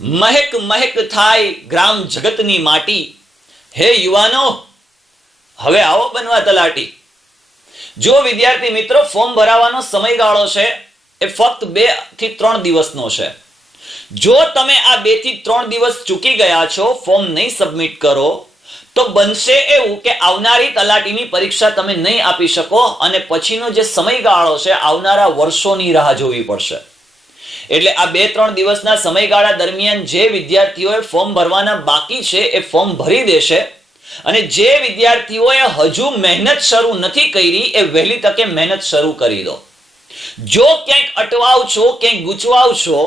મહેક મહેક થાય ગ્રામ જગતની માટી. હે યુવાનો, હવે આવો બનવા તલાટી. જો વિદ્યાર્થી મિત્રો, ફોર્મ ભરાવાનો સમયગાળો છે એ ફક્ત 2 થી 3 દિવસનો છે. જો તમે આ 2 થી 3 દિવસ ચૂકી ગયા છો, ફોર્મ નહીં સબમિટ કરો, તો બનશે એવું કે આવનારી તલાટીની પરીક્ષા તમે નહીં આપી શકો અને પછીનો જે સમયગાળો છે આવનારા વર્ષોની રાહ જોવી પડશે. એટલે આ 2-3 દિવસના સમયગાળા દરમિયાન જે વિદ્યાર્થીઓએ ફોર્મ ભરવાના બાકી છે એ ફોર્મ ભરી દેશે અને જે વિદ્યાર્થીઓએ હજુ મહેનત શરૂ નથી કરી એ વહેલી તકે મહેનત શરૂ કરી દો. જો ક્યાંક અટવાવ છો, ક્યાંક ગૂંચવાવ છો,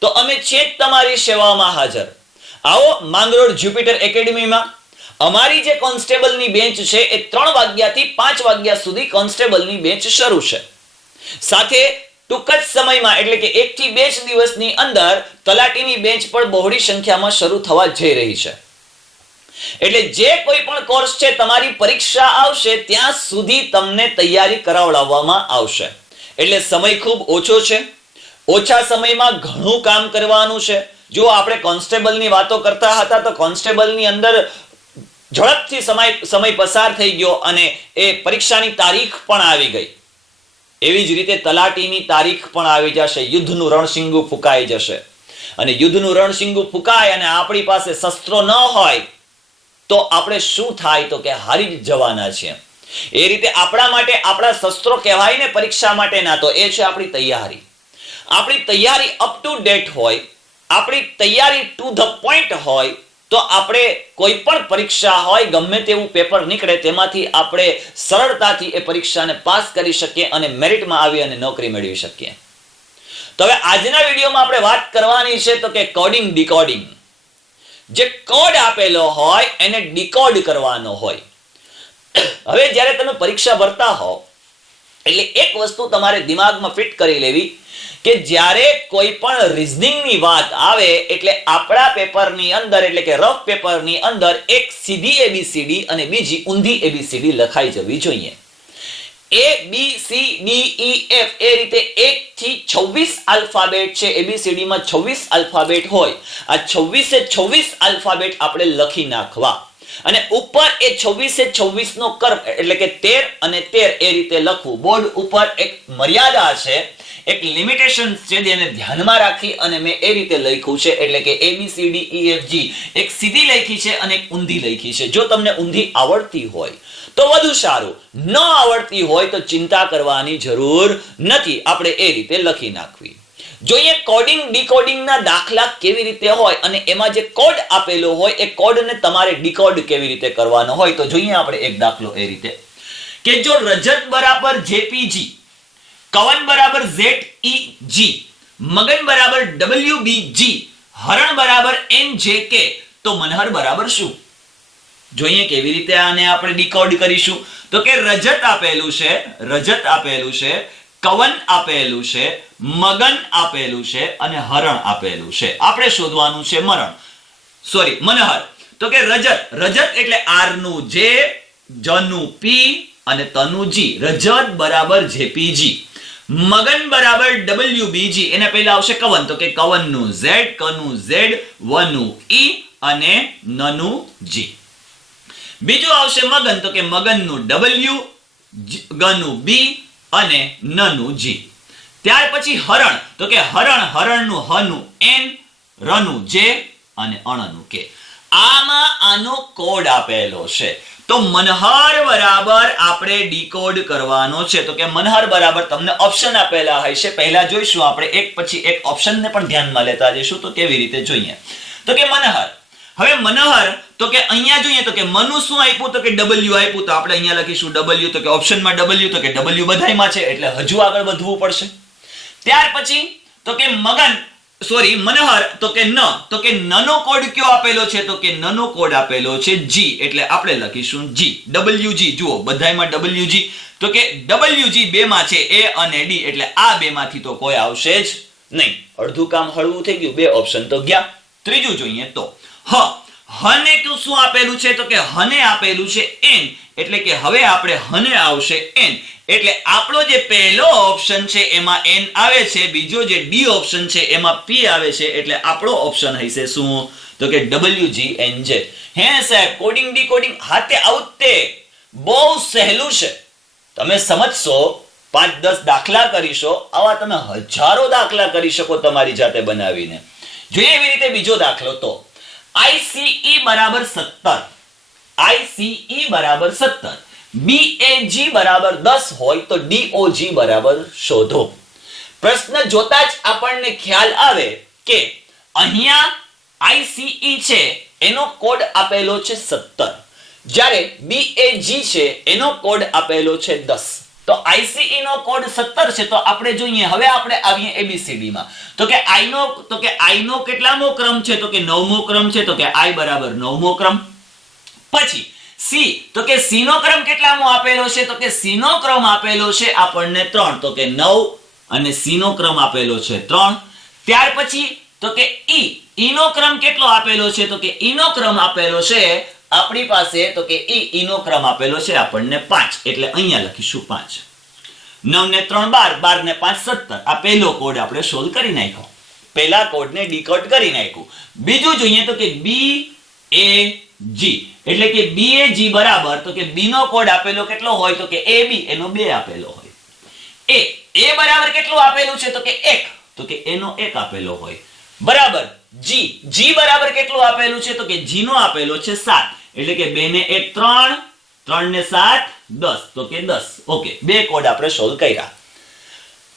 તો અમે છીએ તમારી સેવામાં હાજર. આવો માંગરોળ જ્યુપિટર એકેડમીમાં. અમારી જે કોન્સ્ટેબલની બેન્ચ છે એ 3 વાગ્યાથી 5 વાગ્યા સુધી કોન્સ્ટેબલની બેન્ચ શરૂ છે. સાથે ટૂંક જ સમયમાં એટલે કે 1 થી 2 જ દિવસની અંદર તલાટીની બેન્ચ પણ બહોળી સંખ્યામાં શરૂ થવા જઈ રહી છે. એટલે જે કોઈ પણ કોર્સ છે તમારી પરીક્ષા આવશે ત્યાં સુધી તમને તૈયારી કરાવડાવવામાં આવશે. એટલે સમય ખૂબ ઓછો છે, ઓછા સમયમાં ઘણું કામ કરવાનું છે. જો આપણે કોન્સ્ટેબલની વાતો કરતા હતા તો કોન્સ્ટેબલની અંદર ઝડપથી સમય પસાર થઈ ગયો અને એ પરીક્ષાની તારીખ પણ આવી ગઈ. એવી જ રીતે તલાટીની તારીખ પણ આવી જશે. યુદ્ધનું રણશીંગું ફૂંકાઈ જશે અને યુદ્ધનું રણશીંગું ફૂંકાય અને આપણી પાસે શસ્ત્રો ન હોય તો આપણે શું થાય? તો કે હારી જ જવાના છીએ. એ રીતે આપણા માટે આપણા શસ્ત્રો કહેવાય ને પરીક્ષા માટેના, તો એ છે આપણી તૈયારી. આપણી તૈયારી અપ ટુ ડેટ હોય, આપણી તૈયારી ટુ ધ પોઈન્ટ હોય, તો આપણે કોઈ પણ પરીક્ષા હોય, ગમે તેવું પેપર નીકળે તેમાંથી આપણે સરળતાથી એ પરીક્ષાને પાસ કરી શકીએ અને મેરિટમાં આવી અને નોકરી મેળવી શકીએ. તો હવે આજના વિડીયોમાં આપણે વાત કરવાની છે તો કે કોડિંગ ડીકોડિંગ. જે કોડ આપેલો હોય એને ડીકોડ કરવાનો હોય. હવે જ્યારે તમે પરીક્ષા ભરતા હો એટલે એક વસ્તુ તમારે દિમાગમાં ફિટ કરી લેવી કે જ્યારે કોઈ પણ રીઝનિંગની વાત આવે એટલે આપણા પેપરની અંદર એટલે કે રફ પેપરની અંદર એક સીધી એબીસીડી અને બીજી ઊંધી એબીસીડી લખાઈ જવી જોઈએ. A B C D E F એ રીતે 1 થી 26 આલ્ફાબેટ છે. એબીસીડીમાં 26 આલ્ફાબેટ હોય. આ 26 આલ્ફાબેટ આપણે લખી નાખવા અને ઉપર એ 26 નો કર્વ એટલે કે 13 અને 13 એ રીતે લખવું. બોર્ડ ઉપર એક મર્યાદા છે, એક લિમિટેશન છે જેને ધ્યાનમાં રાખી અને મેં એ રીતે લખ્યું છે. એટલે કે ABCDEFG એક સીધી લખી છે અને એક ઊંધી લખી છે. જો તમને ઊંધી આવડતી હોય તો વધુ સારું, ન આવડતી હોય તો ચિંતા કરવાની જરૂર નથી. આપણે એ રીતે લખી નાખવી જોઈએ. કોડિંગ ડીકોડિંગના દાખલા કેવી રીતે હોય અને એમાં જે કોડ આપેલો હોય એ કોડને તમારે ડીકોડ કેવી રીતે કરવાનો હોય તો જોઈએ આપણે એક દાખલો એ રીતે કે જો રજત બરાબર JPG, કવન બરાબર ZEG, મગન બરાબર WBG, હરણ બરાબર NJK, તો મનહર બરાબર શું? જોઈએ કેવી રીતે આને આપણે ડીકોડ કરીશું. તો કે રજત આપેલું છે, કવન આપેલું છે, મગન આપેલું છે અને હરણ આપેલું છે. આપણે શોધવાનું છે મનહર. તો કે રજત એટલે R નું J, J નું P અને T નું G. રજત બરાબર JPG. મગન બરાબર WBG. એના પહેલા આવશે કવન, તો કે કવન નું Z, ક નું Z, w નું E અને ન નું G. બીજું આવશે મગન, તો કે મગન નું W, ગ નું B અને ન નું G. ત્યાર પછી હરણ, તો કે હરણ નું હ નું N, ર નું J અને અણ નું K. આમાં આનો કોડ આપેલો છે. તો મનહર બરાબર આપણે ડીકોડ કરવાનો છે. તો કે મનહર બરાબર તમને ઓપ્શન આપેલા હોય છે. પહેલા જોઈશું આપણે એક પછી એક ઓપ્શનને પણ ધ્યાનમાં લેતા જઈશું. તો કેવી રીતે જોઈએ તો કે મનહર. હવે મનહર તો કે અહીંયા જોઈએ તો કે મનુ શું આપ્યું? તો કે W આપ્યું. તો આપણે અહીંયા લખીશું W. તો કે ઓપ્શનમાં W, તો કે W બધાયમાં છે એટલે હજુ આગળ વધવું પડશે. ત્યાર પછી તો કે મનહર તો કે ન, તો કે ન નો કોડ કયો આપેલો છે? તો કે ન નો કોડ આપેલો છે G એટલે આપણે લખીશું G. WG જુઓ બધાયમાં WG. તો કે WG બેમાં છે A અને D એટલે આ બેમાંથી તો કોઈ આવશે જ નહીં. અડધું કામ હળવું થઈ ગયું, 2 ઓપ્શન તો ગયા. ત્રીજું જોઈએ તો હને શું આપેલું છે? તો કે હને આપેલું છે N એટલે કે હવે આપણે હને આવશે N એટલે આપણો જે પહેલો ઓપ્શન છે એમાં n આવે છે, બીજો જે ડી ઓપ્શન છે એમાં p આવે છે, એટલે આપણો ઓપ્શન હશે શું? તો કે WGNJ. હે સાહેબ, કોડિંગ ડીકોડિંગ હાથે આવતે બહુ સહેલું છે. તમે સમજશો, 5-10 દાખલા કરીશો, આવા તમે હજારો દાખલા કરી શકો તમારી જાતે બનાવીને. જોઈએ એવી રીતે બીજો દાખલો. તો ICE બરાબર 17, ICE બરાબર 17, BAG બરાબર 10 હોય તો DOG બરાબર શોધો. પ્રશ્ન જોતા જ આપણને ખ્યાલ આવે કે અહીંયા ICE છે એનો કોડ આપેલો છે 17, જ્યારે BAG છે એનો કોડ આપેલો છે 10. તો ICE નો કોડ 17 છે, તો આપણે જોઈએ. હવે આપણે આવીએ ABCD માં. તો કે I નો કેટલામો ક્રમ છે? તો કે 9મો ક્રમ છે, તો કે I બરાબર 9મો ક્રમ. પછી C, તો કે C નો ક્રમ કેટલામો આપેલો છે? તો કે C નો ક્રમ આપેલો છે આપણને 3, તો કે 9, અને C નો ક્રમ આપેલો છે 3. ત્યાર પછી તો કે E નો ક્રમ કેટલો આપેલો છે? તો કે E નો ક્રમ આપેલો છે આપણી પાસે, તો કે E નો ક્રમ આપેલો છે આપણને 5, એટલે અહીંયા લખીશું 5. 9 ને 3 12, 12 ને 5 17. આ પહેલો કોડ આપણે સોલ્વ કરી નાખ્યો, પહેલા કોડને ડીકોડ કરી નાખ્યું. બીજું જોઈએ તો કે BAG, એટલે કે BAG બરાબર, તો કે B નો કોડ આપેલો કેટલો હોય? તો કે AB, એનો 2 આપેલો હોય. A બરાબર કેટલું આપેલું છે? તો કે 1, તો કે એનો 1 આપેલો હોય. બરાબર. G બરાબર કેટલું આપેલું છે? તો કે G નો આપેલો છે 7, એટલે કે 2 ને 1 3, 3 ને 7 10, તો કે 10. ઓકે, બે કોડ આપણે સોલ્વ કર્યા.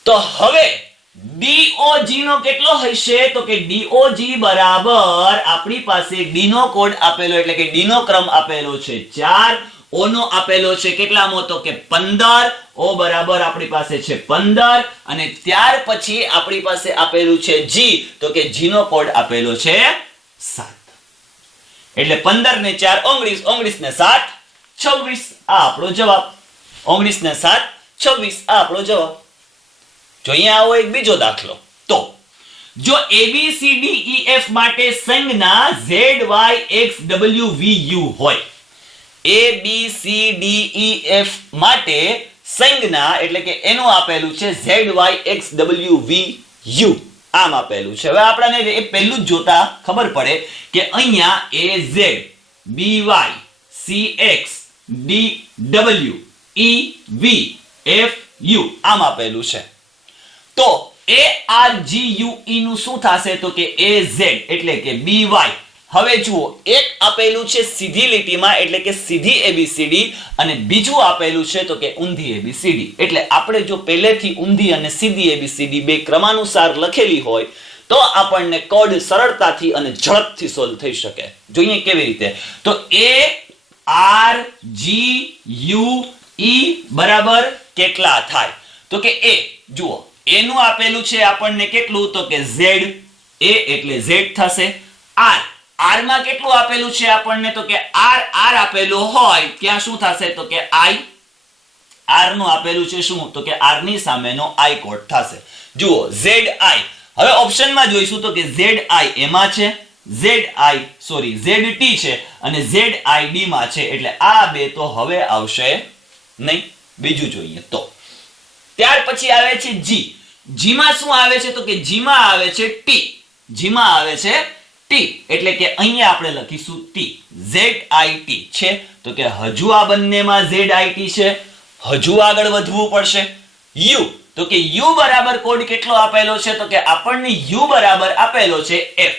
તો હવે DOG નો કેટલો હશે? તો કે DOG બરાબર આપણી પાસે D નો કોડ આપેલો, એટલે કે D નો ક્રમ આપેલો છે 4, O નો આપેલો છે કેટલામો? તો કે 15. O બરાબર આપણી પાસે છે 15, અને ત્યાર પછી આપણી પાસે આપેલું છે G, તો કે G નો કોડ આપેલો છે 7. એટલે 15 ને 4 19, 19 ને 7 26. આ આપણો જવાબ. 19 ને 7 26, આ આપણો જવાબ. જોઈએ આવો એક બીજો દાખલો. તો જો ABCDEF માટે સંજ્ઞા ZYXWVU હોય, ABCDEF માટે સંજ્ઞા એટલે કે એનું આપેલું છે ZYXWVU, આમ આપેલું છે. હવે આપણને એ પહેલું જ જોતા ખબર પડે કે અહીંયા AZ BY CX DW EVFU આમ આપેલું છે. તો ARGUE નું શું થશે? તો કે AZ એટલે કે BY. હવે જુઓ, એક આપેલું છે સીધી લીટીમાં, એટલે કે સીધી ABCD, અને બીજું આપેલું છે તો કે ઊંધી ABCD. એટલે આપણે જો પહેલેથી ઊંધી અને સીધી ABCD બે ક્રમાનુસાર લખેલી હોય તો આપણને કોડ સરળતાથી અને ઝડપથી સોલ્વ થઈ શકે. જોઈએ કેવી રીતે. તો ARGUE બરાબર કેટલા થાય? તો કે A, જુઓ A નું આપેલું છે આપણને કેટલું? તો કે Z, A એટલે Z થશે. R માં કેટલું આપેલું છે આપણને? તો કે R આપેલું હોય ત્યાં શું થશે? તો કે I. R નું આપેલું છે શું? તો કે R ની સામેનો I કોડ થશે. જુઓ ZI. હવે ઓપ્શનમાં જોઈશું તો કે ZI એમાં છે, ZT છે, અને ZID માં છે, એટલે આ બે તો હવે આવશે નહીં. બીજું જોઈએ તો ત્યાર પછી આવે છે G. G માં શું આવે છે? તો કે G માં આવે છે T. G માં આવે છે T, એટલે કે અહીંયા આપણે લખીશું T. ZIT છે, તો કે હજુ આ બંનેમાં ZIT છે, હજુ આગળ વધવું પડશે. U, તો કે U બરાબર કોડ કેટલો આપેલો છે? તો કે આપણને U બરાબર આપેલો છે F.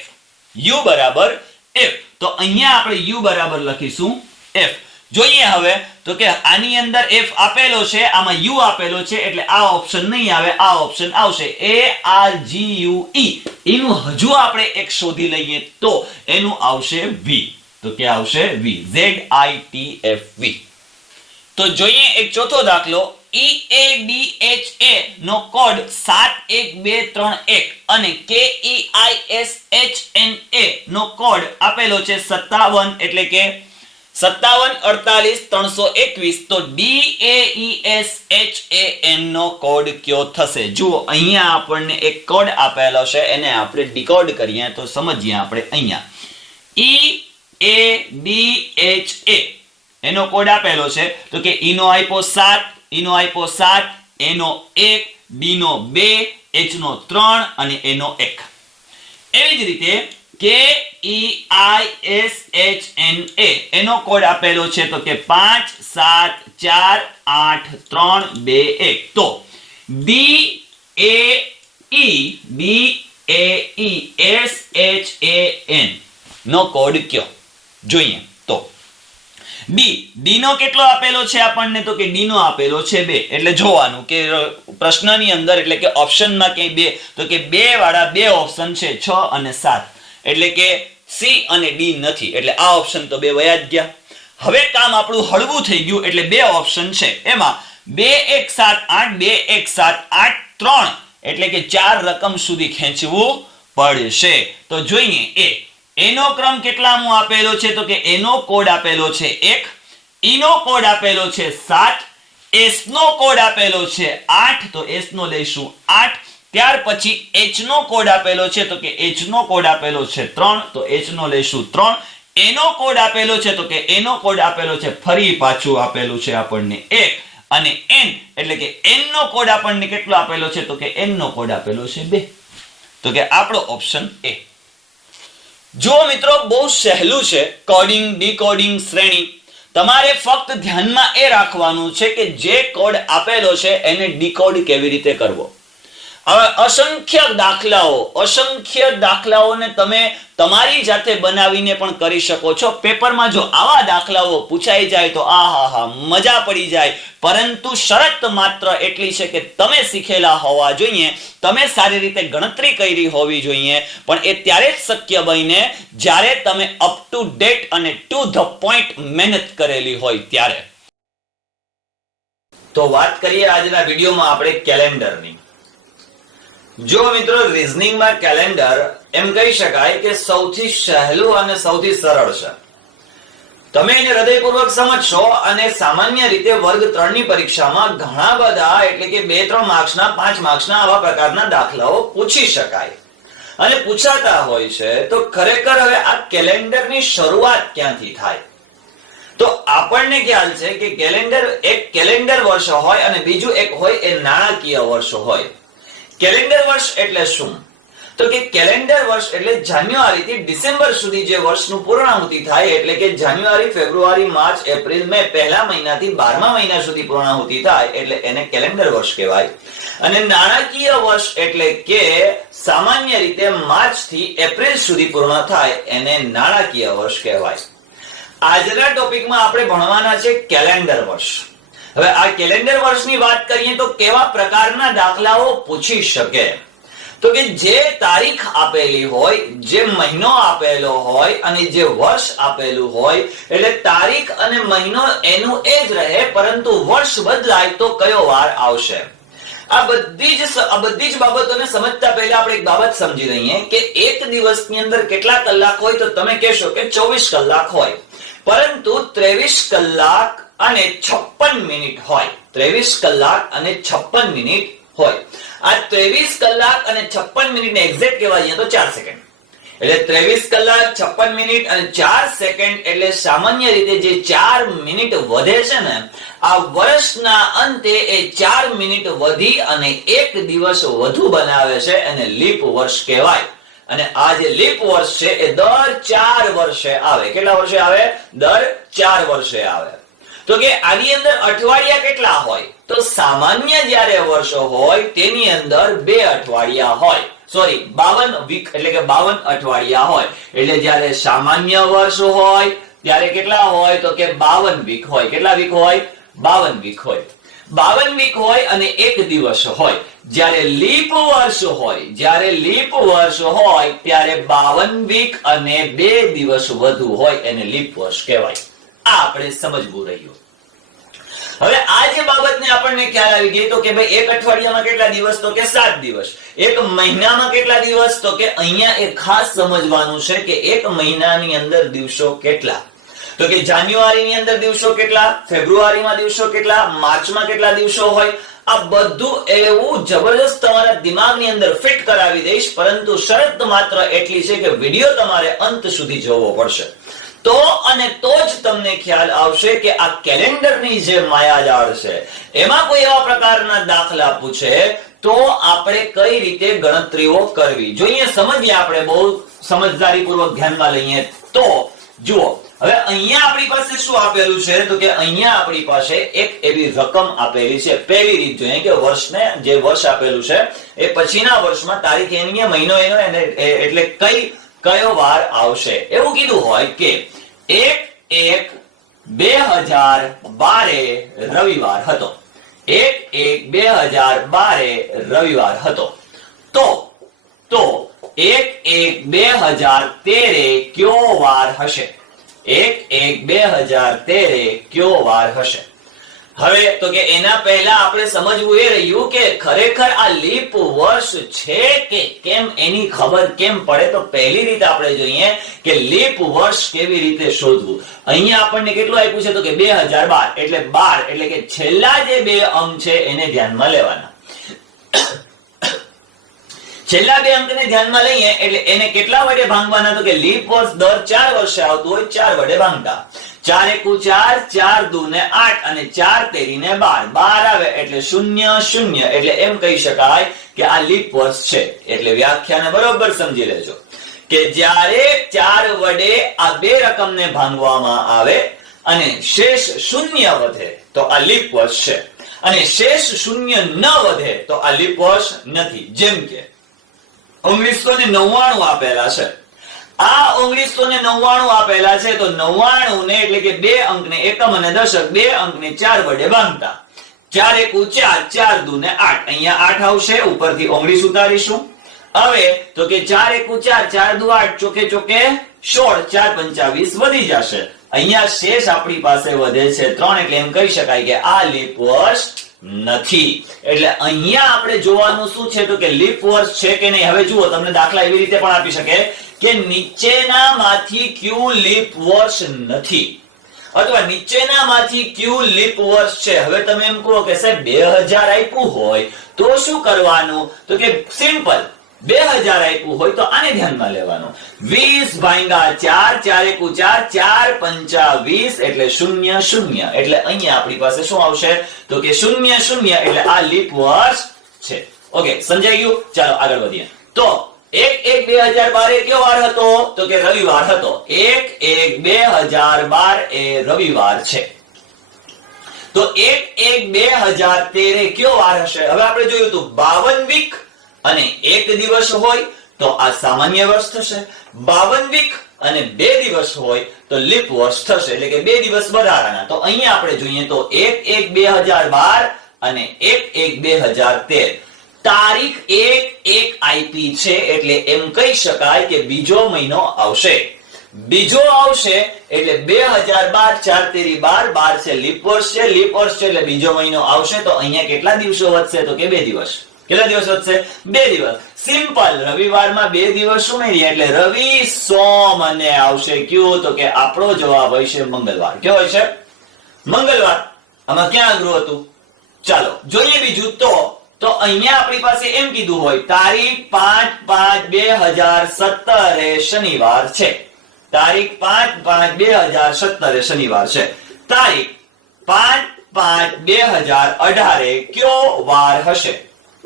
U બરાબર F, તો અહીંયા આપણે U બરાબર લખીશું F. જોઈએ હવે તો કે આની અંદર F આપેલો છે, આમાં U આપેલો છે, એટલે આ ઓપ્શન નહીં આવે, આ ઓપ્શન આવશે ARGUE. એનું હજુ આપણે એક શોધી લઈએ તો એનું આવશે V. તો કે આવશે V, ZITFV. તો જોઈએ એક ચોથો દાખલો. EADHA નો કોડ 71231 અને KEISHNA નો કોડ આપેલો છે 57, એટલે કે 57 48 321. તો DAESHAN નો કોડ કયો થશે? જુઓ અહીંયા આપણને એક કોડ આપેલો છે, એને આપણે ડીકોડ કરીએ તો સમજીએ આપણે. અહીંયા EADHA એનો કોડ આપેલો છે, તો કે E નો આપ્યો 7, E નો આપ્યો 7, A no 1, D no 2, H નો 3 અને A નો 1. એવી જ રીતે KEISHNA એનો કોડ આપેલો છે તો કે 5 7 4 8 3 2 1. તો DAEDAESHAN નો કોડ કયો જોઈએ તો D નો કેટલો આપેલો છે આપણને તો કે D નો આપેલો છે 2. એટલે જોવાનું કે પ્રશ્નની અંદર એટલે કે ઓપ્શનમાં ક્યાંય 2 તો કે 2 વાળા 2 ઓપ્શન છે 6 અને 7 એટલે કે C અને D નથી એટલે આ ઓપ્શન તો 2 વયા જ ગયા. હવે કામ આપણું હળવું થઈ ગયું એટલે 2 ઓપ્શન છે એમાં 2 1 7 8 2 1 7 8 3 એટલે કે 4 રકમ સુધી ખેંચવું પડશે. તો જોઈએ A નો ક્રમ કેટલામો આપેલો છે તો કે A નો કોડ આપેલો છે 1, E નો કોડ આપેલો છે 7, S નો કોડ આપેલો છે 8 તો S નો લઈશું 8. ત્યાર પછી H નો કોડ આપેલો છે તો કે H નો કોડ આપેલો છે 3 તો H નો લઈશું 3. A નો કોડ આપેલો છે તો કે A નો કોડ આપેલો છે ફરી પાછું આપેલું છે આપણને 1 અને N એટલે કે N નો કોડ આપણને કેટલો આપેલો છે તો કે N નો કોડ આપેલો છે 2. તો કે આપણો ઓપ્શન A. જો મિત્રો બહુ સહેલું છે કોડિંગ ડીકોડિંગ શ્રેણી. તમારે ફક્ત ધ્યાનમાં એ રાખવાનું છે કે જે કોડ આપેલો છે એને ડીકોડ કેવી રીતે કરવો. હવે અસંખ્ય દાખલાઓને તમે તમારી જાતે બનાવીને પણ કરી શકો છો. પેપરમાં જો આવા દાખલાઓ પૂછાઈ જાય તો આહાહા મજા પડી જાય. પરંતુ શરત માત્ર એટલી છે કે તમે શીખેલા હોવા જોઈએ, તમે સારી રીતે ગણતરી કરી હોવી જોઈએ. પણ એ ત્યારે જ શક્ય બને જ્યારે તમે અપ ટુ ડેટ અને ટુ ધ પોઈન્ટ મહેનત કરેલી હોય ત્યારે. તો વાત કરીએ આજના વિડીયોમાં આપણે કેલેન્ડરની. જો મિત્રો રીઝનિંગમાં કેલેન્ડર એમ કહી શકાય કે સૌથી સહેલું અને સૌથી સરળ છે. તમે એને હૃદયપૂર્વક સમજશો અને સામાન્ય રીતે વર્ગ 3 ની પરીક્ષામાં ઘણા બધા એટલે કે 2-3 માર્ક્સના 5 માર્ક્સના આવા પ્રકારના દાખલાઓ પૂછી શકાય અને પૂછાતા હોય છે. તો ખરેખર હવે આ કેલેન્ડરની શરૂઆત ક્યાંથી થાય? તો આપણને ખ્યાલ છે કે એક કેલેન્ડર વર્ષ હોય અને બીજું એક હોય એ નાણાકીય વર્ષ હોય. કેલેન્ડર વર્ષ એટલે શું? તો કે કેલેન્ડર વર્ષ એટલે જાન્યુઆરી થી ડિસેમ્બર સુધી જે વર્ષનું પૂર્ણાહુતિ થાય એટલે કે જાન્યુઆરી, ફેબ્રુઆરી, માર્ચ, એપ્રિલ, મે પહેલા મહિનાથી 12મા મહિના સુધી પૂર્ણાહુતિ થાય એટલે એને કેલેન્ડર વર્ષ કહેવાય. અને નાણાકીય વર્ષ એટલે કે સામાન્ય રીતે માર્ચ થી એપ્રિલ સુધી પૂર્ણ થાય એને નાણાકીય વર્ષ કહેવાય. આજના ટોપિકમાં આપણે ભણવાના છે કેલેન્ડર વર્ષ. હવે આ કેલેન્ડર વર્ષની વાત કરીએ તો કેવા પ્રકારના દાખલાઓ પૂછી શકે? તો કે જે તારીખ આપેલી હોય, જે મહિનો આપેલો હોય અને જે વર્ષ આપેલું હોય એટલે તારીખ અને મહિનો એનું એ જ રહે પરંતુ વર્ષ બદલાય તો કયો વાર આવશે. આ બધી જ બાબતોને સમજતા પહેલા આપણે એક બાબત સમજી લઈએ કે એક દિવસની અંદર કેટલા કલાક હોય તો તમે કહેશો કે 24 કલાક હોય, પરંતુ 23 કલાક અને 56 મિનિટ હોય. 23 કલાક અને 56 મિનિટ હોય. આ 23 કલાક અને 56 મિનિટને એક્ઝેક્ટ કહેવાય તો 4 સેકન્ડ. એટલે 23 કલાક 56 મિનિટ અને 4 સેકન્ડ એટલે સામાન્ય રીતે જે 4 મિનિટ વધે છે ને આ વર્ષના અંતે એ 4 મિનિટ વધી અને એક દિવસ વધુ બનાવે છે એને લીપ વર્ષ કહેવાય. અને આ જે લીપ વર્ષ છે એ દર 4 વર્ષે આવે. કેટલા વર્ષે આવે? દર 4 વર્ષે આવે. તો કે આની અંદર અઠવાડિયા કેટલા હોય? તો સામાન્ય જ્યારે વર્ષ હોય તેની અંદર 2 અઠવાડિયા હોય. સોરી 52 વીક એટલે કે 52 અઠવાડિયા હોય. એટલે જ્યારે સામાન્ય વર્ષ હોય ત્યારે કેટલા હોય તો કે 52 વીક હોય. કેટલા વીક હોય? 52 વીક હોય. 52 વીક હોય અને એક દિવસ હોય. જ્યારે લીપ વર્ષ હોય ત્યારે 52 વીક અને 2 દિવસ વધુ હોય એને લીપ વર્ષ કહેવાય. આ આપણે સમજવું રહ્યું. હવે આ જે બાબતને આપણને ખ્યાલ આવી ગઈ તો કે ભાઈ એક અઠવાડિયામાં કેટલા દિવસ તો કે 7 દિવસ. એક મહિનામાં કેટલા દિવસ તો કે અહીંયા એ ખાસ સમજવાનું છે કે એક મહિનાની અંદર દિવસો કેટલા. તો કે જાન્યુઆરીની અંદર દિવસો કેટલા, ફેબ્રુઆરીમાં દિવસો કેટલા, માર્ચમાં કેટલા દિવસો હોય. આ બધું એવું જબરદસ્ત તમારા દિમાગની અંદર ફિટ કરાવી દઈશ, પરંતુ શરત માત્ર એટલી છે કે વિડિયો તમારે અંત સુધી જોવો પડશે. તો અને તો જ તમને ખ્યાલ આવશે કે આ કેલેન્ડરની જે માયાજાળ છે એમાં કોઈ એવા પ્રકારના દાખલા પૂછે તો આપણે કઈ રીતે ગણતરીઓ કરવી જોઈએ, સમજીએ. આપણે બહુ સમજદારીપૂર્વક ધ્યાનમાં લઈએ તો જુઓ, હવે અહીંયા આપણી પાસે શું આપેલું છે તો કે અહીંયા આપણી પાસે એક એવી રકમ આપેલી છે. પહેલી રીત જોઈએ કે વર્ષને જે વર્ષ આપેલું છે એ પછીના વર્ષમાં તારીખ એની મહિનો એનો એટલે કયો વાર આવશે એવું કીધું હોય કે 1/1/2012 રવિવાર હતો. 1/1/2012 રવિવાર હતો. તો 1/1/2013 કયો વાર હશે? 1/1/2013 કયો વાર હશે? હવે તો કે એના પહેલા આપણે સમજવું એ રહ્યું કે ખરેખર આ લીપ વર્ષ છે કે કેમ એની ખબર કેમ પડે. તો પહેલી રીતે આપણે જોઈએ કે લીપ વર્ષ કેવી રીતે શોધવું. અહીંયા આપણને કેટલું આપ્યું છે તો કે 2012 એટલે 12 એટલે કે છેલ્લા જે બે અંક છે એને ધ્યાનમાં લેવાના. છેલ્લા બે અંકને ધ્યાનમાં લઈએ એટલે એને કેટલા વડે ભાંગવાના તો કે લીપ વર્ષ દર 4 વર્ષે આવતું હોય 4 વડે ભાંગતા. 4 એકુ 4, 4 દુ ને 8 અને 4 તેરી ને 12. 12 આવે એટલે 0 0 એટલે એમ કહી શકાય કે આ લીપ વર્ષ છે. એટલે વ્યાખ્યાને બરોબર સમજી લેજો કે જ્યારે 4 વડે આ બે રકમને ભાંગવામાં આવે અને શેષ 0 વધે તો આ લીપ વર્ષ છે, અને શેષ 0 ન વધે તો આ લીપ વર્ષ નથી. જેમ કે 1999 આપેલા છે. આ 1999 આપેલા છે તો 99 ને એટલે કે બે અંકને એકમ અને દશક બે અંકને 4 વડે ભાંગતા. 4 એકુ 4, 4 દુ ને 8 અહીંયા 8 આવશે, ઉપરથી 19 ઉતારીશું. હવે તો કે 4 એકુ 4, 4 દુ 8 ચોકે ચોકે 16, 4 પંચા 20 વધી જશે. અહીંયા શેષ આપણી પાસે વધે છે 3 એટલે એમ કહી શકાય કે આ લીપ વર્ષ નથી. એટલે અહીંયા આપણે જોવાનું શું છે તો કે લીપ વર્ષ છે કે નહીં. હવે જુઓ, તમને દાખલા એવી રીતે પણ આપી શકે કે નીચેનામાંથી કયું લીપ વર્ષ નથી અથવા નીચેનામાંથી કયું લીપ વર્ષ છે. હવે તમે એમ કહો કે સાહેબ 2000 આપ્યું હોય તો શું કરવાનું તો કે સિમ્પલ, 2000 આપ્યું હોય તો આને ધ્યાનમાં લેવાનું. 20 ભાંગા 4, 4 એકુ 4, 4 પંચા 20 એટલે 0 0 એટલે અહીંયા આપણી પાસે શું આવશે તો કે 0 0 એટલે આ લીપ વર્ષ છે. ઓકે, સમજાઈ ગયું? ચાલો આગળ વધીએ. તો 1/1/2012 કયો વાર હતો તો કે રવિવાર હતો. 1/1/2012 એ રવિવાર છે. તો 1/1/2013 કયો વાર હશે? હવે આપણે જોયું તો 52 વીક અને 1 દિવસ હોય તો આ સામાન્ય વર્ષ થશે. 52 વીક અને 2 દિવસ હોય તો લીપ વર્ષ થશે, એટલે કે 2 દિવસ વધારાના. તો અહીંયા આપણે જોઈએ તો 1/1/2012 અને 1/1/2013 તારીખ 1/1 આઈપી છે એટલે એમ કહી શકાય કે બીજો મહિનો આવશે. બીજો આવશે એટલે 2012, 4 તેરી 12, 12 છે લીપ વર્ષ છે. લીપ વર્ષ છે એટલે બીજો મહિનો આવશે. તો અહીંયા કેટલા દિવસો વધશે તો કે 2 દિવસ. કેટલા દિવસ વધશે? 2 દિવસ. સિમ્પલ, રવિવારમાં 2 દિવસ ઉમેરીએ એટલે રવિ સોમ અને આવશે કયું તો કે આપણો જવાબ હોય છે મંગળવાર. કેવો હોય છે? મંગળવાર. આમાં ક્યાં અઘરું હતું? ચાલો જોઈએ બીજું. તો અહીંયા આપણી પાસે એમ કીધું હોય તારીખ 5/5/2017 એ શનિવાર છે. તારીખ 5/5/2017 એ શનિવાર છે. તારીખ 5/5/2018 કયો વાર હશે?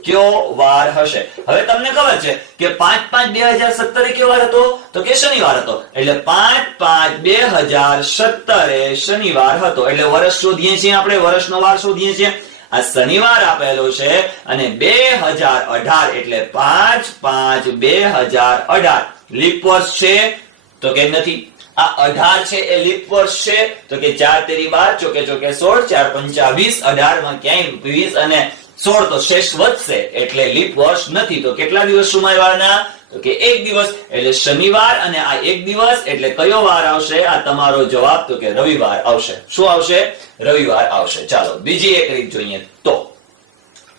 કયો વાર હશે? હવે તમને ખબર છે કે 5/5/2017 કયો વાર હતો તો કે શનિવાર હતો. એટલે 5/5/2017 એ શનિવાર હતો. એટલે વર્ષ શોધીએ છીએ આપણે, વર્ષનો વાર શોધીએ છીએ. આ શનિવાર આપેલો છે અને 2018 એટલે 5/5/2018 લીપ વર્ષ છે તો કે નથી. આ 18 છે એ લીપ વર્ષ છે તો કે 4 તેરી 12 ચોકે ચોકે 16, 4 પંચા 20. 18 માં ક્યાંય 20 અને 16 તો શેષ વધશે એટલે લીપ વર્ષ નથી. તો કેટલા દિવસ ઉમેરવાના તો કે 1 દિવસ. એટલે શનિવાર અને આ 1 દિવસ એટલે કયો વાર આવશે? આ તમારો જવાબ તો કે રવિવાર આવશે. શું આવશે? રવિવાર આવશે. ચાલો બીજી એક રીત જોઈએ. તો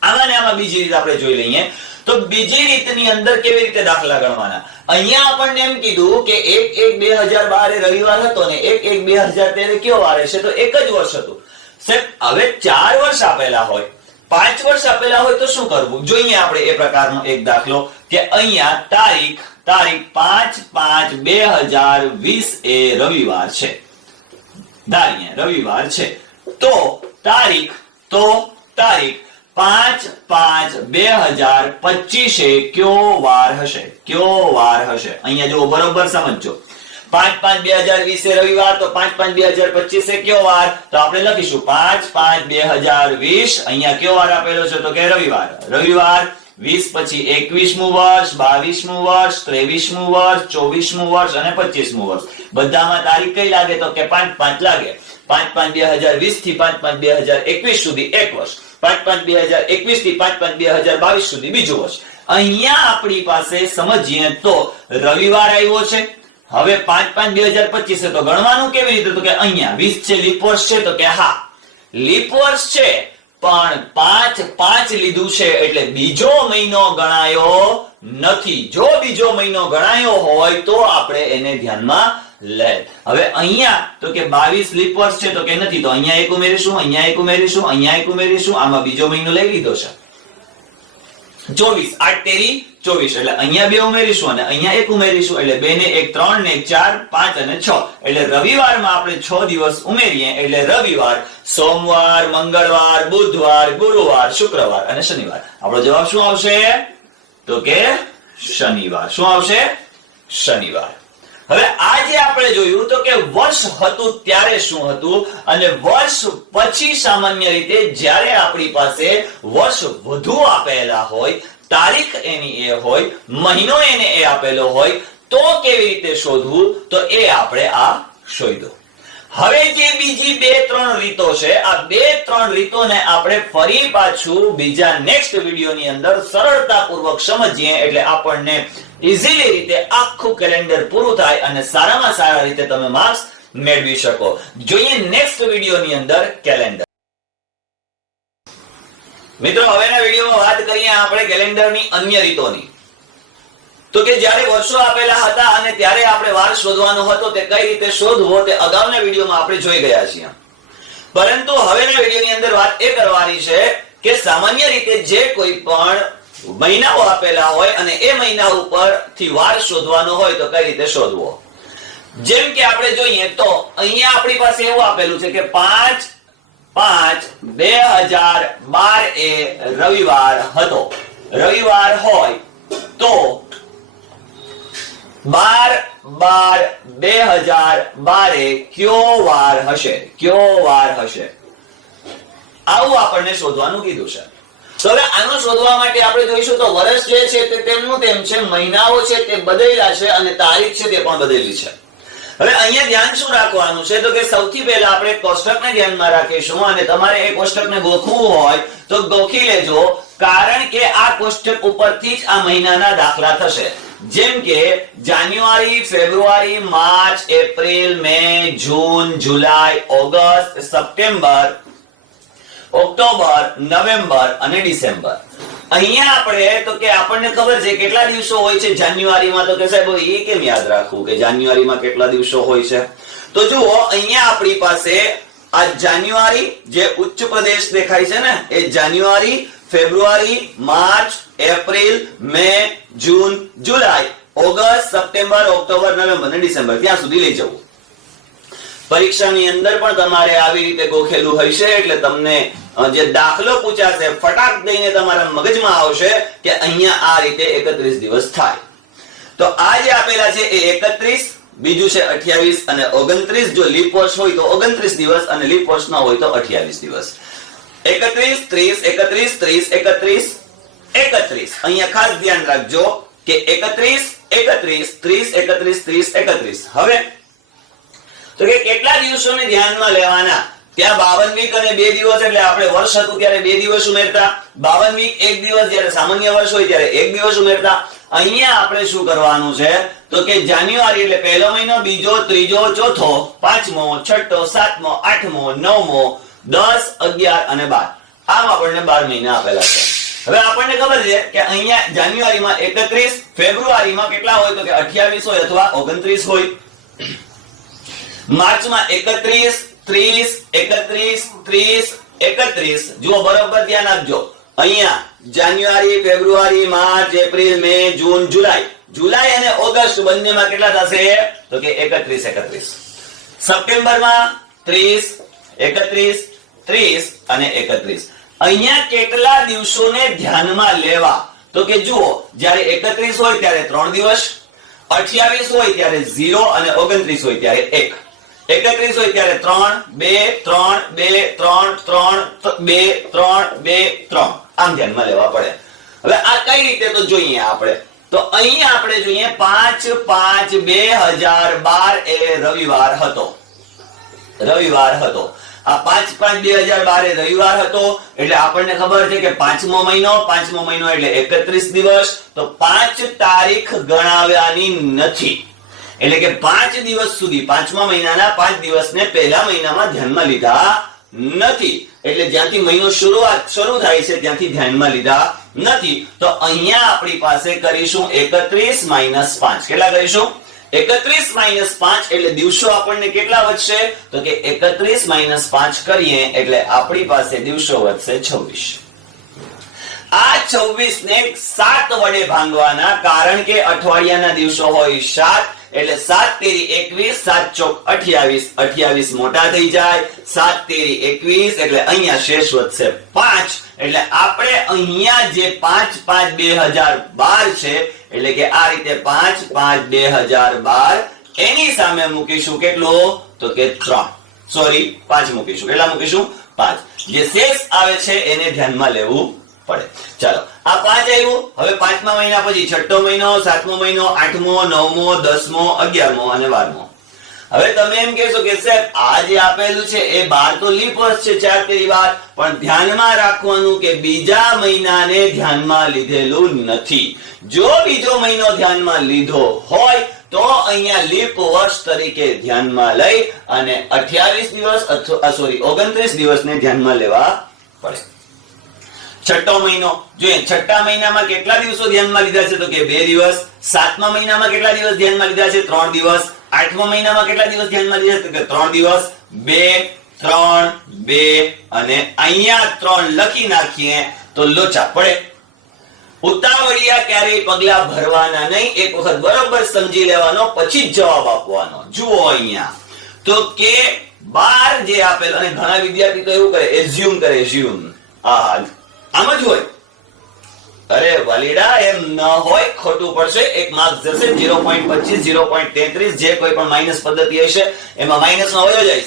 આમાં બીજી રીત આપણે જોઈ લઈએ. તો બીજી રીતની અંદર કેવી રીતે દાખલા ગણવાના? અહીંયા આપણને એમ કીધું કે 1/1/2012 એ રવિવાર હતો ને 1/1/2013 કયો વાર હશે તો એક જ વર્ષ હતું. સાહેબ હવે 4 વર્ષ આપેલા હોય, 5 વર્ષ આપેલા હોય તો શું કરવું? જોઈએ આપણે એ પ્રકારનો એક દાખલો કે અહીંયા તારીખ 5/5/2020 એ રવિવાર છે. ધારીએ રવિવાર છે તો તારીખ 5/5/2025 એ કયો વાર હશે? અહીંયા જો બરોબર સમજજો. 5/5/2020 એ રવિવાર, તો 5/5/2025 એ કયો વાર? તો આપણે લખીશું 5/5/2020. અહીંયા કયો વાર આપેલો છે? તો કે રવિવાર. 20 પછી 21મું વર્ષ, 22મું વર્ષ, 23મું વર્ષ, 24મું વર્ષ અને 25મું વર્ષ. બધામાં તારીખ કઈ લાગે? તો કે 5/5 લાગે. 5/5/2020 થી 5/5/2021 સુધી એક વર્ષ, 5/5/2021 થી 5/5/2022 સુધી બીજું વર્ષ. અહીંયા આપણી પાસે સમજીએ તો રવિવાર આવ્યો છે. હવે 5/5/2025 તો ગણવાનું કેવી રીતે? તો કે અહીંયા 20 છે, લીપ વર્ષ છે. તો કે હા, લીપ વર્ષ છે, પણ 5/5 લીધું છે એટલે બીજો મહિનો ગણાયો નથી. જો બીજો મહિનો ગણાયો હોય તો આપણે એને ધ્યાનમાં લે. હવે અહીંયા તો કે 22 લીપ વર્ષ છે. તો કે નથી, તો અહીંયા એક ઉમેરીશું, અહીંયા એક ઉમેરીશું, અહીંયા એક ઉમેરીશું. આમાં બીજો મહિનો લઈ લીધો છે 24. 8 તેરી 24 એટલે અહીંયા 2 ઉમેરીશું અને અહીંયા એક ઉમેરીશું એટલે 2 ને 1 3 ને 4 5 અને 6 એટલે રવિવારમાં આપણે 6 દિવસ ઉમેરીએ એટલે રવિવાર, સોમવાર, મંગળવાર, બુધવાર, ગુરુવાર, શુક્રવાર અને શનિવાર. આપણો જવાબ શું આવશે? તો કે શનિવાર. શું આવશે? શનિવાર. હવે આજે આપણે જોયું તો કે વર્ષ હતું ત્યારે શું હતું અને વર્ષ પછી સામાન્ય રીતે જ્યારે આપણી પાસે વર્ષ વધુ આપેલા હોય, તારીખ એની એ હોય, મહિનો એને એ આપેલો હોય તો કેવી રીતે શોધવું? તો એ આપણે આ શોધ્યું. હવે જે બીજી 2-3 રીતો છે, આ 2-3 રીતોને આપણે ફરી પાછું બીજા નેક્સ્ટ વિડીયોની અંદર સરળતાપૂર્વક સમજીએ એટલે આપણને ઈઝીલી રીતે આખું કેલેન્ડર પૂરું થાય અને સારામાં સારા રીતે તમે માર્ક્સ મેળવી શકો. જોઈએ નેક્સ્ટ વિડીયોની અંદર કેલેન્ડર. મિત્રો હવેના વિડીયોમાં વાત કરીએ આપણે કેલેન્ડરની અન્ય રીતોની. તો કે જ્યારે વર્ષો આપેલા હતા અને ત્યારે આપણે વાર શોધવાનો હતો તે કઈ રીતે શોધવો તે અગાઉના વિડીયોમાં આપણે જોઈ ગયા છીએ. પરંતુ હવેના વિડીયોની અંદર વાત એ કરવાની છે કે સામાન્ય રીતે જે કોઈ પણ મહિનાઓ આપેલા હોય અને એ મહિના ઉપરથી વાર શોધવાનો હોય તો કઈ રીતે શોધવો. જેમ કે આપણે જોઈએ તો અહીંયા આપણી પાસે એવું આપેલું છે કે 5/5/2012 એ રવિવાર હતો. રવિવાર હોય તો 12/12/2012 એ કયો વાર હશે? આવું આપણને શોધવાનું કીધું છે. તો હવે આનો શોધવા માટે આપણે જોઈશું તો વર્ષ જે છે તે તેમનું તેમ છે, મહિનાઓ છે તે બદલેલા છે અને તારીખ છે તે પણ બદલેલી છે. હવે અહીંયા ધ્યાન શું રાખવાનું છે? તો કે સૌથી પહેલા આપણે કોષ્ટકને ધ્યાનમાં રાખીશું અને તમારે એ કોષ્ટકને ગોખવું હોય તો ગોખી લેજો, કારણ કે આ કોષ્ટક ઉપરથી જ આ મહિનાના દાખલા થશે. જેમ કે જાન્યુઆરી, ફેબ્રુઆરી, માર્ચ, એપ્રિલ, મે, જૂન, જુલાઈ, ઓગસ્ટ, સપ્ટેમ્બર, ઓક્ટોબર, નવેમ્બર અને ડિસેમ્બર. અહીંયા આપણે તો કે આપણને ખબર છે કેટલા દિવસો હોય છે જાન્યુઆરીમાં. તો કે સાહેબ એ કેમ યાદ રાખવું કે જાન્યુઆરીમાં કેટલા દિવસો હોય છે? તો જુઓ અહીંયા આપણી પાસે આ જાન્યુઆરી જે ઉચ્ચ પ્રદેશ દેખાય છે ને એ જાન્યુઆરી, ફેબ્રુઆરી, માર્ચ, એપ્રિલ, મે, જૂન, જુલાઈ, ઓગસ્ટ, સપ્ટેમ્બર, ઓક્ટોબર, નવેમ્બર અને ડિસેમ્બર ત્યાં સુધી લઈ જવું. પરીક્ષાની અંદર પણ તમારે આવી રીતે ગોખેલું હશે એટલે તમને જે દાખલો પૂછાશે ફટાક દઈને તમારા મગજમાં આવશે કે અહીંયા આ રીતે 31 દિવસ થાય. તો આ જે આપેલા છે એ 31, બીજું છે 28 અને 29. જો લીપ વર્ષ હોય તો 29 દિવસ અને લીપ વર્ષ ન હોય તો 28 દિવસ. 31, 30, 31, 30, 31, 31. અહીંયા ખાસ ધ્યાન રાખજો કે 31, 31, 30, 31, 30, 31. હવે તો કે કેટલા દિવસોને ધ્યાનમાં લેવાના? ત્યાં 52 વીક અને 2 દિવસ એટલે આપણે વર્ષ હતું ત્યારે 2 દિવસ ઉમેરતા, 52 વીક 1 દિવસ જ્યારે સામાન્ય વર્ષ હોય ત્યારે 1 દિવસ ઉમેરતા. અહીંયા આપણે શું કરવાનું છે? તો કે જાન્યુઆરી એટલે પહેલો મહિનો, બીજો, ત્રીજો, ચોથો, પાંચમો, છઠ્ઠો, સાતમો, આઠમો, નવમો, 10, 11 અને 12. આમ આપણને 12 મહિના આપેલા છે. હવે આપણને ખબર છે કે અહીંયા જાન્યુઆરીમાં 31, ફેબ્રુઆરીમાં કેટલા હોય? તો કે 28 હોય અથવા 29 હોય. માર્ચમાં 31, 30, 31, 30, 31. જુઓ બરોબર ધ્યાન આપજો. અહીંયા જાન્યુઆરી, ફેબ્રુઆરી, માર્ચ, એપ્રિલ, મે, જૂન, જુલાઈ જુલાઈ અને ઓગસ્ટ બંનેમાં કેટલા થશે તો કે 31 સપ્ટેમ્બરમાં 30 31 30 અને 31 અહીંયા કેટલા દિવસોને ધ્યાનમાં લેવા તો કે જુઓ જ્યારે 31 હોય ત્યારે 3 દિવસ 28 હોય ત્યારે 0 અને 29 હોય ત્યારે 1 31 હોય ત્યારે 3 2 3 2 3 2 3 આમ ધ્યાનમાં લેવા પડે હવે આ કઈ રીતે તો જોઈએ આપણે તો અહીં આપણે જોઈએ 5/5/2012 એ રવિવાર હતો આ 5/5/2012 એ રવિવાર હતો એટલે આપણને ખબર છે કે પાંચમો મહિનો એટલે 31 દિવસ તો 5 તારીખ ગણાવ્યાની નથી એટલે કે 5 દિવસ સુધી પાંચમા મહિનાના 5 દિવસને પહેલા મહિનામાં ધ્યાનમાં લીધા નથી એટલે જ્યાંથી મહિનો શરૂ થાય છે ત્યાંથી ધ્યાનમાં લીધા નથી તો અહીંયા આપણી પાસે કરીશું 31 - 5 કેટલા કરીશું 31 - 5 એટલે દિવસો આપણને કેટલા વધશે તો કે 31 - 5 કરીએ એટલે આપણી પાસે દિવસો વધશે 26 આ 26 ને 7 વડે ભાંગવાના કારણ કે અઠવાડિયાના દિવસો હોય 7 એટલે 7 તેરી 21 7 ચોક 28 28 મોટા થઈ જાય 7 તેરી 21 એટલે અહીંયા શેષ વધશે 5 એટલે આપણે અહીંયા જે 5/5/2012 છે એટલે કે આ રીતે 5/5/2012 એની સામે મૂકીશું કેટલું તો કે 3 સોરી 5 મૂકીશું કેટલા મૂકીશું 5 જે શેષ આવે છે એને ધ્યાનમાં લેવું પડે ચાલો આ 5 આવ્યું હવે પાંચમા મહિના પછી છઠ્ઠો મહિનો સાતમો મહિનો આઠમો નવમો 10મો 11મો અને 12મો હવે તમે એમ કહેશો કે સાહેબ આ જે આપેલું છે એ 12 તો લીપ વર્ષ છે 4 તેરી 12 પણ ધ્યાનમાં રાખવાનું કે બીજા મહિનાને ધ્યાનમાં લીધેલું નથી જો બીજો મહિનો ધ્યાનમાં લીધો હોય તો અહીંયા લીપ વર્ષ તરીકે ધ્યાનમાં લઈ અને 28 દિવસ અથવા સોરી 29 દિવસને ધ્યાનમાં લેવા પડે છઠ્ઠો મહિનો જોઈએ છઠ્ઠા મહિનામાં કેટલા દિવસો ધ્યાનમાં લીધા છે તો કે 2 દિવસ સાતમા મહિનામાં કેટલા દિવસ ધ્યાનમાં લીધા છે 3 દિવસ આઠમા મહિનામાં કેટલા દિવસ ધ્યાનમાં લીધા છે તો કે 3 દિવસ 2 3 2 અને અહીંયા 3 લખી નાખીએ તો લોચા પડે ઉતાવળિયા ક્યારેય પગલા ભરવાના નહીં એક વખત બરોબર સમજી લેવાનો પછી જ જવાબ આપવાનો જુઓ અહીંયા તો કે 12 જે આપેલ અને ઘણા વિદ્યાર્થી તો એવું કરે એઝ્યુમ આમ જ હોય અરે વાલીડા એમ ન હોય ખોટું પડશે એક માર્ક જશે 0.25 0.33 જે કોઈ પણ માઈનસ પદ્ધતિ હશે એમાં માઈનસ માં વયો જાય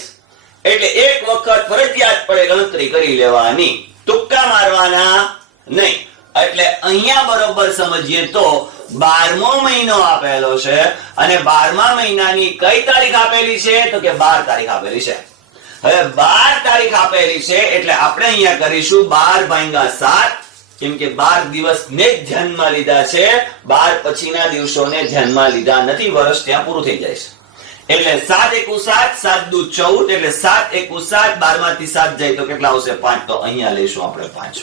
એટલે એક વખત ફરજિયાત પડે ગણતરી કરી લેવાની તુક્કા મારવાના નહીં એટલે અહીંયા બરોબર સમજીએ તો 12મો મહિનો આપેલો છે અને 12મા મહિનાની કઈ તારીખ આપેલી છે તો કે 12 તારીખ આપેલી છે હવે 12 તારીખ આપેલી છે એટલે આપણે અહીંયા કરીશું 12/7 કેમ કે 12 દિવસને જ ધ્યાનમાં લીધા છે 12 પછીના દિવસોને ધ્યાનમાં લીધા નથી વર્ષ ત્યાં પૂરું થઈ જાય છે એટલે 7 × 7 7 × 14 એટલે 7 × 7 12 માંથી 7 જાય તો કેટલા આવશે 5 તો અહીંયા લઈશું આપણે 5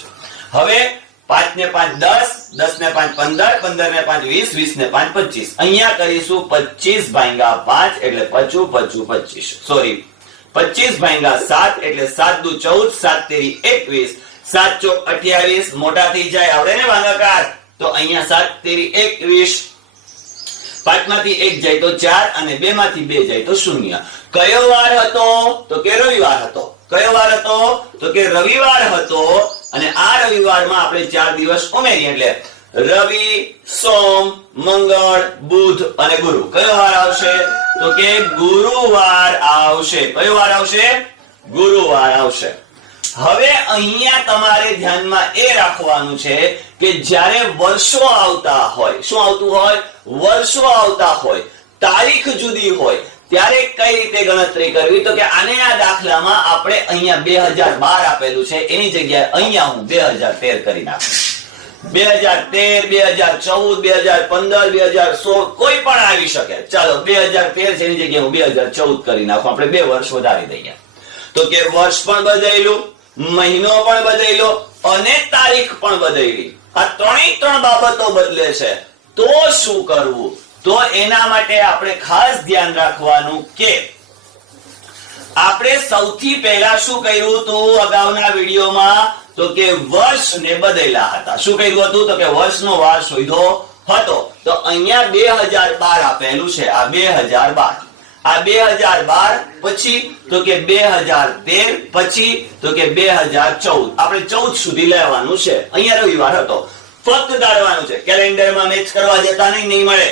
હવે 5 ને 5 10 10 ને 5 15 15 ને 5 20 20 ને 5 25 અહીંયા કરીશું 25/5 એટલે 25 સોરી 25/7 એટલે 7 × 14 7 તેરી 21 7 ચોક 28 મોટા થઈ જાય આવડે ને ભાગાકાર તો અહીંયા 7 તેરી 21 5 માંથી 1 જાય તો 4 અને 2 માંથી 2 જાય તો 0 કયો વાર હતો તો કે રવિવાર હતો કયો વાર હતો તો કે રવિવાર હતો અને આ રવિવારમાં આપણે 4 દિવસ ઉમેરીએ એટલે રવિ સોમ મંગળ બુધ અને ગુરુ કયો વાર આવશે તો કે ગુરુવાર આવશે કયો વાર આવશે ગુરુવાર આવશે હવે અહીંયા તમારે ધ્યાનમાં એ રાખવાનું છે કે જ્યારે વર્ષો આવતા હોય શું આવતું હોય વર્ષો આવતા હોય તારીખ જુદી હોય ત્યારે કઈ રીતે ગણતરી કરવી તો કે આને આ દાખલામાં આપણે અહીંયા 2012 આપેલું છે એની જગ્યાએ અહીંયા હું 2013 કરી નાખું 2013 2014 2015 2016 કોઈ પણ આવી શકે ચાલો 2013 છે એની જગ્યાએ હું 2014 કરી નાખું આપણે 2 વર્ષ વધારી દઈએ તો કે વર્ષ પણ બદલાયેલું મહિનો પણ બદલાયો અને તારીખ પણ બદલાઈ આ ત્રણ બાબતો બદલે છે તો શું કરવું તો એના માટે આપણે ખાસ ધ્યાન રાખવાનું કે આપણે સૌથી પહેલા શું કર્યું હતું અગાઉના વિડિયોમાં તો કે વર્ષને બદલ્યા હતા શું કર્યું હતું તો કે વર્ષનો વાર શોધ્યો હતો તો અહીંયા 2012 આપેલું છે, આ 2012, આ 2012 પછી તો કે 2013 પછી તો કે 2014, આપણે 14 સુધી લેવાનું છે. અહીંયા રવિવાર હતો, ફક્ત તાળવાનું છે, કેલેન્ડરમાં મેચ કરવા જતા નહીં મળે.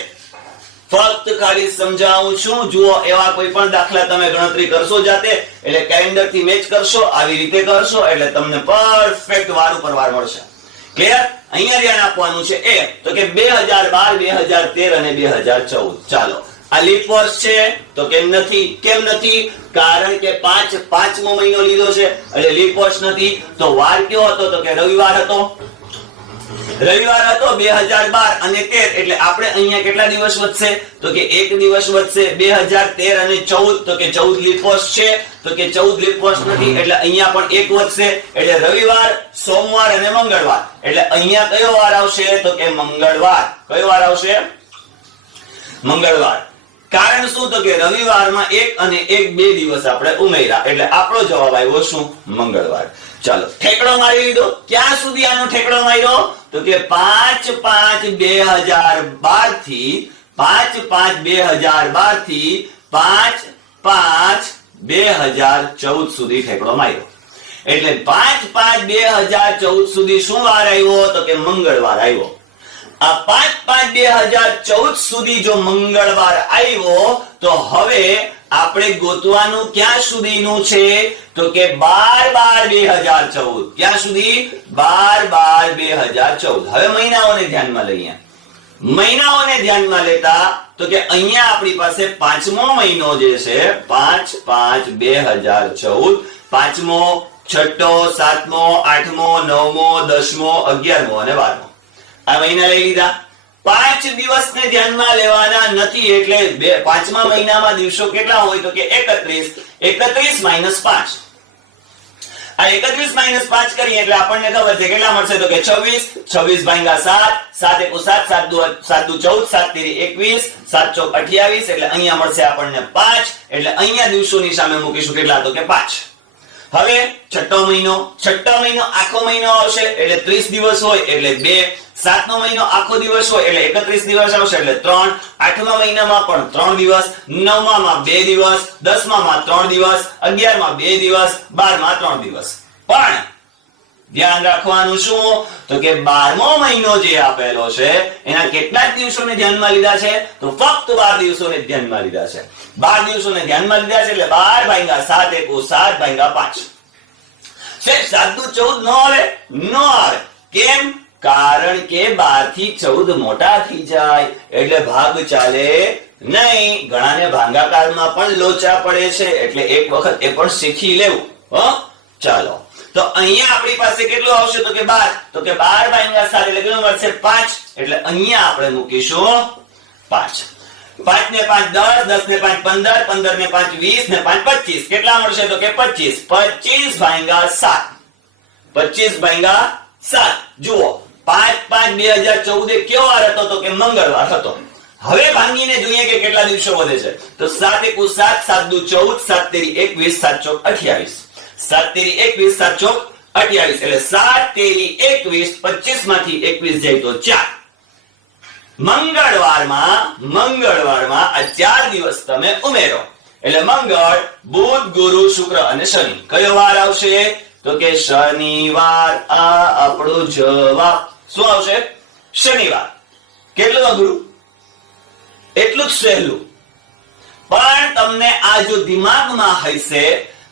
ફક્ત ખાલી સમજાવું છું. જુઓ, એવા કોઈ પણ દાખલા તમે ગણતરી કરશો જાતે એટલે કેલેન્ડર થી મેચ કરશો, આવી રીતે કરશો એટલે તમને પરફેક્ટ વાર ઉપર વાર મળશે. ક્લિયર? અહીંયા ધ્યાન આપવાનું છે એ તો કે 2012, 2013 અને 2014. ચાલો, આ લીપ વર્ષ છે તો કેમ નથી? કારણ કે પાંચમો મહિનો લીધો છે એટલે લીપ વર્ષ નથી. તો વાર કયો હતો? તો કે રવિવાર હતો. 2012 અને 13 એટલે આપણે અહીંયા કેટલા દિવસ વધશે? તો કે એક દિવસ વધશે. 2013 અને 14 તો કે 14 લીપ વર્ષ છે, તો કે 14 લીપ વર્ષ નથી એટલે અહીંયા પણ એક વધશે. એટલે રવિવાર, સોમવાર અને મંગળવાર. એટલે અહીંયા કયો વાર આવશે? તો કે મંગળવાર. કયો વાર આવશે? મંગળવાર. કારણ શું? તો કે રવિવારમાં એક અને એક 2 દિવસ આપણે ઉમેર્યા એટલે આપણો જવાબ આવ્યો શું? મંગળવાર. ચાલો, ઠેકડો મારી લીધો. ક્યાં સુધી આનો ઠેકડો માર્યો? તો કે 5/5/2012 થી 5/5/2012 થી 5/5/2014 સુધી ઠેકડો માર્યો. એટલે 5/5/2014 સુધી શું વાર આવ્યો? તો કે મંગળવાર આવ્યો. આ 5/5/2014 સુધી જો મંગળવાર આવ્યો તો હવે આપણે ગોતવાનું ક્યાં સુધીનું છે? તો કે 12/12/2014. ક્યાં સુધી? 12/12/2014. હવે મહિનાઓને ધ્યાનમાં લઈએ. મહિનાઓને ધ્યાનમાં લેતા તો કે અહીંયા આપણી પાસે પાંચમો મહિનો જે છે 5/5/2014, પાંચમો, છઠ્ઠો, સાતમો, આઠમો, નવમો, 10મો, 11મો અને 12મો આ મહિના લઈ લીધા. 5 દિવસને ધ્યાનમાં લેવાના નથી એટલે પાંચમા મહિનામાં દિવસો કેટલા હોય? તો કે 31. 31 - 5. આ 31 - 5 કરીએ એટલે આપણને ખબર છે કેટલા મળશે? તો કે 26. 26 ભાગ્યા 7, 7 × 7, 7 × 14, 7 × 21, 7 × 28 એટલે અહીંયા મળશે આપણને 5. એટલે અહીંયા દિવસોની સામે મૂકીશું કેટલા? તો કે 5. હવે છઠ્ઠો મહિનો આખો મહિનો આવશે એટલે 30 દિવસ હોય એટલે 2. સાતમો મહિનો આખો દિવસ હોય એટલે 31 દિવસ આવશે એટલે 3. આઠમા મહિનામાં પણ 3 દિવસ, નવમામાં 2 દિવસ, 10મામાં 3 દિવસ, 11માં 2 દિવસ, 12માં 3 દિવસ. પણ ધ્યાન રાખવાનું શું? તો કે 12મો મહિનો જે આપેલો છે એના કેટલા દિવસોને ધ્યાનમાં લીધા છે? તો ફક્ત 12 દિવસોને ધ્યાનમાં લીધા છે. 12 દિવસોને ધ્યાનમાં લીધા છે એટલે 12/7 = 7/5. 7 × 14 ન આવે. કેમ? કારણ કે 12 થી 14 મોટા થઈ જાય એટલે ભાગ ચાલે નહીં. ઘણાને ભાગાકારમાં પણ લોચા પડે છે એટલે એક વખત એ પણ શીખી લેવું. ચાલો, તો અહીંયા આપણી પાસે કેટલું આવશે? તો કે 12. તો કે 12/7 એટલે કેટલું મળશે? 5. એટલે અહીંયા આપણે મૂકીશું 5. 5 ને 5 10, 10 ને 5 15, 15 ને 5 20 ને 5 25 કેટલા મળશે? તો કે 25. 25/7. 25/7. જુઓ, 5/5/2014 કયો વાર હતો? તો કે મંગળવાર હતો. હવે ભાંગીને જોઈએ કે કેટલા દિવસો વધે છે. તો 7 × 7, 7 × 14, 7 × 21, 7 × 21, 7 × 28 એટલે 7 × 21, 25 માંથી 21 જાય તો 4. મંગળવારમાં આ 4 દિવસ તમે ઉમેરો એટલે મંગળ, બુધ, ગુરુ, શુક્ર અને શનિ. કયો વાર આવશે? તો કે શનિવાર. આ આપણો જવાબ શું આવશે? શનિવાર. કેટલું અઘરું? એટલું જ સહેલું. પણ તમને આ જો દિમાગમાં હશે,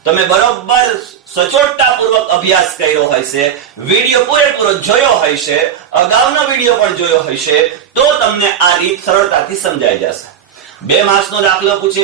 તમે બરોબર સચોટતાપૂર્વક અભ્યાસ કર્યો હશે, વિડિયો પૂરેપૂરો જોયો હશે, અગાઉનો વિડિયો પણ જોયો હશે, તો તમને આ રીત સરળતાથી સમજાઈ જશે. 2 માર્ક્સનો દાખલો પૂછે,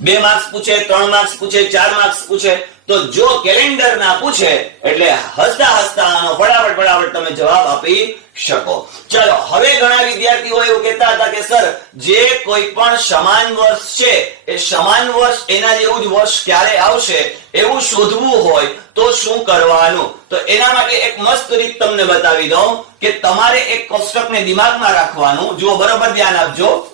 2 માર્ક્સ પૂછે, 3 માર્ક્સ પૂછે, 4 માર્ક્સ પૂછે, તો જો કેલેન્ડર ના પૂછે એટલે હસતા આનો ફટાફટ તમે જવાબ આપી શકો. ચલો, હવે ઘણા વિદ્યાર્થીઓ એવું કહેતા હતા કે સર, જે કોઈ પણ સમાન વર્ષ છે એ સમાન વર્ષ એના જેવું જ વર્ષ ક્યારે આવશે એવું શોધવું હોય તો શું કરવાનું? તો એના માટે એક મસ્ત રીત તમને બતાવી દઉં કે તમારે એક કોષ્ટકને દિમાગમાં રાખવાનું. જુઓ, બરોબર ધ્યાન આપજો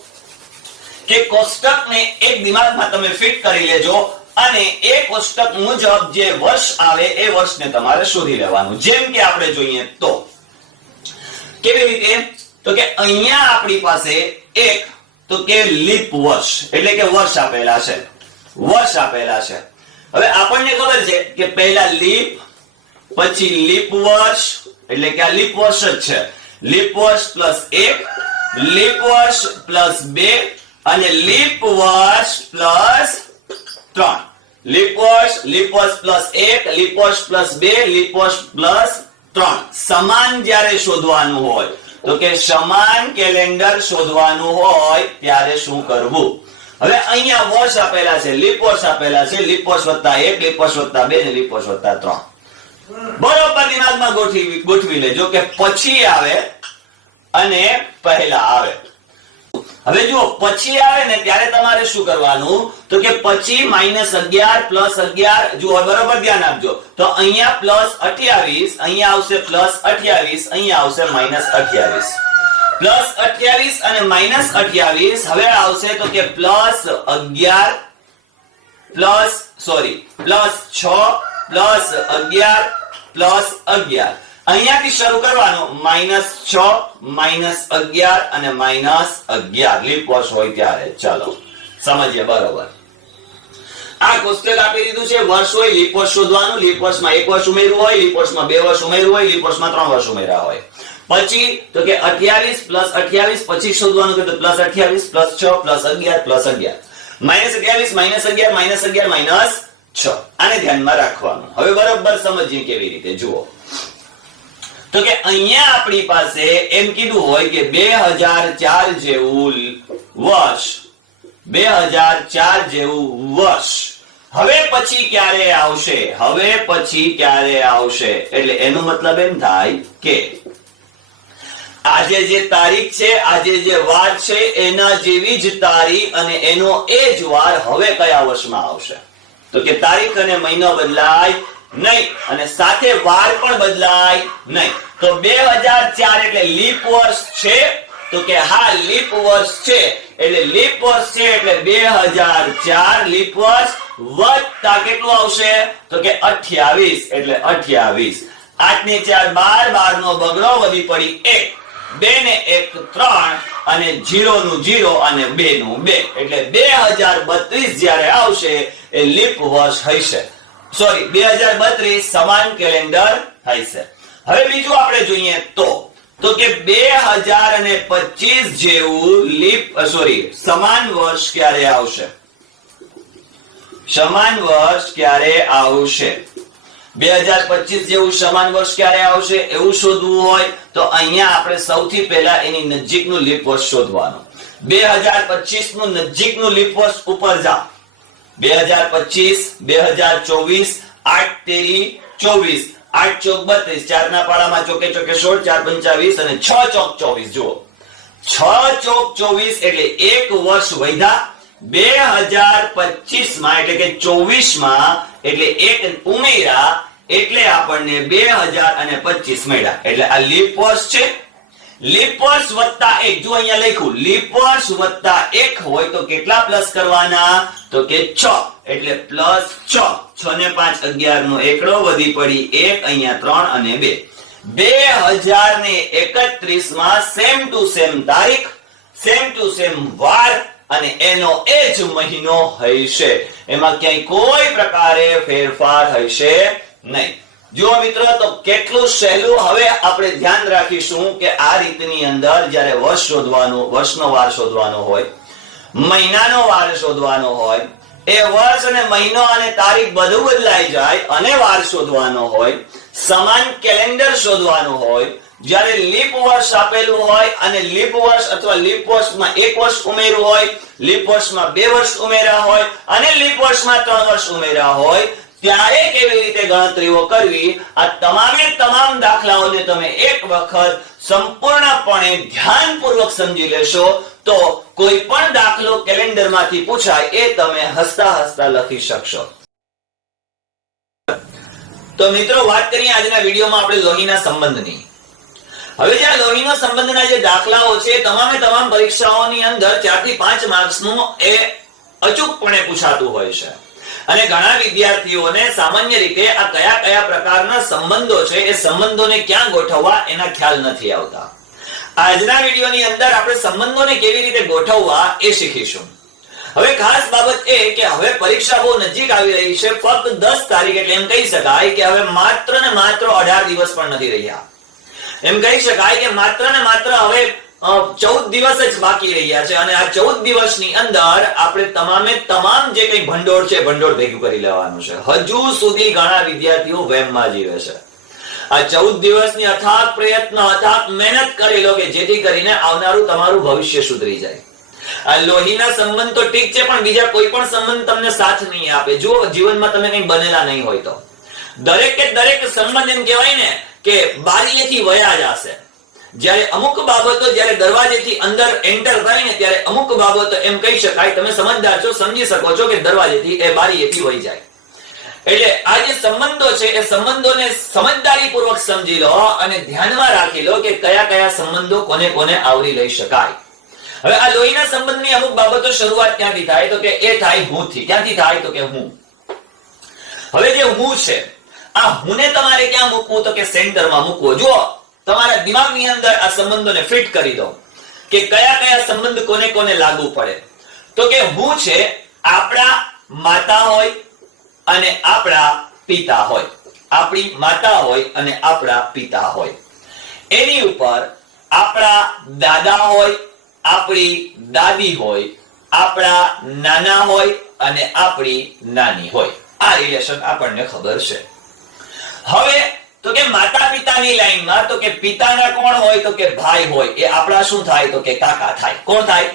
કે કોષ્ટકને એક દિમાગમાં તમે ફિટ કરી લેજો અને એ કોષ્ટક મુજબ જે વર્ષ આવે એ વર્ષને તમારે શોધી લેવાનું. જેમ કે આપણે જોઈએ તો કેવી રીતે? તો કે અહીંયા આપણી પાસે એક તો કે લીપ વર્ષ એટલે કે વર્ષ આપેલા છે, વર્ષ આપેલા છે. હવે આપણને ખબર છે કે પહેલા લીપ, પછી લીપ વર્ષ એટલે કે આ લીપ વર્ષ જ છે. લીપ વર્ષ પ્લસ 1, લીપ વર્ષ પ્લસ 2 અને લીપ વર્ષ પ્લસ 3. લીપ વર્ષ પ્લસ 1, લીપ વર્ષ પ્લસ 2, લીપ વર્ષ પ્લસ 3. સમાન જ્યારે શોધવાનું હોય તો કે સમાન કેલેન્ડર શોધવાનું હોય ત્યારે શું કરવું? હવે અહીંયા વર્ષ આપેલા છે, લીપ વર્ષ આપેલા છે, લીપ વર્ષ વત્તા 1, લીપ વર્ષ વત્તા 2 અને લીપ વર્ષ વત્તા 3. બરોબર દિમાગમાં ગોઠવી લેજો કે પછી આવે અને પહેલા આવે. હવે જો પછી આવે ને ત્યારે તમારે શું કરવાનું? તો કે પછી -11 + 11. જુઓ બરોબર ધ્યાન આપજો. તો અહીંયા +28, અહીંયા આવશે +28, અહીંયા આવશે -28. +28 અને -28 હવે આવશે તો કે +11 +6 +11 +11. અહીંયાથી શરૂ કરવાનું -6 -11 અને -11 લીપ વર્ષ હોય ત્યારે. ચાલો સમજીએ બરોબર. આ કોષ્ટક આપી દીધું છે, વર્ષ હોય લીપ વર્ષ શોધવાનું. લીપ વર્ષમાં 1 વર્ષ ઉમેરવું હોય, લીપ વર્ષમાં 2 વર્ષ ઉમેરવું હોય, લીપ વર્ષમાં 3 વર્ષ ઉમેર્યા હોય. પછી તો કે 28 + 28 પછી શોધવાનું કે તો +28 +6 +11 +11 -11 -11 -6. આને ધ્યાનમાં રાખવાનું. હવે બરોબર સમજીએ કેવી રીતે. જુઓ તો કે અહીંયા આપણી પાસે એમ કીધું હોય કે 2004 જેવું વર્ષ, 2004 જેવું વર્ષ હવે પછી ક્યારે આવશે? હવે પછી ક્યારે આવશે એટલે એનો મતલબ એમ થાય કે આજે જે તારીખ છે, આજે જે વાર છે એના જેવી જ તારીખ અને એનો એ જ વાર હવે કયા વર્ષમાં આવશે? તો કે તારીખ અને મહિનો બદલાય નહીં અને સાથે વાર પણ બદલાય નહીં. તો 2004 એટલે લીપ વર્ષ છે તો કે હા લીપ વર્ષ છે એટલે લીપ વર્ષ છે એટલે 2004 લીપ વર્ષ વત્તા કેટલું આવશે? તો કે 28 એટલે 28. 8 ને 4 12, 12 નો બગડો વધી પડી 1, 2 ને 1 3 અને 0 નું 0 અને 2 નું 2 એટલે 2032 જ્યારે આવશે એ લીપ વર્ષ હશે. સોરી 2032 સમાન કેલેન્ડર હશે. હવે બીજું આપણે જોઈએ તો કે 2025 જેવું સમાન વર્ષ ક્યારે આવશે? સમાન વર્ષ ક્યારે આવશે? 2025 જેવું સમાન વર્ષ ક્યારે આવશે એવું શોધવું હોય તો અહીંયા આપણે સૌથી પહેલા એની નજીકનું લીપ વર્ષ શોધવાનું. 2025 નું નજીકનું લીપ વર્ષ ઉપર જાઓ. 2025 2024 8 તેરી 24 8 ચોક 32 4 ના પાડામાં ચોકે ચોકે 16 4 25 અને 6 ચોક 24. જુઓ 6 ચોક 24 એટલે એક વર્ષ વધ્યા. 2025 માં એટલે કે 24 માં એટલે એક ઉમેર્યા એટલે આપણને 2025 મળ્યા એટલે આ લીપ વર્ષ છે. લીપ વર્ષ વત્તા 1 જો અહીંયા લખ્યું લીપ વર્ષ વત્તા 1 હોય તો કેટલા પ્લસ કરવાના? તો કે 6 એટલે +6. 6 ને 5 11 નો એકડો વધી પડી 1 અહીંયા 3 અને 2. 2031 માં સેમ ટુ સેમ તારીખ, સેમ ટુ સેમ વાર અને એનો એ જ મહિનો હશે. એમાં ક્યાંય કોઈ પ્રકારે ફેરફાર હશે નહીં. જો મિત્રો તો કેટલું સહેલું. હવે આપણે ધ્યાન રાખીશું કે આ રીતની અંદર જ્યારે વર્ષ શોધવાનું, વર્ષનો વાર શોધવાનો હોય, મહિનાનો વાર શોધવાનો હોય, એ વર્ષ અને મહિનો અને તારીખ બધું બદલાઈ જાય અને વાર શોધવાનો હોય, સમાન કેલેન્ડર શોધવાનું હોય, જ્યારે લીપ વર્ષ આપેલું હોય અને લીપ વર્ષ અથવા લીપ વર્ષમાં 1 વર્ષ ઉમેર્યું હોય, લીપ વર્ષમાં 2 વર્ષ ઉમેર્યા હોય અને લીપ વર્ષમાં 3 વર્ષ ઉમેર્યા હોય ત્યારે કેવી રીતે ગણતરીઓ કરવી, આ તમામે તમામ દાખલાઓને તમે એક વખત સંપૂર્ણપણે ધ્યાનપૂર્વક સમજી લેશો તો કોઈ પણ દાખલો કેલેન્ડરમાંથી પૂછાય એ તમે હસતા હસતા લખી શકશો. તો મિત્રો વાત કરીએ આજના વિડીયોમાં આપણે લોહીના સંબંધની. હવે જે લોહીના સંબંધના જે દાખલાઓ છે તમામે તમામ પરીક્ષાઓની અંદર 4 થી 5 માર્ક્સનું એ અચૂકપણે પૂછાતું હોય છે અને ઘણા વિદ્યાર્થીઓને સામાન્ય રીતે આ કયા કયા પ્રકારના સંબંધો છે એ સંબંધોને ક્યાં ગોઠવવા એના ખ્યાલ નથી આવતા. આજના વિડીયોની અંદર આપણે સંબંધોને કેવી રીતે ગોઠવવા એ શીખીશું. હવે ખાસ બાબત એ કે હવે પરીક્ષા બહુ નજીક આવી રહી છે. ફક્ત 10 તારીખ એટલે એમ કહી શકાય કે હવે માત્ર ને માત્ર 18 દિવસ પણ નથી રહ્યા. એમ કહી શકાય કે માત્ર ને માત્ર હવે 14 દિવસ જ બાકી રહ્યા છે અને આ 14 દિવસની અંદર આપણે તમામ જે કંઈ ભંડોળ છે ભંડોળ ભેગું કરી લેવાનું છે. હજુ સુધી ઘણા વિદ્યાર્થીઓ વહેમમાં જીવે છે. આ 14 દિવસની અથાગ પ્રયત્ન અથાગ મહેનત કરી લો કે જેથી કરીને આવનારું તમારું ભવિષ્ય સુધરી જાય. આ લોહીના સંબંધ તો ઠીક છે પણ બીજા કોઈ પણ સંબંધ તમને સાથ નહીં આપે. જો જીવનમાં તમે કંઈ બનેલા નહીં હોય તો દરેક સંબંધ એમ કહેવાય ને કે બારીએથી વયા જશે. જ્યારે અમુક બાબતો જ્યારે દરવાજેથી અંદર એન્ટર થાય ને ત્યારે અમુક બાબતો એમ કહી શકાય તમે સમજદાર છો સમજી શકો છો કે દરવાજેથી એ બારીએથી વહી જાય. એટલે આ જે સંબંધો છે એ સંબંધોને સમજદારીપૂર્વક સમજી લો અને ધ્યાનમાં રાખી લો કે કયા સંબંધો કોને આવરી લઈ શકાય. હવે આ લોહીના સંબંધની અમુક બાબતો શરૂઆત ક્યાંથી થાય તો કે એ થાય હુંથી. ક્યાંથી થાય તો કે હું. હવે જે હું છે આ હુંને તમારે ક્યાં મૂકવું તો કે સેન્ટરમાં મૂકવો. જો તમારા દિમાગની અંદર આ સંબંધોને ફિટ કરી દો કે કયા સંબંધ કોને લાગુ પડે. તો કે હું છે આપણા માતા હોય અને આપણા પિતા હોય. આપણી માતા હોય અને આપણા પિતા હોય. એની ઉપર આપણા દાદા હોય, આપણી દાદી હોય, આપણા નાના હોય અને આપણી નાની હોય. આ રિલેશન આપણને ખબર છે. હવે તો કે માતા પિતાની લાઈનમાં તો કે પિતાના કોણ હોય તો કે ભાઈ હોય. એ આપણા શું થાય તો કે કાકા થાય. કોણ થાય?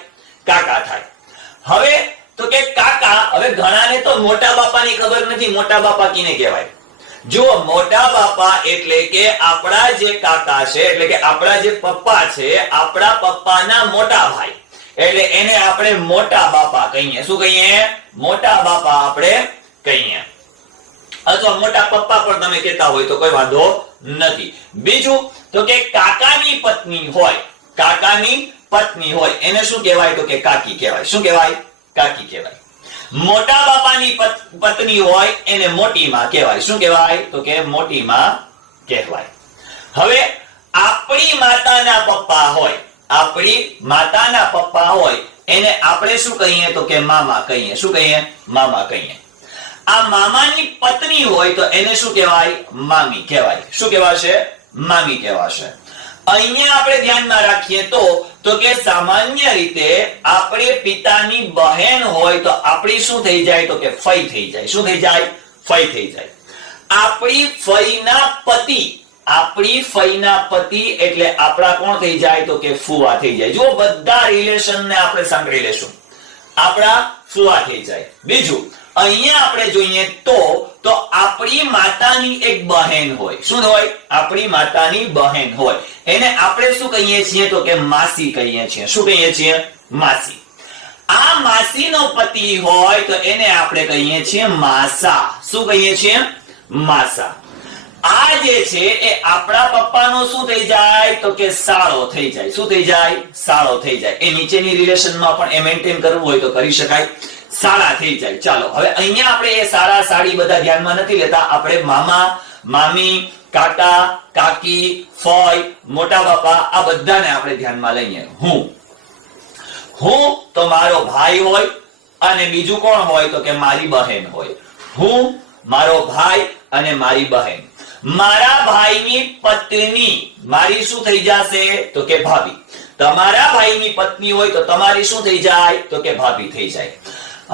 કાકા થાય. હવે તો કે કાકા, હવે ઘણાને તો મોટા બાપાની ખબર નથી. મોટા બાપા કિને કહેવાય? જો મોટા બાપા એટલે કે આપણા જે કાકા છે એટલે કે આપણા જે પપ્પા છે આપણા પપ્પાના મોટા ભાઈ એટલે એને આપણે મોટા બાપા કહીએ. શું કહીએ? મોટા બાપા આપણે કહીએ. અથવા મોટા પપ્પા પણ તમે કહેતા હોય તો કોઈ વાંધો નથી. બીજું તો કે કાકાની પત્ની હોય, કાકાની પત્ની હોય એને શું કહેવાય તો કે કાકી કહેવાય. શું કહેવાય? કાકી કહેવાય. મોટા બાપાની પત્ની હોય એને મોટી માં કહેવાય. શું કહેવાય તો કે મોટી માં કહેવાય. હવે આપણી માતાના પપ્પા હોય, આપણી માતાના પપ્પા હોય એને આપણે શું કહીએ તો કે મામા કહીએ. શું કહીએ? મામા કહીએ. આ મામાની પત્ની હોય તો એને શું કહેવાય? મામી કહેવાય. શું કહેવાશે? મામી કહેવાશે. અહીંયા આપણે ધ્યાનમાં રાખીએ તો કે સામાન્ય રીતે આપણે પિતાની બહેન હોય તો આપણી શું થઈ જાય તો કે ફઈ થઈ જાય. શું થઈ જાય? ફઈ થઈ જાય. આપણી ફઈના પતિ એટલે આપણા કોણ થઈ જાય તો કે ફુવા થઈ જાય. જો બધા રિલેશનને આપણે સાંકળી લેશું આપણા ફુવા થઈ જાય. બીજું અહીંયા આપણે જોઈએ તો આપણી માતાની એક બહેન હોય. શું હોય? આપણી માતાની બહેન હોય એને આપણે શું કહીએ છીએ તો કે માસી કહીએ છીએ. શું કહીએ છીએ? માસી. આ માસીનો પતિ હોય તો એને આપણે કહીએ છીએ માસા. શું કહીએ છીએ? માસા. આ જે છે એ આપણા પપ્પાનો શું થઈ જાય તો કે સાળો થઈ જાય. શું થઈ જાય? સાળો થઈ જાય. એ નીચેની રિલેશનમાં પણ એ મેન્ટેન કરવું હોય તો કરી શકાય. સાળા થઈ જાય. ચાલો હવે અહીંયા આપણે એ સાળા સાડી બધા ધ્યાનમાં નથી લેતા. આપણે મામા, મામી, કાકા, કાકી, ફોય, મોટા બાપા આ બધાને આપણે ધ્યાનમાં લઈએ. હું તો મારો ભાઈ હોય અને બીજું કોણ હોય તો કે મારી બહેન હોય. હું, મારો ભાઈ અને મારી બહેન. મારા ભાઈની પત્ની મારી શું થઈ જશે તો કે ભાભી. તમારા ભાઈની પત્ની હોય તો તમારી શું થઈ જાય તો કે ભાભી થઈ જાય.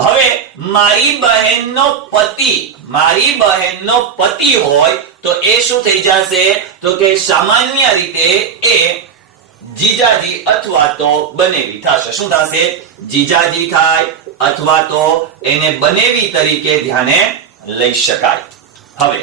હવે મારી બહેનનો પતિ હોય તો એ શું થઈ જશે તો કે સામાન્ય રીતે એ જીજાજી અથવા તો બનેવી થશે. શું થશે? જીજાજી થાય અથવા તો એને બનેવી તરીકે ધ્યાને લઈ શકાય. હવે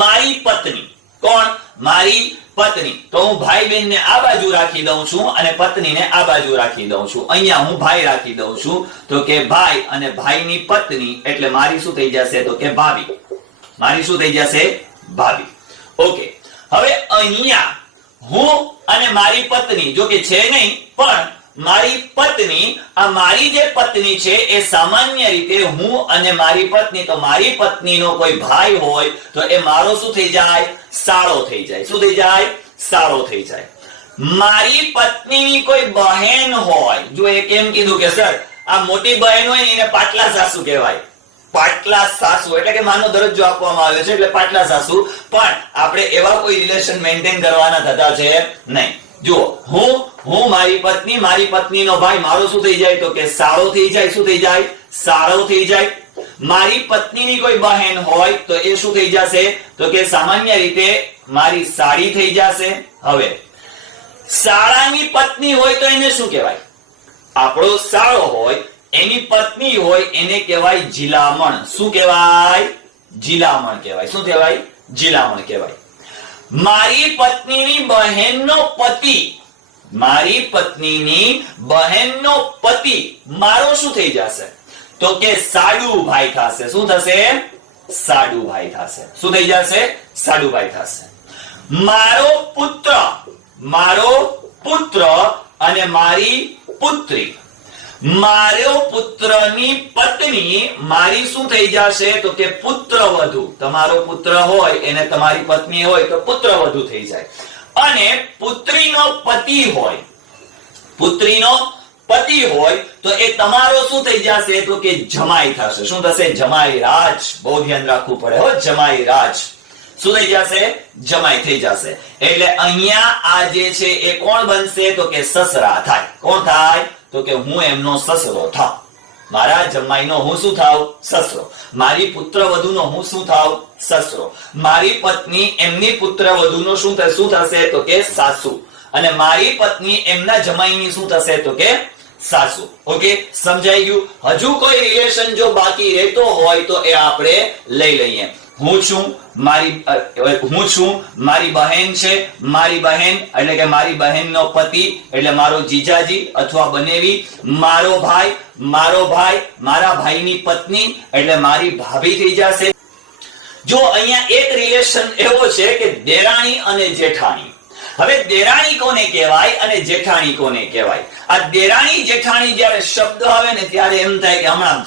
મારી પત્ની કોણ? મારી પત્ની. તો હું ભાઈ બહેનને આ બાજુ રાખી દઉં છું અને પત્નીને આ બાજુ રાખી દઉં છું. અહીંયા હું ભાઈ રાખી દઉં છું તો કે ભાઈ અને ભાઈની પત્ની એટલે મારી શું થઈ જશે તો કે ભાભી. મારી શું થઈ જશે? ભાભી. ઓકે. હવે અહીંયા હું અને મારી પત્ની જો કે છે નહીં પણ મારી પત્ની, આ મારી જે પત્ની છે એ સામાન્ય રીતે હું અને મારી પત્ની, તો મારી પત્નીનો કોઈ ભાઈ હોય તો એ મારો શું થઈ જાય? સાળો થઈ જાય. શું થઈ જાય? સાળો થઈ જાય. મારી પત્નીની કોઈ બહેન હોય, જો એ કેમ કીધું કે સર આ મોટી બહેન હોય ને એને પાટલા સાસુ કહેવાય. પાટલા સાસુ એટલે કે માનો દરજ્જો આપવામાં આવ્યો છે એટલે પાટલા સાસુ, પણ આપણે એવા કોઈ રિલેશન મેન્ટેન કરવાના થતા છે નહીં. જો હું મારી પત્નીનો ભાઈ મારો શું થઈ જાય તો કે સાળો થઈ જાય. શું થઈ જાય? સાળો થઈ જાય. મારી પત્નીની કોઈ બહેન હોય તો એ શું થઈ જશે તો કે સામાન્ય રીતે મારી સાળી થઈ જશે. હવે સાળાની પત્ની હોય તો એને શું કહેવાય? આપણો સાળો હોય એની પત્ની હોય એને કહેવાય જીલામણ. શું કહેવાય? જીલામણ કહેવાય. શું કહેવાય? જીલામણ કહેવાય. મારી પત્નીની બહેનનો પતિ, મારી પત્નીની બહેનનો પતિ મારો શું થઈ જશે તો કે સાડુ ભાઈ થશે. શું થશે? સાડુ ભાઈ થશે. શું થઈ જશે? સાડુ ભાઈ થશે. મારો પુત્ર અને મારી પુત્રી, મારો પુત્રની પત્ની મારી શું થઈ જશે તો કે પુત્રવધુ. તમારો પુત્ર હોય એને તમારી પત્ની હોય તો પુત્રવધુ થઈ જાય. અને પુત્રીનો પતિ હોય, પુત્રીનો પતિ હોય તો એ તમારો શું થઈ જશે તો કે જમાઈ થશે. શું થશે? જમાઈ રાજ. બહુ ધ્યાન રાખવું પડે હો. જમાઈ રાજ શું થઈ જશે? જમાઈ થઈ જશે. એટલે અહીંયા આ જે છે એ કોણ બનશે તો કે સસરા થાય. કોણ થાય તો કે હું એમનો સસરો થાવ. મારા જમાઈનો હું શું થાવ? સસરો. મારી પુત્રવધુનો હું શું થાવ? સસરો. મારી પત્ની એમની પુત્રવધુનો શું થશે તો કે સાસુ. અને મારી પત્ની એમના જમાઈની શું થશે તો કે સાસુ. ઓકે, સમજાઈ ગયું? હજુ કોઈ રિલેશન જો બાકી રહેતો હોય તો એ આપણે લઈ લઈએ. હું છું મારી બહેન છે. મારી બહેન એટલે કે મારી બહેનનો પતિ એટલે મારો જીજાજી અથવા બનેવી. મારો ભાઈ મારા ભાઈની પત્ની એટલે મારી ભાભી થઈ જશે. જો અહીંયા એક રિલેશન એવો છે કે દેરાણી અને જેઠાણી. હવે દેરાણી કોને કહેવાય અને જેઠાણી કોને કહેવાય? આ દેરાણી જેઠાણી જ્યારે શબ્દ આવે ને ત્યારે એમ થાય કે હમણાં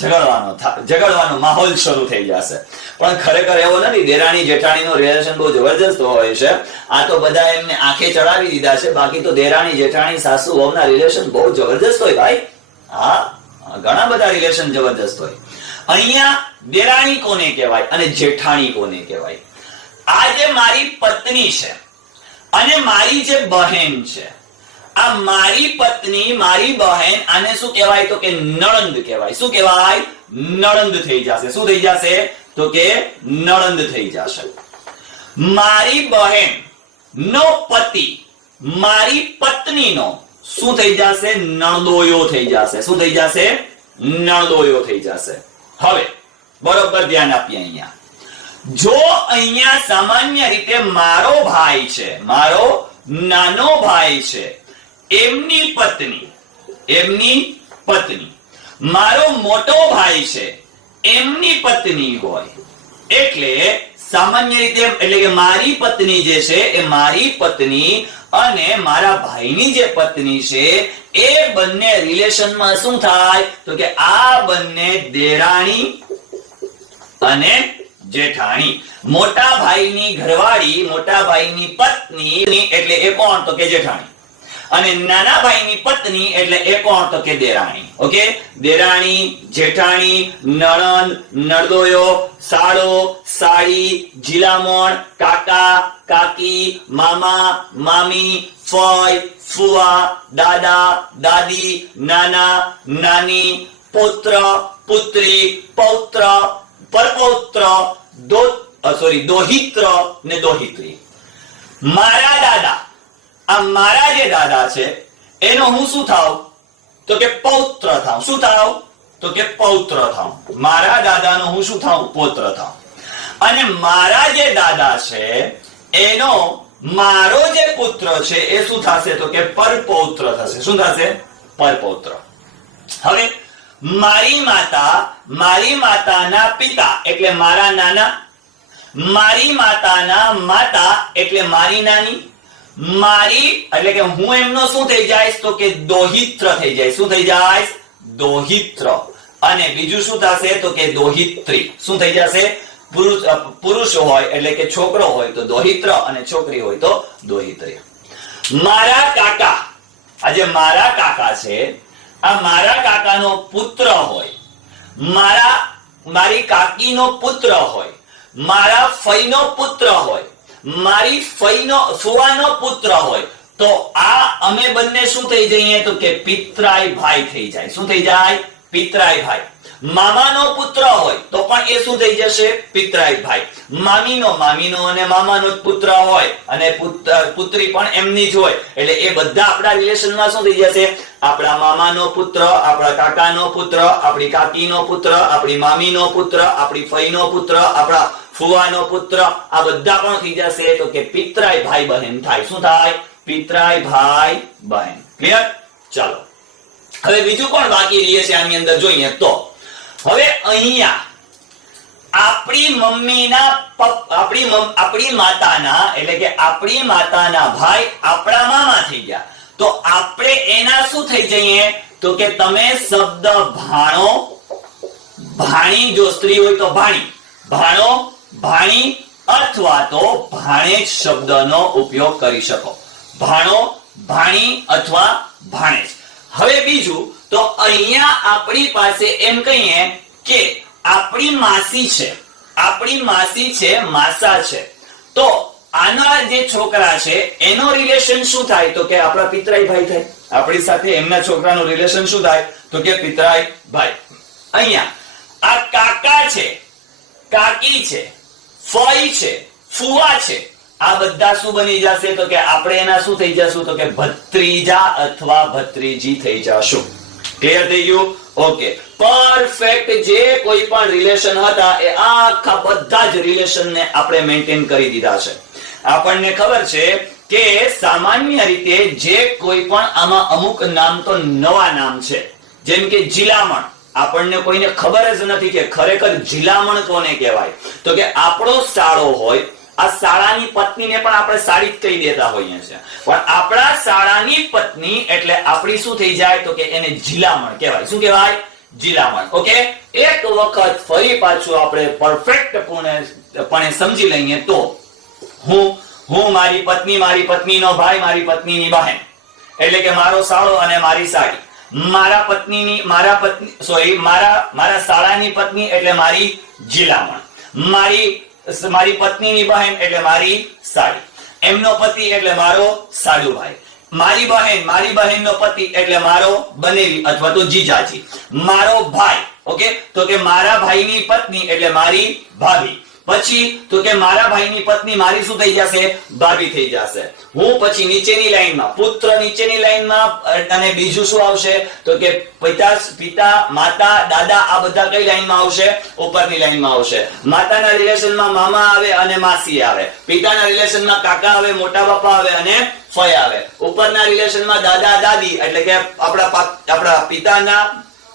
ઝઘડવાનો માહોલ શરૂ થઈ જશે, પણ ખરેખર એવો નથી. દેરાણી જેઠાણીનો રિલેશન બહુ જબરજસ્ત હોય છે. આ તો બધા એમને આંખે ચડાવી દીધા છે, બાકી તો દેરાણી જેઠાણી સાસુ વહુના રિલેશન બહુ જબરજસ્ત હોય ભાઈ. હા, ઘણા બધા રિલેશન જબરજસ્ત હોય. અહીંયા દેરાણી કોને કહેવાય અને જેઠાણી કોને કહેવાય? આ જે મારી પત્ની છે અને મારી જે બહેન છે, આ મારી પત્ની મારી બહેન આને શું કહેવાય તો કે નણંદ કહેવાય. શું કહેવાય? નણંદ થઈ જશે. શું થઈ જશે તો કે નણંદ થઈ જશે. મારી બહેન નો પતિ મારી પત્નીનો શું થઈ જશે? નણદોયો થઈ જશે. શું થઈ જશે? નણદોયો થઈ જશે. હવે બરોબર ધ્યાન આપીએ. અહીંયા જો અહીંયા સામાન્ય રીતે મારો ભાઈ છે, મારો નાનો ભાઈ છે, એમની પત્ની, મારો મોટો ભાઈ છે એમની પત્ની હોય એટલે સામાન્ય રીતે એટલે કે મારી પત્ની જે છે એ મારી પત્ની અને મારા ભાઈની જે પત્ની છે એ બંને રિલેશનમાં શું થાય તો કે આ બંને દેરાણી અને જેઠાણી. મોટા ભાઈની ઘરવાળી, મોટા ભાઈની પત્ની એટલે એ કોણ તો કે જેઠાણી. અને નાના ભાઈની પત્ની એટલે એ કોણ તો કે દેરાણી. ઓકે, દેરાણી, જેઠાણી, નણંદ, નણદોયો, સાળો, સાળી, જીલામણ, કાકા, કાકી, મામા, મામી, ફોય, ફુવા, દાદા, દાદી, નાના, નાની, પુત્ર, પુત્રી, પૌત્ર, પરપૌત્ર, દોહિત્ર ને દોહિત્રી. મારા દાદા, આ મારા જે દાદા છે એનો હું શું થાવ તો કે પૌત્ર થાવ. શું થાવ તો કે પૌત્ર થાવ. મારા દાદાનો હું શું થાવ? પૌત્ર થાવ. અને મારા જે દાદા છે એનો મારો જે પુત્ર છે એ શું થશે તો કે પરપૌત્ર થશે. શું થશે? પરપૌત્ર. હવે મારી માતાના પિતા એટલે મારા નાના, મારી માતાના માતા એટલે મારી નાની, મારી એટલે કે હું એમનો શું થઈ જાય તો કે દોહિત્ર થઈ જાય. શું થઈ જાય? દોહિત્ર. અને બીજું શું થશે તો કે દોહિત્રી. શું થઈ જશે? પુરુષ હોય એટલે કે છોકરો હોય તો દોહિત્ર અને છોકરી હોય તો દોહિત્રી. મારા કાકા, આ જે મારા કાકા છે, આ મારા કાકાનો પુત્ર હોય, મારી કાકીનો પુત્ર હોય, મારા ફઈનો પુત્ર હોય, મારી ફુવાનો પુત્ર હોય, તો આ અમે બંને શું થઈ જઈએ? તો કે પિતરાઈ ભાઈ થઈ જાય. શું થઈ જાય? પિતરાઈ ભાઈ. મામાનો પુત્ર હોય તો પણ એ શું થઈ જશે? પિતરાઈ ભાઈ. મામીનો અને મામાનો જ પુત્ર હોય અને પુત્રી પણ એમની જ હોય, એટલે એ બધા આપણા રિલેશનમાં શું થઈ જશે? આપણા મામાનો પુત્ર, આપણા કાકાનો પુત્ર, આપણી કાકીનો પુત્ર, આપણી મામીનો પુત્ર, આપણી ફઈનો પુત્ર, આપણા ફુવાનો પુત્ર, આ બધા પણ થઈ જશે તો કે પિતરાઈ ભાઈ બહેન થાય. શું થાય? પિતરાઈ ભાઈ બહેન. ક્લિયર? ચાલો, હવે બીજું કોણ બાકી રહે છે આની અંદર જોઈએ તો હવે અહીંયા આપણી માતાના એટલે કે આપણી માતાના ભાઈ આપણા મામા થઈ ગયા, તો આપણે એના શું થઈ જઈએ? તો કે તમે શબ્દ ભાણો, ભાણી, જો સ્ત્રી હોય તો ભાણી, ભાણો, ભાણી અથવા તો ભાણેજ શબ્દનો ઉપયોગ કરી શકો. ભાણો, ભાણી અથવા ભાણેજ. હવે બીજું તો અહીંયા આપણી પાસે એમ કહીએ કે આપણી માસી છે, માસા છે, તો આના જે છોકરા છે એનો રિલેશન શું થાય? તો કે આપણા પિતરાઈ ભાઈ થાય. આપણી સાથે એમના છોકરાનું રિલેશન શું થાય? તો કે પિતરાઈ ભાઈ. અહીંયા આ કાકા છે, કાકી છે, ફઈ છે, ફુવા છે, આ બધા શું બની જશે? તો કે આપણે એના શું થઈ જશું? તો કે ભત્રીજા અથવા ભત્રીજી થઈ જશું. ક્લિયર થઈ ગયું? Okay, perfect. જે કોઈ પણ રિલેશન હતા એ આખા બધા જ રિલેશનને આપણે મેન્ટેન કરી દીધા છે. આપણને ખબર છે કે સામાન્ય રીતે જે કોઈ પણ આમાં અમુક નામ તો નવા નામ છે, જેમ કે જીલામણ. આપણને કોઈને ખબર જ નથી કે ખરેખર જીલામણ કોને કહેવાય. તો કે આપણો સાળો હોય, આ શાળાની પત્નીને પણ આપણે સાળી જ કહી દેતા હોઈએ છીએ, પણ આપણા શાળાની પત્ની એટલે આપણી શું થઈ જાય? તો કે એને જીલામણ કહેવાય. શું કહેવાય? જીલામણ. ઓકે, એક વખત ફરી પાછું આપણે પરફેક્ટ પણ સમજી લઈએ તો હું મારી પત્ની, મારી પત્નીનો ભાઈ, મારી પત્નીની બહેન એટલે કે મારો સાળો અને મારી સાળી, મારા શાળાની પત્ની એટલે મારી જીલામણ, મારી પત્નીની બહેન એટલે મારી સાળી, એમનો પતિ એટલે મારો સાડુભાઈ, મારી બહેનનો પતિ એટલે મારો બનેવી અથવા તો જીજાજી, મારો ભાઈ. ઓકે, તો કે મારા ભાઈની પત્ની એટલે મારી ભાભી. પછી તો કે મારા ભાઈની પત્ની મારી શું થઈ જશે? ભાભી થઈ જશે. હું પછી નીચેની લાઈનમાં પુત્ર, નીચેની લાઈનમાં અને બીજું શું આવશે? તો કે પિતા, માતા, દાદા, આ બધા કઈ લાઈનમાં આવશે? ઉપરની લાઈનમાં આવશે. માતાના રિલેશનમાં મામા આવે અને માસી આવે. પિતાના રિલેશનમાં કાકા આવે, મોટા બાપા આવે અને ફઈ આવે. ઉપરના રિલેશનમાં દાદા, દાદી એટલે કે આપણા પિતાના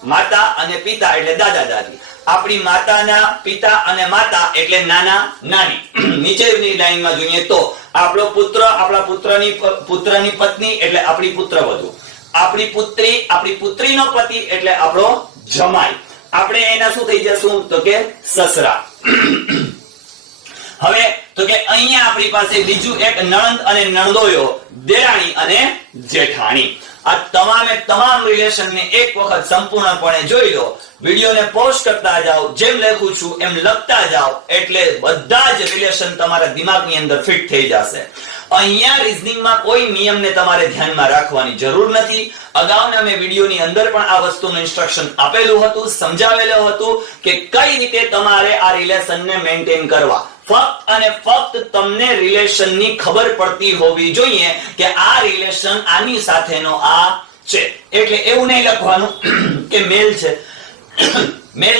માતા અને પિતા એટલે દાદા, દાદી. આપણી માતાના પિતા અને માતા એટલે નાના, નાની. નીચેની લાઈનમાં જોઈએ તો આપણો પુત્ર, આપણા પુત્રની પત્ની એટલે આપણી પુત્રવધુ, આપણી પુત્રીનો પતિ એટલે આપણો જમાઈ. આપણે એના શું થઈ જશું? તો કે સસરા. હવે તો કે અહીંયા આપણી પાસે બીજું એક નણંદ અને નણદોયો, દેરાણી અને જેઠાણી. આ તમામ રિલેશનને એક વખત સંપૂર્ણપણે જોઈ લો. વિડીયોને પોઝ કરતા જાઓ, જેમ લખું છું એમ લખતા જાઓ, એટલે બધા જ રિલેશન તમારા દિમાગની અંદર ફિટ થઈ જશે. અહીંયા રીઝનિંગમાં કોઈ નિયમને તમારે ધ્યાનમાં રાખવાની જરૂર નથી. અગાઉના મેં વિડીયોની અંદર પણ આ વસ્તુનું ઇન્સ્ટ્રક્શન આપેલું હતું, સમજાવેલું હતું કે કઈ રીતે તમારે આ રિલેશનને મેન્ટેન કરવા. ફક્ત અને ફક્ત તમને રિલેશનની ખબર પડતી હોવી જોઈએ કે આ રિલેશન આની સાથેનો આ છે. એટલે એવું નહીં લખવાનું કે મેલ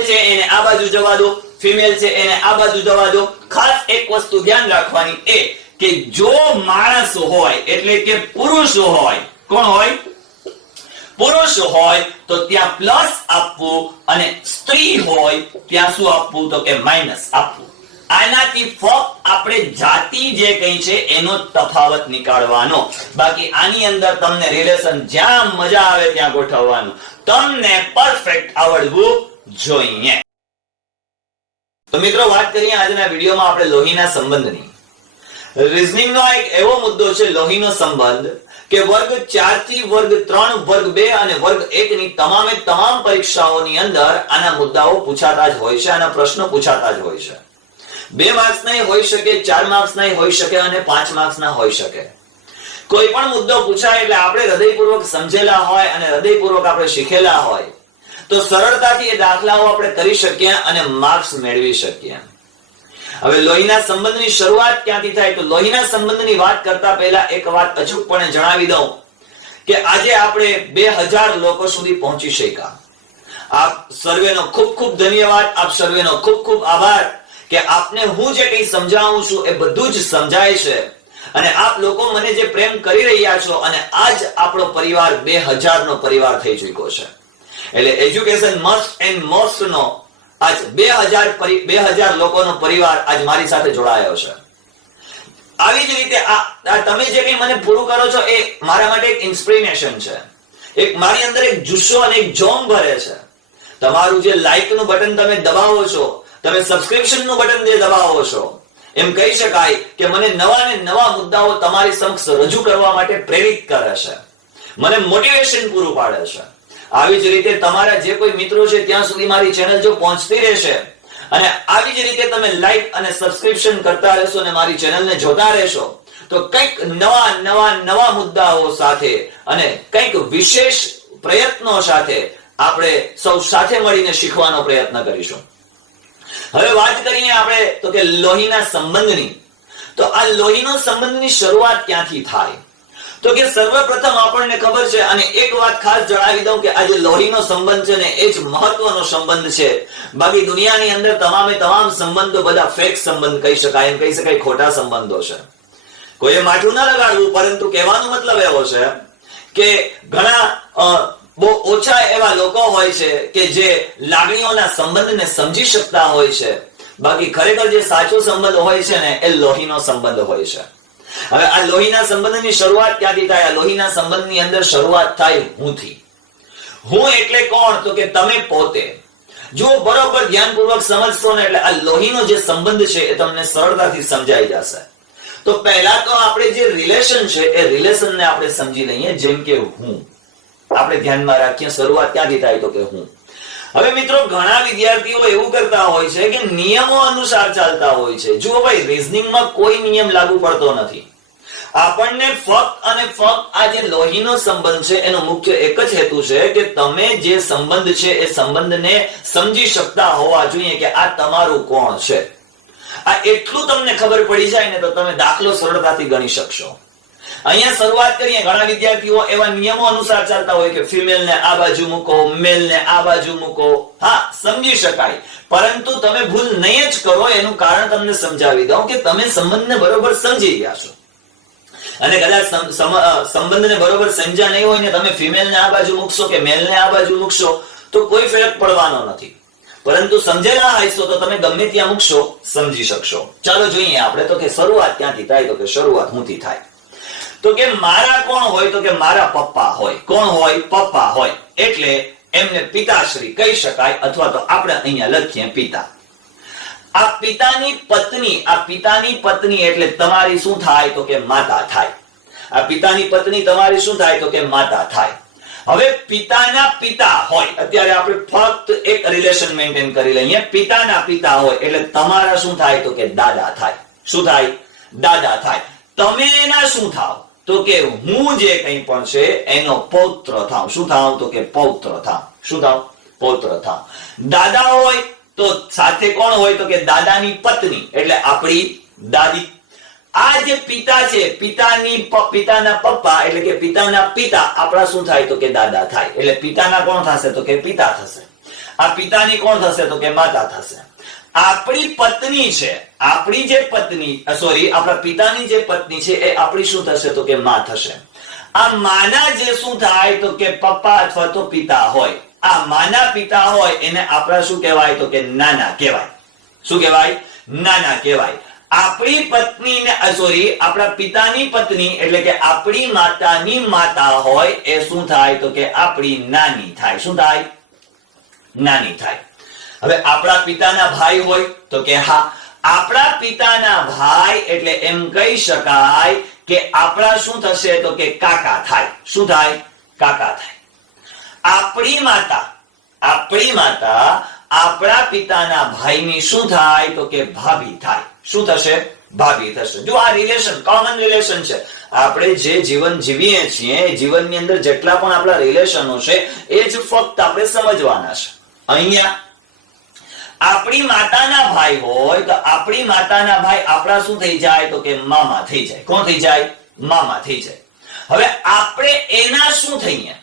છે એને આ બાજુ જવા દો, ફિમેલ છે એને આ બાજુ જવા દો. ખાસ એક વસ્તુ ધ્યાન રાખવાની એ કે જો માણસ હોય એટલે કે પુરુષ હોય, કોણ હોય? પુરુષ હોય તો ત્યાં પ્લસ આપવું અને સ્ત્રી હોય ત્યાં શું આપવું? તો કે માઇનસ આપવું. આનાથી ફક્ત આપણે જાતિ જે કઈ છે એનો તફાવત નીકાળવાનો. બાકી આની અંદર તમને રિલેશન જ્યાં મજા આવે ત્યાં ગોઠવવાનું. તમને પરફેક્ટ આવડવું જોઈએ. તો મિત્રો, વાત કરીએ આજના વિડીયોમાં આપણે લોહીના સંબંધની. રીઝનિંગનો એક એવો મુદ્દો છે લોહીનો સંબંધ કે વર્ગ 4 થી વર્ગ 3, વર્ગ 2 અને વર્ગ 1 ની તમામે તમામ પરીક્ષાઓની અંદર આના મુદ્દાઓ પૂછાતા જ હોય છે, આના પ્રશ્નો પૂછાતા જ હોય છે. 2 માર્ક્સના હોઈ શકે, 4 માર્ક્સના હોઈ શકે અને 5 માર્ક્સના હોઈ શકે. કોઈ પણ મુદ્દો પૂછાય એટલે આપણે હૃદયપૂર્વક સમજેલા હોય અને હૃદયપૂર્વક આપણે શીખેલા હોય તો સરળતાથી એ દાખલાઓ આપણે કરી શકીએ અને માર્ક્સ મેળવી શકીએ. હવે લોહીના સંબંધની શરૂઆત ક્યાંથી થાય? તો લોહીના સંબંધની વાત કરતા પહેલા એક વાત અચૂકપણે જણાવી દઉં કે આજે આપણે 2000 લોકો સુધી પહોંચી શક્યા. આપ સર્વેનો ખૂબ ખૂબ ધન્યવાદ, આપ સર્વેનો ખૂબ ખૂબ આભાર કે આપને હું જે કંઈ સમજાવું છું એ બધું જ સમજાય છે અને આપ લોકો મને જે પ્રેમ કરી રહ્યા છો અને આજ આપણો પરિવાર 2000 નો પરિવાર થઈ ચૂક્યો છે. એટલે એજ્યુકેશન મસ્ટ એન્ડ મોસ્ટ નો આજ 2000 લોકોનો પરિવાર આજ મારી સાથે જોડાયો છે. આવી જ રીતે આ તમે જે કંઈ મને પૂરું કરો છો એ મારા માટે એક ઇન્સ્પિરેશન છે, એક મારી અંદર એક જુસ્સો અને એક જોમ ભરે છે. તમારું જે લાઈક નું બટન તમે દબાવો છો, તમે સબસ્ક્રિપ્શન નું બટન જે દબાવો છો, એમ કહી શકાય કે મને નવા ને નવા મુદ્દાઓ તમારી સમક્ષ રજૂ કરવા માટે પ્રેરિત કરે છે, મને મોટિવેશન પૂરું પાડે છે. આવી જ રીતે તમારા જે કોઈ મિત્રો છે ત્યાં સુધી મારી ચેનલ જો પહોંચતી રહેશે અને આવી જ રીતે તમે લાઈક અને સબસ્ક્રિપ્શન કરતા રહેશો અને મારી ચેનલને જોતા રહેશો તો કંઈક નવા મુદ્દાઓ સાથે અને કંઈક વિશેષ પ્રયત્નો સાથે આપણે સૌ સાથે મળીને શીખવાનો પ્રયત્ન કરીશું. હવે વાત કરીએ આપણે તો કે લોહીના સંબંધની. તો આ લોહીનો સંબંધની શરૂઆત ક્યાંથી થાય? તો કે સર્વપ્રથમ આપણને ખબર છે અને એક વાત ખાસ જણાવી દઉં કે આજે લોહીનો સંબંધ છે ને એ જ મહત્વનો સંબંધ છે. બાકી દુનિયાની અંદર તમામ સંબંધો બધા ફેક સંબંધ કહી શકાય, એમ કહી શકાય ખોટા સંબંધો છે. કોઈએ માઠું ના લગાડવું, પરંતુ કહેવાનો મતલબ એવો છે કે ઘણા બહુ ઓછા એવા લોકો હોય છે કે જે લાગણીઓના સંબંધને સમજી શકતા હોય છે. બાકી ખરેખર જે સાચો સંબંધ હોય છે ને એ લોહીનો સંબંધ હોય છે. હવે આ લોહીના સંબંધની શરૂઆત ક્યાંથી થાય? આ લોહીના સંબંધની અંદર શરૂઆત થાય હુંથી. હું એટલે કોણ? તો કે તમે પોતે. જો બરોબર ધ્યાનપૂર્વક સમજશો ને એટલે આ લોહીનો જે સંબંધ છે એ તમને સરળતાથી સમજાઈ જશે. તો પહેલા તો આપણે જે રિલેશન છે એ રિલેશનને આપણે સમજી લઈએ. જેમ કે હું, આપણે ધ્યાનમાં રાખીએ શરૂઆત ક્યાંથી થાય? તો કે હું. હવે મિત્રો ઘણા વિદ્યાર્થીઓ એવું કરતા હોય છે કે નિયમો અનુસાર ચાલતા હોય છે. જુઓ ભાઈ, રીઝનિંગમાં કોઈ નિયમ લાગુ પડતો નથી. આપણને ફક્ત અને ફક્ત આ જે લોહીનો સંબંધ છે એનો મુખ્ય એક જ હેતુ છે કે તમે જે સંબંધ છે એ સંબંધને સમજી શકતા હોવા જોઈએ કે આ તમારું કોણ છે. આ એટલું તમને ખબર પડી જાય ને તો તમે દાખલો સરળતાથી ગણી શકશો. અહીંયા શરૂઆત કરીએ. ઘણા વિદ્યાર્થીઓ એવા નિયમો અનુસાર ચાલતા હોય કે ફિમેલ ને આ બાજુ મૂકો, મેલ ને આ બાજુ મૂકો. હા, સમજી શકાય, પરંતુ તમે ભૂલ નહીં જ કરો. એનું કારણ તમને સમજાવી દઉં કે તમે સંબંધને બરોબર સમજી ગયા છો અને કદાચ સંબંધને બરોબર સમજ્યા નહીં હોય ને તમે ફિમેલ ને આ બાજુ મૂકશો કે મેલ ને આ બાજુ મૂકશો તો કોઈ ફરક પડવાનો નથી. પરંતુ સમજેલા હશો તો તમે ગમે ત્યાં મૂકશો, સમજી શકશો. ચાલો જોઈએ આપણે તો કે શરૂઆત ક્યાંથી થાય? તો કે શરૂઆત હુંથી થાય. તો કે મારા કોણ હોય? તો કે મારા પપ્પા હોય. કોણ હોય? પપ્પા હોય. એટલે એમને પિતાશ્રી કહી શકાય, અથવા તો આપણે અહીંયા લખીએ પિતા. આ પિતાની પત્ની એટલે તમારી શું થાય? તો કે માતા થાય. આ પિતાની પત્ની તમારી શું થાય? તો કે માતા થાય. હવે પિતાના પિતા હોય, અત્યારે આપણે ફક્ત એક રિલેશન મેન્ટેન કરી લઈએ. પિતાના પિતા હોય એટલે તમારા શું થાય? તો કે દાદા થાય. શું થાય? દાદા થાય. તમે એના શું થાવ? તો કે હું જે કંઈ પણ છે એનો પૌત્ર થાવ. શું થાવ? તો કે પૌત્ર થાવ. શું થાવ? પૌત્ર થાવ. દાદા હોય તો સાથે કોણ હોય? તો કે દાદાની પત્ની એટલે આપણી દાદી. આ જે પિતા છે, પિતાના પપ્પા એટલે કે પિતાના પિતા આપણા શું થાય? તો કે દાદા થાય. એટલે પિતાના કોણ થશે? તો કે પિતા થશે. આ પિતાની કોણ થશે? તો કે માતા થશે. આપણી પત્ની છે, આપણી જે પત્ની આપણા પિતાની જે પત્ની છે એ આપણી શું થશે? તો કે માં થશે. આ માના જે શું થાય? તો કે પપ્પા અથવા તો પિતા હોય. આ માના પિતા હોય એને આપણા શું કહેવાય? તો કે નાના કહેવાય. શું કહેવાય? નાના કહેવાય. આપણી પત્નીને આપણા પિતાની પત્ની એટલે કે આપણી માતાની માતા હોય એ શું થાય? તો કે આપણી નાની થાય. શું થાય? નાની થાય. હવે આપણા પિતાના ભાઈ હોય? તો કે હા, આપણા પિતાના ભાઈ એટલે એમ કહી શકાય કે આપણા શું થશે તો કે કાકા થાય. શું થાય? કાકા થાય. આપણી માતા આપણા પિતાના ભાઈની શું થાય તો કે ભાભી થાય. શું થશે? ભાભી થશે. જો આ રિલેશન કોમન રિલેશન છે. આપણે જે જીવન જીવીએ છીએ એ જીવનની અંદર જેટલા પણ આપણા રિલેશનો છે એ જ ફક્ત આપણે સમજવાના છે. અહીંયા આપણી માતાના ભાઈ હોય તો આપણી માતાના ભાઈ આપણા શું થઈ જાય તો કે મામા થઈ જાય. કોણ થઈ જાય? મામા થઈ જાય. હવે આપણે એના શું થઈએ?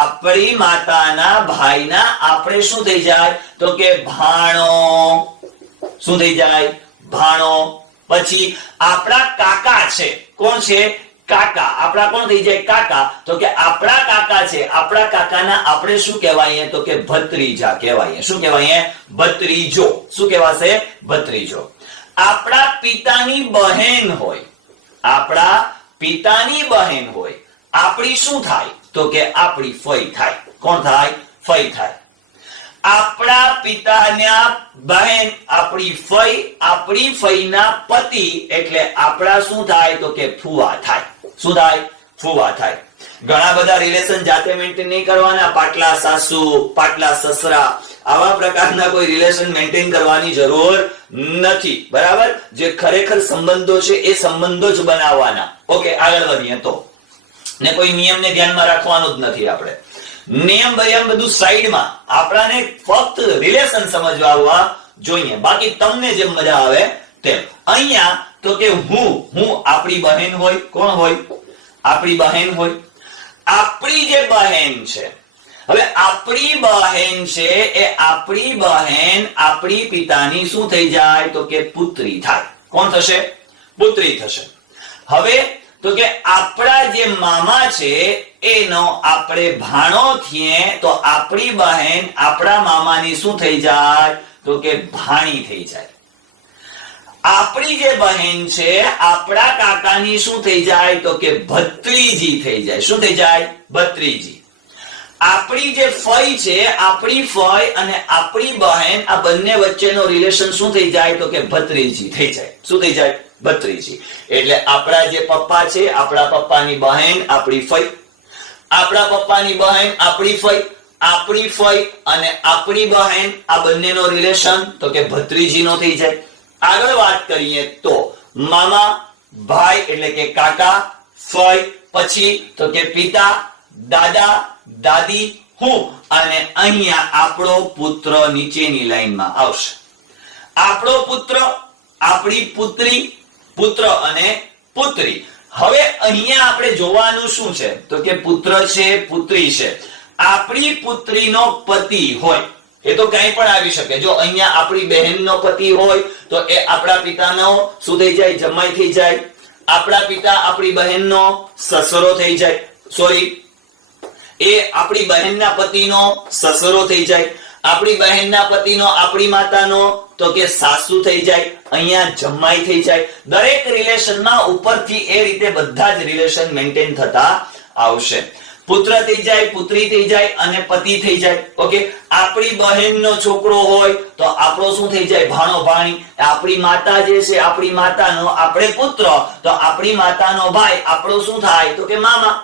આપણી માતાના ભાઈના આપણે શું થઈ જાય તો કે ભાણો. શું થઈ જાય? ભાણો. પછી આપણા કાકા છે. કોણ છે? કાકા. આપણા કોણ થઈ જાય? કાકા. તો કે આપણા કાકા છે, આપણા કાકાના આપણે શું કહેવાય તો કે ભત્રીજા કહેવાય. શું કહેવાય? ભત્રીજો. શું કહેવાશે? ભત્રીજો. આપણા પિતાની બહેન હોય, આપણા પિતાની બહેન હોય, આપણી શું થાય તો કે આપણી ફઈ થાય. કોણ થાય? ફઈ થાય. આપણા પિતાના બહેન આપણી ફઈ, આપણી ફઈના પતિ એટલે આપણા શું થાય તો કે ફુવા થાય. શું થાય? ફુવા થાય. ઘણા બધા રિલેશન જાતે મેન્ટેન નહીં કરવાના. પાટલા સાસુ, પાટલા સસરા, આવા પ્રકારના કોઈ રિલેશન મેન્ટેન કરવાની જરૂર નથી. બરાબર? જે ખરેખર સંબંધો છે એ સંબંધો જ બનાવવાના. ઓકે, આગળ વધીએ તો ને કોઈ નિયમને ધ્યાનમાં રાખવાનું જ નથી. આપણે નિયમ બધું સાઈડમાં, આપણાને ફક્ત રિલેશન સમજવા આવવા જોઈએ. બાકી તમને જેમ મજા આવે તેમ. અહીંયા તો કે હું આપણી બહેન હોય. કોણ હોય? આપણી બહેન હોય. આપણી જે બહેન છે, હવે આપણી બહેન છે એ આપણી બહેન આપણી પિતાની શું થઈ જાય તો કે પુત્રી થાય. કોણ થશે? પુત્રી થશે. હવે તો કે આપણા જે મામા છે એનો આપણે ભાણો થઈએ તો આપણી બહેન આપણા મામાની શું થઈ જાય તો કે ભાણી થઈ જાય. આપણી જે બહેન છે આપણા કાકાની શું થઈ જાય તો કે ભત્રીજી થઈ જાય. શું થઈ જાય? ભત્રીજી. આપણી જે ફઈ છે, આપણી ફઈ અને આપણી બહેન આ બંને વચ્ચેનો રિલેશન શું થઈ જાય તો કે ભત્રીજી થઈ જાય. શું થઈ જાય? ભત્રીજી. એટલે આપણા જે પપ્પા છે, આપણા પપ્પાની બહેન આપણી ફઈ, આપણા પપ્પાની બહેન આપણી ફઈ, આપણી ફઈ અને આપણી બહેન આ બંનેનો રિલેશન તો કે ભત્રીજીનો થઈ જાય. આગળ વાત કરીએ તો મામા, ભાઈ એટલે કે કાકા, ફઈ, પછી તો કે પિતા, દાદા, દાદી, હું અને અહીંયા આપણો પુત્ર નીચેની લાઈનમાં આવશે. આપણો પુત્ર, આપણી પુત્રી, પુત્ર અને પુત્રી. હવે અહીંયા આપણે જોવાનું શું છે તો કે પુત્ર છે, પુત્રી છે. આપણી પુત્રીનો પતિ હોય એ તો કઈ પણ આવી શકે. જો અહીંયા આપણી બહેનનો પતિ હોય તો એ આપણા પિતાનો શું થઈ જાય? જમાઈ થઈ જાય. આપણા પિતા આપણી બહેનનો સસરો થઈ જાય. સોરી, એ આપણી બહેનના પતિનો સસરો થઈ જાય. આપણી બહેનના પતિનો આપણી માતાનો તો કે સાસુ થઈ જાય. અહીંયા જમાઈ થઈ જાય. દરેક રિલેશનમાં ઉપરથી એ રીતે બધા જ રિલેશન મેન્ટેન થતા આવશે. પુત્ર થઈ જાય, પુત્રી થઈ જાય અને પતિ થઈ જાય. ઓકે, આપણી બહેનનો છોકરો હોય તો આપણો શું થઈ જાય? ભાણો, ભાણી. આપણી માતા જે છે, આપણી માતાનો આપણે પુત્ર તો આપણી માતાનો ભાઈ આપણો શું થાય તો કે મામા.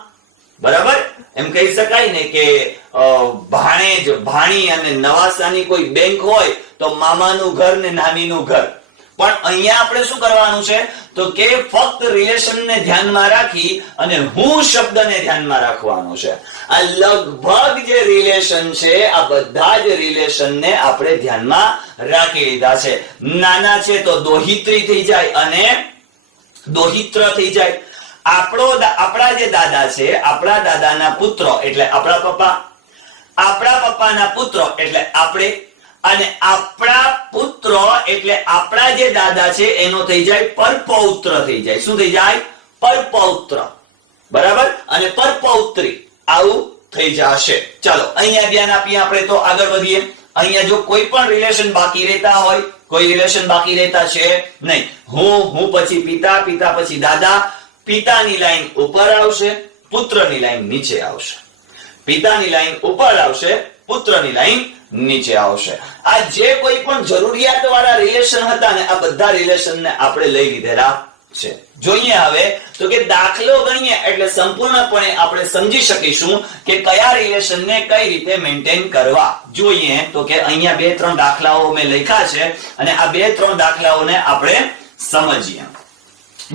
બરાબર? એમ કહી શકાય ને કે ભાણેજ, ભાણી અને નવાસાની કોઈ બેંક હોય તો મામાનું ઘર ને નાનીનું ઘર. પણ અહીંયા આપણે શું કરવાનું છે તો કે ફક્ત રિલેશનને ધ્યાનમાં રાખી અને હું શબ્દને ધ્યાનમાં રાખવાનો છે. આ લગભગ જે રિલેશન છે આ બધા જ રિલેશનને આપણે ધ્યાનમાં રાખી લીધા છે. નાના છે તો દોહિત્રી થઈ જાય અને દોહિત્ર થઈ જાય. આપણા જે દાદા છે, આપણા દાદાના પુત્ર એટલે આપણા પપ્પા, આપણા પપ્પાના પુત્ર એટલે આપણે, અને આપણા પુત્ર એટલે આપણા જે દાદા છે એનો થઈ જાય પરપૌત્ર થઈ જાય. શું થઈ જાય? પરપૌત્ર. બરાબર? અને પરપૌત્રી. આવું થઈ જશે. ચાલો અહીંયા ધ્યાન આપીએ આપણે તો આગળ વધીએ. અહીંયા જો કોઈ પણ રિલેશન બાકી રહેતા હોય, કોઈ રિલેશન બાકી રહેતા છે નહીં. હું પછી પિતા, પિતા પછી દાદા. પિતાની લાઈન ઉપર આવશે, પુત્રની લાઈન નીચે આવશે. પિતાની લાઈન ઉપર આવશે, પુત્રની લાઈન નીચે આવશે. આ જે કોઈ પણ જરૂરિયાત વાળા રિલેશન હતા ને આ બધા રિલેશનને આપણે લઈ લીધેલા છે. જોઈએ હવે તો કે દાખલો ગણીએ એટલે સંપૂર્ણપણે આપણે સમજી શકીશું કે કયા રિલેશનને કઈ રીતે મેન્ટેન કરવા. જોઈએ તો કે અહીંયા 2-3 દાખલાઓ મેં લખ્યા છે અને આ 2-3 દાખલાઓને આપણે સમજીએ.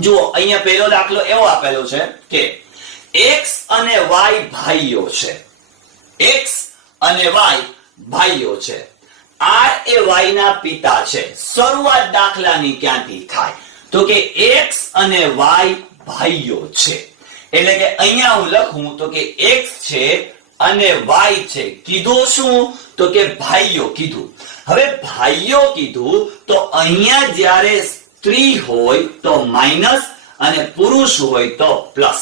જુઓ અહીંયા પહેલો દાખલો એવો આપેલો છે કે x અને y ભાઈઓ છે. x અને y ભાઈઓ છે. r એ y ના પિતા છે. શરૂઆત દાખલાની ક્યાંથી થાય? તો કે x અને y ભાઈઓ છે એટલે કે અહીંયા હું લખું તો કે x છે અને y છે. કીધું શું? તો કે ભાઈઓ કીધું. હવે ભાઈઓ કીધું તો અહીંયા જ્યારે સ્ત્રી હોય તો માઇનસ અને પુરુષ હોય તો પ્લસ.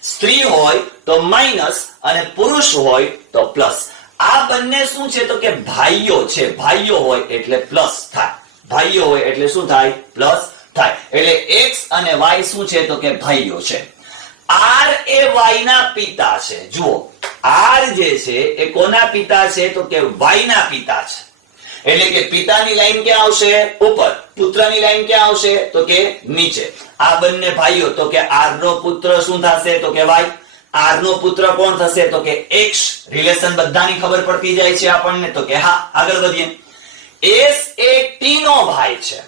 સ્ત્રી હોય તો માઇનસ અને પુરુષ હોય તો પ્લસ. આ બંને શું છે? તો કે ભાઈઓ છે. ભાઈઓ હોય એટલે પ્લસ થાય. ભાઈઓ હોય એટલે શું થાય? પ્લસ થાય. એટલે x અને y શું છે? તો કે ભાઈઓ છે. r એ y ના પિતા છે. જુઓ r જે છે એ કોના પિતા છે? તો કે y ના પિતા છે. એટલે કે પિતાની લાઈન ક્યાં આવશે? ઉપર. પુત્રની લાઈન ક્યાં આવશે? તો કે નીચે. આ બંને ભાઈઓ તો કે r નો પુત્ર શું થશે? તો કે y. r નો પુત્ર કોણ થશે? તો કે x. રિલેશન બધાની ખબર પડતી જાય છે આપણને તો કે હા. આગળ વધીએ. s એ t નો ભાઈ છે.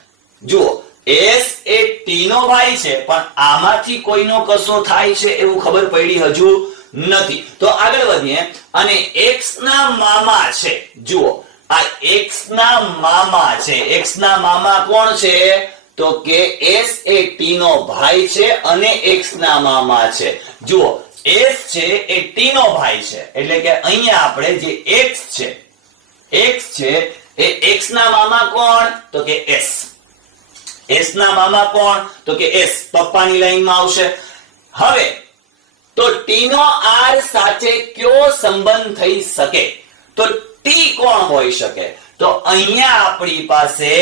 જુઓ s એ t નો ભાઈ છે પણ આમાંથી કોઈનો કસો થાય છે એવું ખબર પડી હજુ નથી. તો આગળ વધીએ. અને x ના મામા છે. જુઓ આ x ના મામા છે. x ના મામા કોણ છે? તો કે s એ t નો ભાઈ છે અને x ના મામા છે. જુઓ s છે એ t નો ભાઈ છે એટલે કે અહીંયા આપણે જે x છે એ x ના મામા કોણ? તો કે s. s ના મામા કોણ? તો કે s. પપ્પાની લાઈનમાં આવશે. હવે તો t નો r સાથે કયો સંબંધ થઈ શકે? તો t કોણ હોઈ શકે? તો અહીંયા આપણી પાસે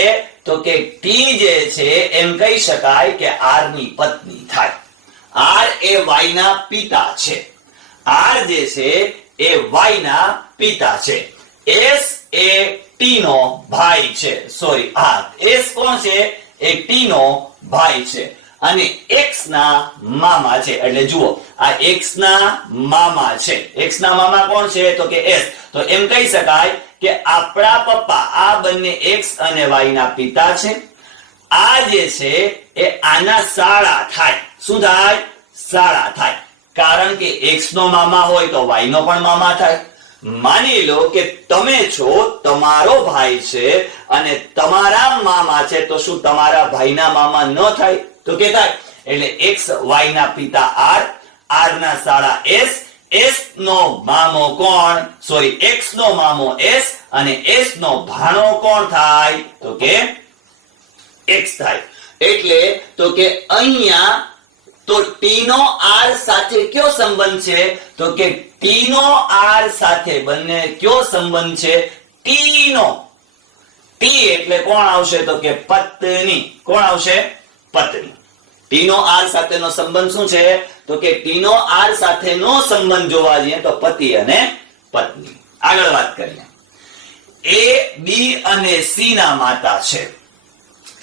તો કે t જે છે એમ કહી શકાય કે r ની પત્ની થાય. r એ y ના પિતા છે. r જે છે એ y ના પિતા છે. s એ t નો ભાઈ છે. સોરી હા s કોણ છે? એ t નો ભાઈ છે અને x ના મામા છે. એટલે જુઓ આ x ના મામા છે. x ના મામા કોણ છે? તો કે s. તો એમ કહી શકાય કે આપણા પપ્પા આ બંને x અને y ના પિતા છે. આ જે છે એ આના સાળા થાય. શું થાય? સાળા થાય. કારણ કે x નો મામા હોય તો y નો પણ મામા થાય. માની લો કે તમે છો, તમારો ભાઈ છે અને તમારા મામા છે તો શું તમારા ભાઈના મામા ન થાય? તો કે થાય. એટલે x y ના પિતા r, r ના સાળા s, s નો મામો કોણ? સોરી x નો મામો s અને s નો ભાણો કોણ થાય? તો કે x થાય. એટલે તો કે અહીંયા તો t નો r સાથે કયો સંબંધ છે? તો કે t નો r સાથે બંને કયો સંબંધ છે? t નો. t એટલે કોણ આવશે? તો કે પત્ની. કોણ આવશે? પત્ની. t નો r સાથેનો સંબંધ શું છે? તો કે t નો r સાથેનો સંબંધ જોવા જઈએ તો પતિ અને પત્ની. આગળ વાત કરીએ. a b અને c ના માતા છે.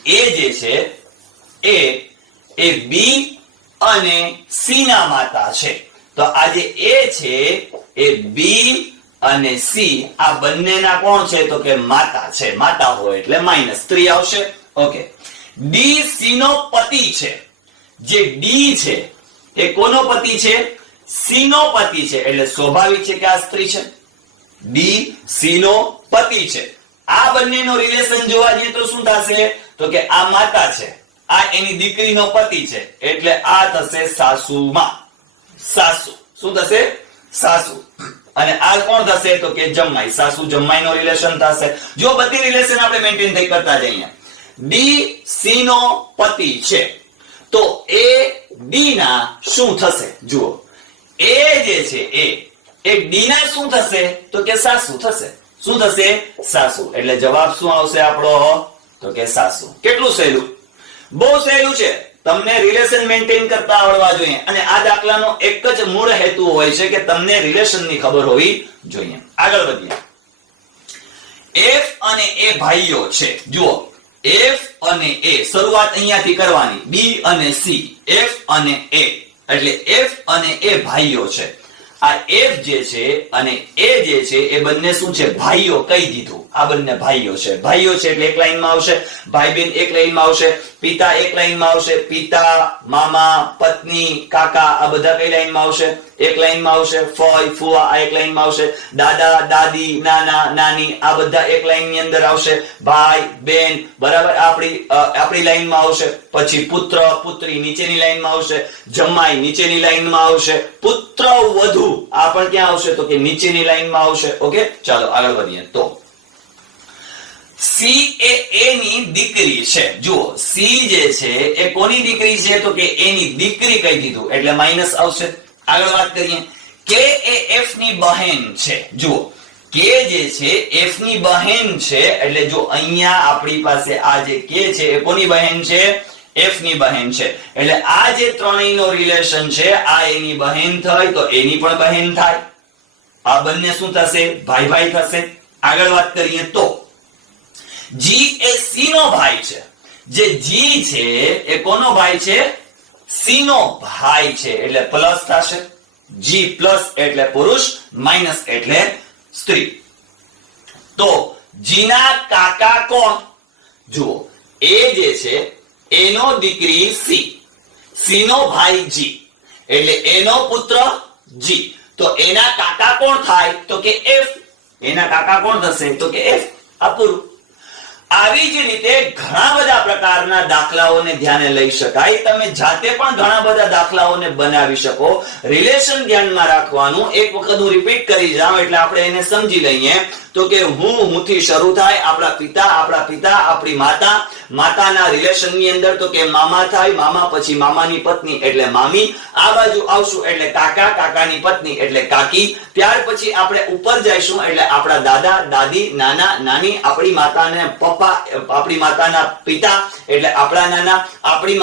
a જે છે એ b અને c ના માતા છે. તો આ જે a છે એ b અને c આ બંનેના કોણ છે? તો કે માતા છે. માતા હોય એટલે માઈનસ 3 આવશે. ઓકે. d c નો પતિ છે. જે d છે એ કોનો પતિ છે? c નો પતિ છે. એટલે સ્વાભાવિક છે કે આ સ્ત્રી છે. d c નો પતિ છે. આ બંનેનો રિલેશન જોવા જઈએ તો શું થશે? તો કે આ માતા છે, આ એની દીકરીનો પતિ છે એટલે આ થશે સાસુમાં. સાસુ શું થશે? સાસુ. અને આ કોણ થશે? તો કે જમાઈ. સાસુ જમાઈ નો રિલેશન થશે. જો બધી રિલેશન આપણે મેન્ટેન થઈ કરતા જઈએ. d c નો પતિ છે તો a d ના શું થશે? જુઓ a જે છે એ d ના શું થશે? તો કે સાસુ થશે. શું થશે? સાસુ. એટલે જવાબ શું આવશે આપણો? તો કે સાસુ. કેટલું સહેલું! બહુ સહેલું છે. તમને રિલેશન મેન્ટેન કરતા આવડવા જોઈએ અને આ દાખલાનો એક જ મૂળ હેતુ હોય છે કે તમને રિલેશનની ખબર હોવી જોઈએ. આગળ વધીએ. f અને a ભાઈઓ છે. જુઓ F અને A શરૂઆત અહીંયાથી કરવાની, B અને C, F અને A એટલે F અને A ભાઈઓ છે. આ F જે છે અને A જે છે એ બંને શું છે? ભાઈઓ કહી દીધું. આ બંને ભાઈઓ છે. ભાઈઓ છે એટલે એક લાઈનમાં આવશે, ભાઈ બેન એક લાઈનમાં આવશે, પિતા એક લાઈનમાં આવશે, પિતા, મામા, પત્ની, કાકા આ બધા કઈ લાઈનમાં આવશે? એક લાઈનમાં આવશે. ફોઈ, ફુવા આ એક લાઈનમાં આવશે, દાદા, દાદી, નાના, નાની આ બધા એક લાઈનની અંદર આવશે, ભાઈ, બેન બરાબર આપણી લાઈનમાં આવશે. પછી પુત્ર, પુત્રી નીચેની લાઈનમાં આવશે, જમાઈ નીચેની લાઈનમાં આવશે, પુત્ર વધુ આ પણ ક્યાં આવશે? તો કે નીચેની લાઈનમાં આવશે. ઓકે, ચાલો આગળ વધીએ. તો C એ A ની દીકરી છે. જુઓ, C જે છે એ કોની દીકરી છે? તો કે A ની દીકરી કહી દીધું એટલે માઈનસ આવશે. આગળ વાત કરીએ. K એ F ની બહેન છે. જુઓ, K જે છે F ની બહેન છે એટલે જો અહીંયા આપણી પાસે આ જે K છે એ કોની બહેન છે? F ની બહેન છે. એટલે આ જે ત્રણેયનો રિલેશન છે આ એની બહેન થઈ તો એની પણ બહેન થાય. આ બંને શું થશે? ભાઈ ભાઈ થશે. આગળ વાત કરીએ તો G એ C નો ભાઈ છે. જે G છે એ કોનો ભાઈ છે? C નો ભાઈ છે એટલે પ્લસ થશે. G પ્લસ એટલે પુરુષ, માઈનસ એટલે સ્ત્રી. તો G ના કાકા કોણ? જુઓ, A જે છે એનો દીકરી C, C નો ભાઈ G એટલે એનો પુત્ર G. તો એના કાકા કોણ થાય? તો કે F. એના કાકા કોણ થશે? તો કે F. આ પૂરું. આવી જ રીતે ઘણા બધા પ્રકારના દાખલાઓને ધ્યાને લઈ શકાય. તમે જાતે પણ ઘણા બધા દાખલાઓને બનાવી શકો. રિલેશન ધ્યાનમાં રાખવાનું. એક વખત હું રિપીટ કરી જાઉં એટલે આપણે એને સમજી લઈએ. તો કે હું થી શરૂ થાય, આપણા પિતા, આપણી માતા, માતાના રિલેશન ની અંદર તો કે મામા થાય, મામા પછી મામાની પત્ની એટલે મામી, આ બાજુ આવશું એટલે કાકા, કાકાની પત્ની એટલે કાકી, ત્યાર પછી આપણે ઉપર જઈશું એટલે આપણા દાદા, દાદી, નાના, નાની, આપણી માતાને પપ્પા, આપણી માતાના પિતા એટલે આપણા નાના, આપણી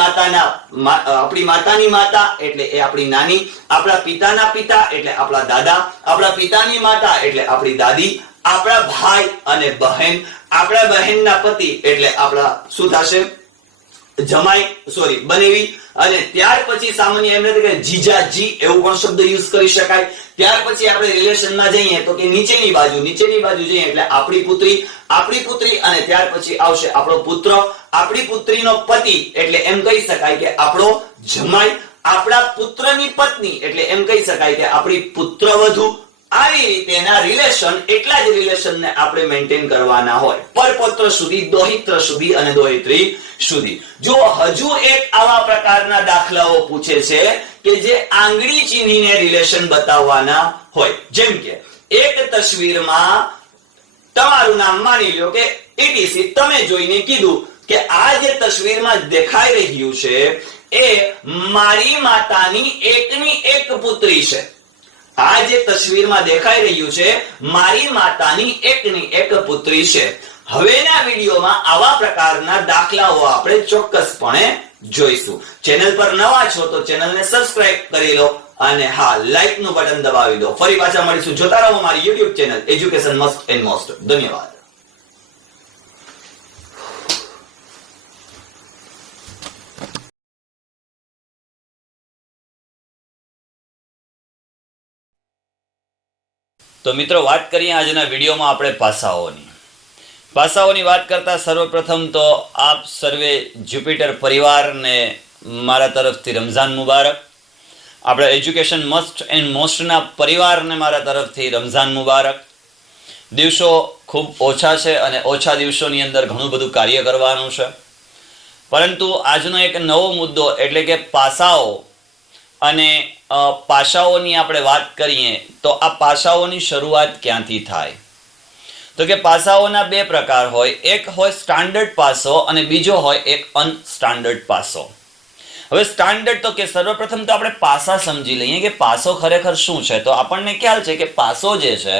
માતાની માતા એટલે એ આપણી નાની, આપણા પિતાના પિતા એટલે આપણા દાદા, આપણા પિતાની માતા એટલે આપણી દાદી, આપણા ભાઈ અને બહેન, આપણા બહેનના પતિ એટલે આપણા શું થશે? જમાઈ, સોરી બનેવી. અને ત્યાર પછી સામાન્ય એમ નથી કે જીજાજી એવું પણ શબ્દ યુઝ કરી શકાય. ત્યાર પછી આપણે રિલેશનમાં જઈએ તો કે નીચેની બાજુ જઈએ એટલે આપણી પુત્રી અને ત્યાર પછી આવશે આપણો પુત્ર, આપણી પુત્રીનો પતિ એટલે એમ કહી શકાય કે આપણો જમાઈ, આપણા પુત્રની પત્ની એટલે એમ કહી શકાય કે આપણી પુત્રવધુ. આવી રીતેના રિલેશન, એટલા જ રિલેશનને આપણે મેન્ટેન કરવાના હોય પરપોત્ર સુધી, દોહિત્ર સુધી અને દોહિત્રી સુધી. જો હજુ એક આવા પ્રકારના દાખલાઓ પૂછે છે કે જે આંગળી ચીનીને રિલેશન બતાવવાના હોય. જેમ કે એક તસવીરમાં તમારું નામ માની લો કે etc, તમે જોઈને કીધું કે આ જે તસવીરમાં દેખાઈ રહ્યું છે એ મારી માતાની એકની એક પુત્રી છે. આ જે તસવીરમાં દેખાઈ રહ્યું છે મારી માતાની એકની એક પુત્રી છે. હવેના વિડીયોમાં આવા પ્રકારના દાખલાઓ આપણે ચોક્કસપણે જોઈશું. ચેનલ પર નવા છો તો ચેનલને સબસ્ક્રાઇબ કરી લો અને હા, લાઈક નું બટન દબાવી દો. ફરી પાછા મળીશું. જોતા રહો મારી YouTube channel education must and most. ધન્યવાદ. તો મિત્રો, વાત કરીએ આજના વિડીયોમાં આપણે પાસાઓની વાત કરતા સર્વપ્રથમ તો આપ સર્વે જ્યુપિટર પરિવારને મારા તરફથી રમઝાન મુબારક. આપણે એજ્યુકેશન મસ્ટ એન્ડ મોસ્ટના પરિવારને મારા તરફથી રમઝાન મુબારક. દિવસો ખૂબ ઓછા છે અને ઓછા દિવસોની અંદર ઘણું બધું કાર્ય કરવાનું છે, પરંતુ આજનો એક નવો મુદ્દો એટલે કે પાસાઓ અને પાસાઓની આપણે વાત કરીએ તો આ પાસાઓની શરૂઆત ક્યાંથી થાય? તો કે પાસાઓના બે પ્રકાર હોય. એક હોય સ્ટાન્ડર્ડ પાસો અને બીજો હોય એક અનસ્ટાન્ડર્ડ પાસો. હવે સ્ટાન્ડર્ડ તો કે સર્વપ્રથમ તો આપણે પાસા સમજી લઈએ કે પાસો ખરેખર શું છે. તો આપણને ખ્યાલ છે કે પાસો જે છે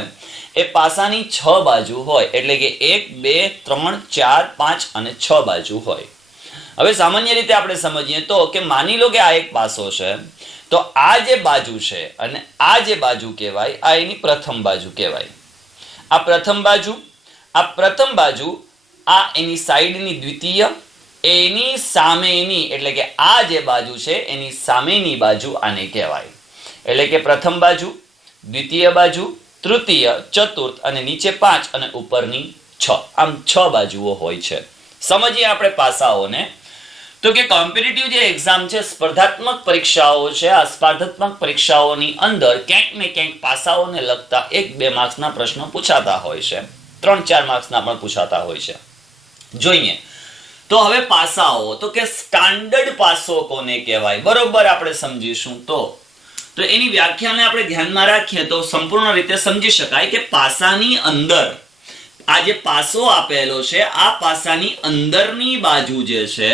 એ પાસાની 6 બાજુ હોય, એટલે કે 1 2 3 4 5 અને 6 બાજુ હોય. હવે સામાન્ય રીતે આપણે સમજીએ તો કે માની લો કે આ એક પાસો છે, તો આ જે બાજુ છે અને આ જે બાજુ કહેવાય આ એની પ્રથમ બાજુ કહેવાય. આ પ્રથમ બાજુ આ એની સાઈડની દ્વિતીય, એની સામેની એટલે કે આ જે બાજુ છે એની સામેની બાજુ આને કહેવાય. એટલે કે પ્રથમ બાજુ, દ્વિતીય બાજુ, તૃતીય, ચતુર્થ અને નીચે 5 અને ઉપરની 6. આમ 6 બાજુઓ હોય છે. સમજીએ આપણે પાસાઓને. તો કે કોમ્પિટિટિવ જે એક્ઝામ છે, સ્પર્ધાત્મક પરીક્ષાઓ છે, આ સ્પર્ધાત્મક પરીક્ષાઓની અંદર ક્યાંક ને ક્યાંક પાસાઓને લગતા 1-2 માર્ક્સના પ્રશ્નો પૂછાતા હોય છે, 3-4 માર્ક્સના પણ પૂછાતા હોય છે. જોઈએ તો હવે પાસાઓ, તો કે સ્ટાન્ડર્ડ પાસો કોને કહેવાય, બરોબર આપણે સમજીશું. તો એની વ્યાખ્યાને આપણે ધ્યાનમાં રાખીએ તો સંપૂર્ણ રીતે સમજી શકાય કે પાસાની અંદર આ જે પાસો આપેલો છે, આ પાસાની અંદરની બાજુ જે છે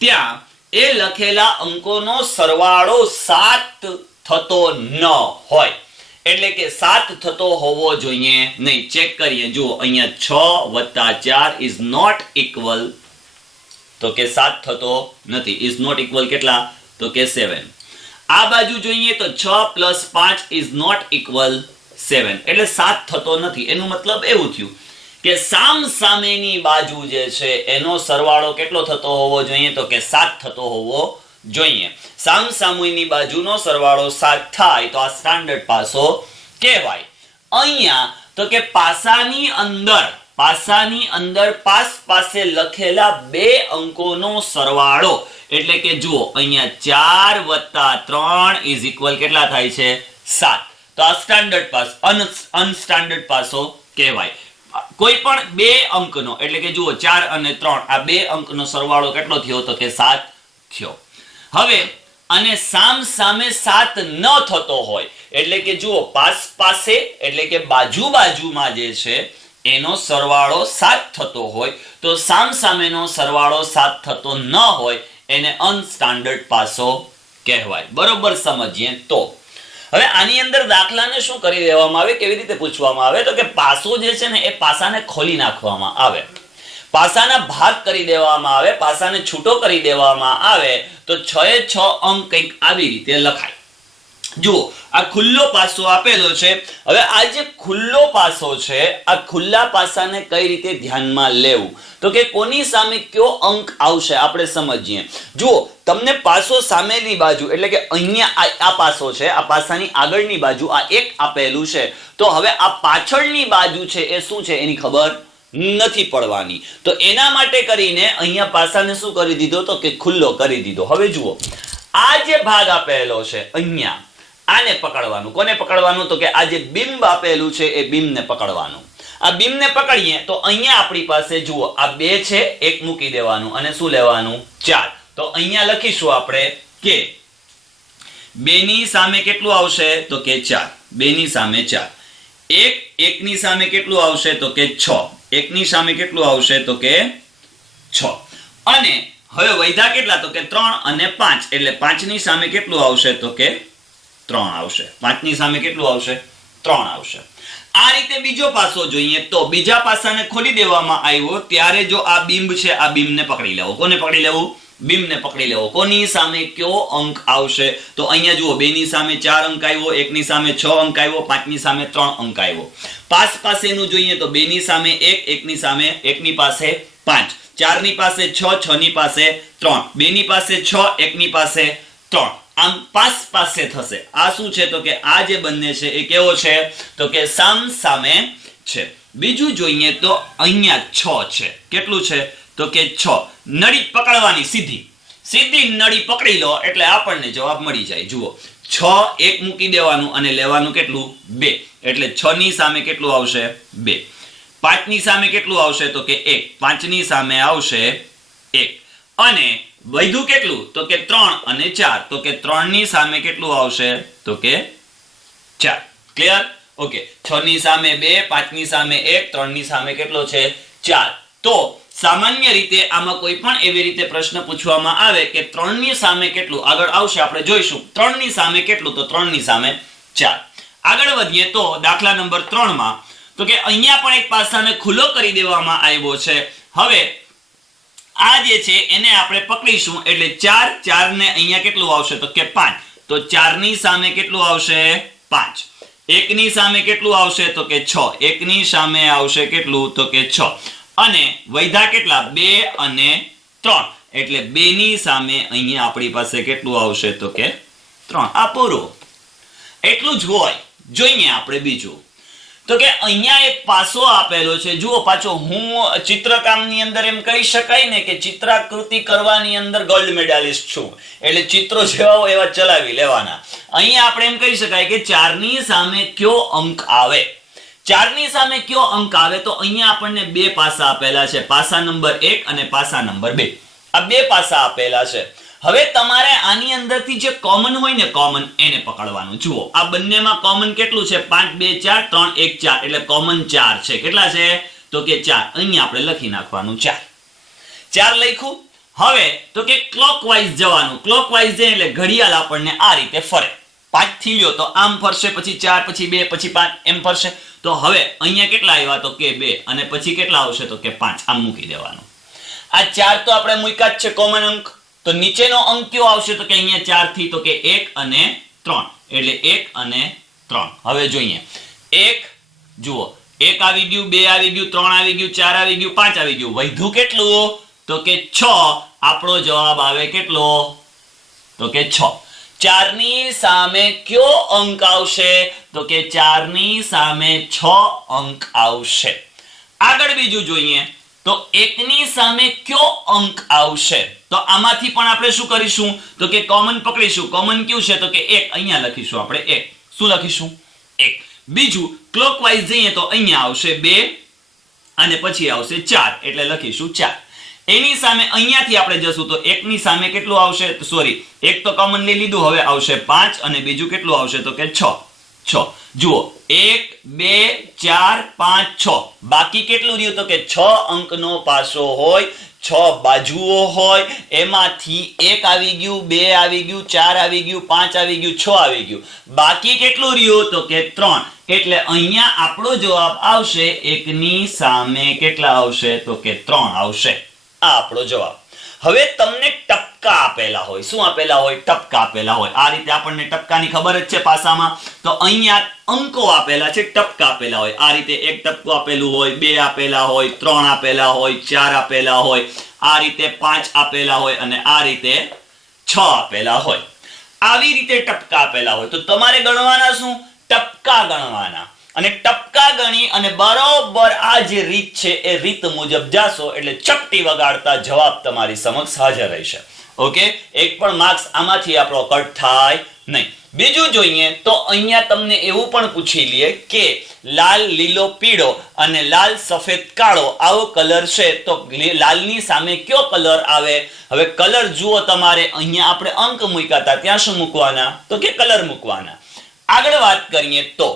ત્યાં એ લખેલા અંકોનો સરવાળો 7 થતો ન હોય. એટલે કે 7 થતો હોવો જોઈએ નહીં. ચેક કરીએ, જુઓ અહીંયા 6 + 4 ઇઝ નોટ ઇક્વલ, તો કે 7 થતો નથી. ઇઝ નોટ ઇક્વલ કેટલા, તો કે 7. આ બાજુ જોઈએ તો 6 + 5 ઇઝ નોટ ઇક્વલ 7. એટલે 7 થતો નથી. એનું મતલબ એવું થયું કે સામ સામેની બાજુ જે છે એનો સરવાળો કેટલો થતો હોવો જોઈએ, તો કે 7 થતો હોવો જોઈએ. સામ સામેની બાજુનો સરવાળો 7 થાય તો આ સ્ટાન્ડર્ડ પાસો કહેવાય. અહીંયા તો કે પાસાની અંદર પાસ પાસે લખેલા 2 અંકોનો સરવાળો, એટલે કે જુઓ અહીંયા 4 + 3 ઇઝ ઇક્વલ કેટલા થાય છે, 7. તો આ સ્ટાન્ડર્ડ પાસ, અનસ્ટાન્ડર્ડ પાસો કહેવાય. કોઈ પણ 2 અંકનો, એટલે કે જુઓ 4 અને 3, આ 2 અંકનો સરવાળો કેટલો થયો, તો કે 7 થયો. હવે અને સામ સામે 7 ન થતો હોય, એટલે કે જુઓ પાસ પાસે એટલે કે બાજુમાં જે છે એનો સરવાળો 7 થતો હોય, તો સામ સામેનો સરવાળો 7 થતો ન હોય એને અનસ્ટાન્ડર્ડ પાસો કહેવાય. બરોબર સમજીએ. તો હવે આની અંદર દાખલાને શું કરી દેવામાં આવે, કેવી રીતે પૂછવામાં આવે, તો કે પાસો જે છે ને એ પાસાને ખોલી નાખવામાં આવે, પાસાના ભાગ કરી દેવામાં આવે, પાસાને છૂટો કરી દેવામાં આવે તો 6 અંક કંઈક આવી રીતે લખાય. જુઓ આ ખુલ્લો પાસો આપેલો છે. હવે આ જે ખુલ્લો પાસો છે, આ ખુલ્લા પાસાને કઈ રીતે ધ્યાનમાં લેવું, તો કે કોની સામે કયો અંક આવશે આપણે સમજીએ. જુઓ તમને પાસો સામેની બાજુ, એટલે કે અહીંયા આ પાસો છે, આ પાસાની આગળની બાજુ આ 1 આપેલું છે, તો હવે આ પાછળની બાજુ છે એ શું છે એની ખબર નથી પડવાની. તો એના માટે કરીને અહીંયા પાસાને શું કરી દીધો, તો કે ખુલ્લો કરી દીધો. હવે જુઓ આ જે ભાગ આપેલો છે અહીંયા, આને પકડવાનું. કોને પકડવાનું, તો કે આ જે બિંબ આપેલું છે એ બિંબને પકડવાનું. આ બિંબને પકડીએ તો અહીંયા આપણી પાસે જુઓ આ 2 છે, 1 મૂકી દેવાનું અને શું લેવાનું, 4. તો અહીંયા લખીશું આપણે કે 2 ની સામે કેટલું આવશે, તો કે 4. 2 ની સામે 4. 1 ની સામે કેટલું આવશે, તો કે 6. 1 ની સામે કેટલું આવશે, તો કે 6. અને હવે વૈધા કેટલા, તો કે 3 અને 5. એટલે 5 ની સામે કેટલું આવશે, તો કે 3 આવશે. 5 ની સામે કેટલું આવશે, 3 આવશે. આ રીતે બીજો પાસો જોઈએ તો બીજા પાસાને ખોલી દેવામાં આવ્યો ત્યારે જો આ બિંબ છે, આ બિંબને પકડી લેવો. કોને પકડી લેવું, બિંબને પકડી લેવો. કોની સામે કયો અંક આવશે, તો અહીંયા જુઓ 2 ની સામે 4 અંક આવ્યો, 1 ની સામે 6 અંક આવ્યો, 5 ની સામે 3 અંક આવ્યો. પાસ પાસેનું જોઈએ તો 2 ની સામે 1, 1 ની સામે 1 ની પાસે 5, 4 ની પાસે 6, 6 ની પાસે 3, 2 ની પાસે 6, 1 ની પાસે 3. આમ પાસ પાસે થશે. આ શું છે, તો કે આ જે બંને છે એ કેવો છે, તો કે સામ સામે છે. બીજું જોઈએ તો અહીંયા 6 છે. કેટલું છે, તો કે 6. નળી પકડવાની, સીધી નળી પકડી લો એટલે આપણને જવાબ મળી જાય. જુઓ 6, 1 મૂકી દેવાનું અને લેવાનું કેટલું, 2. એટલે 6 ની સામે કેટલું આવશે, 2. 5 ની સામે કેટલું આવશે, તો કે 1. 5 ની સામે આવશે 1. અને વધ્યું કેટલું, તો કે 3 અને 4. તો કે 3 ની સામે કેટલું આવશે, તો કે 4. ક્લિયર? ઓકે. 6 ની સામે 2, 5 ની સામે 1, 3 ની સામે કેટલો છે, 4. તો સામાન્ય રીતે આમાં કોઈ પણ એવી રીતે પ્રશ્ન પૂછવામાં આવે કે 3 ની સામે કેટલું, આગળ આવશે આપણે જોઈશું. 3 ની સામે કેટલું, તો 3 ની સામે 4. આગળ વધીએ તો દાખલા નંબર 3 માં તો કે અહીંયા પણ એક પાસાને ખુલ્લો કરી દેવામાં આવ્યો છે. હવે આ જે છે એને આપણે પકડીશું એટલે 4, 4 ને અહીંયા કેટલું આવશે, તો કે 5. તો 4 ની સામે કેટલું આવશે, 5. 1 ની સામે કેટલું આવશે, તો કે 6. 1 ની સામે આવશે કેટલું, તો કે 6. અને વૈધા કેટલા 2 અને 3 એટલે 2 ની સામે અહીંયા આપણી પાસે કેટલું આવશે તો કે 3. આ પૂરું, એટલું જ હોય. જોઈએ આપણે બીજું તો કે અહીંયા એક પાસો આપેલો છે. જુઓ પાછો, હું ચિત્રકામની અંદર એમ કહી શકાય ને કે ચિત્રાકૃતિ કરવાની અંદર ગોલ્ડ મેડાલિસ્ટ છું, એટલે ચિત્રો જેવા હોય એવા ચલાવી લેવાના. અહીંયા આપણે એમ કહી શકાય કે 4 ની સામે કયો અંક આવે. 4 ની સામે કયો અંક આવે તો અહીંયા આપણને બે પાસા આપેલા છે, પાસા નંબર 1 અને પાસા નંબર 2. આ બે પાસા આપેલા છે. હવે તમારે આની અંદરથી જે કોમન હોય ને, કોમન એને પકડવાનું. જુઓ આ બંનેમાં કોમન કેટલું છે? 5 2 4 3 1 4 એટલે કોમન 4 છે. કેટલા છે તો કે 4. અહીંયા આપણે લખી નાખવાનું 4. 4 લખ્યું. હવે તો કે ક્લોકવાઇઝ જવાનું. ક્લોકવાઇઝ જાય એટલે ઘડિયાળ આપણને આ રીતે ફરે. 5 થી લ્યો તો આમ ફરશે, પછી 4, પછી 2, પછી 5 એમ ફરશે. તો હવે અહીંયા કેટલા આવ્યા તો કે 2 અને પછી કેટલા આવશે તો કે 5. આમ મૂકી દેવાનું. આ 4 તો આપણે મૂક્યા જ છે કોમન અંક. તો નીચેનો અંક કયો આવશે તો કે અહીંયા 4 થી તો કે 1 અને 3 એટલે 1 અને 3. હવે જોઈએ 1, જુઓ 1 આવી ગયું, 2 આવી ગયું, 3 આવી ગયું, 4 આવી ગયું, 5 આવી ગયું. વધ્યું કેટલું તો કે 6. આપણો જવાબ આવે કેટલો તો કે 6. 4 ની સામે કયો અંક આવશે તો કે 4 ની સામે 6 અંક આવશે. આગળ બીજું જોઈએ તો 1 ની સામે કયો અંક આવશે. તો આમાંથી પણ આપણે શું કરીશું તો કે કોમન પકડીશું. કોમન કયું છે તો કે 1. અહીંયા લખીશું આપણે 1. શું લખીશું 1. બીજું ક્લોકવાઇઝ જઈએ તો અહીંયા આવશે 2 અને પછી આવશે 4 એટલે લખીશું 4. એની સામે અહીંયાથી આપણે જશું તો 1 ની સામે કેટલું આવશે, સોરી 1 તો કોમન લઈ લીધું, હવે આવશે 5 અને બીજું કેટલું આવશે તો કે 6. જુઓ 1 2 4 5 6. બાકી કેટલું રહ્યું તો કે 6 અંકનો પાસો હોય, 6 બાજુઓ હોય, એમાંથી 1 આવી ગયું, 2 આવી ગયું, 4 આવી ગયું, 5 આવી ગયું, 6 આવી ગયું. બાકી કેટલું રહ્યું તો કે 3. એટલે અહીંયા આપણો જવાબ આવશે 1 ની સામે કેટલા આવશે તો કે 3 આવશે. આ આપણો જવાબ. હવે તમને ટપકા આપેલા હોય. શું આપેલા હોય? ટપકા આપેલા હોય. આ રીતે આપણને ટપકાની ખબર જ છે પાસામાં. તો અહીંયા અંકો આપેલા છે, ટપકા આપેલા હોય. આ રીતે 1 ટપકું આપેલું હોય, 2 આપેલા હોય, 3 આપેલા હોય, 4 આપેલા હોય, આ રીતે 5 આપેલા હોય અને આ રીતે 6 આપેલા હોય. આવી રીતે ટપકા આપેલા હોય તો તમારે ગણવાના શું? ટપકા ગણવાના. અને ટપકા ગણી અને બરોબર આ જે રીત છે એ રીત મુજબ જાશો એટલે ચપટી વગાડતા જવાબ તમારી સમક્ષ હાજર રહેશે. ઓકે, એક પણ માર્ક્સ આમાંથી આપણો કટ થાય નહીં. બીજું જોઈએ તો અહીંયા તમને એવું પણ પૂછી લે કે લાલ લીલો પીળો અને લાલ સફેદ કાળો આવો કલર છે તો લાલની સામે કયો કલર આવે. હવે કલર જુઓ તમારે, અહીંયા આપણે અંક મૂક્યા હતા ત્યાં શું મૂકવાના તો કે કલર મૂકવાના. આગળ વાત કરીએ તો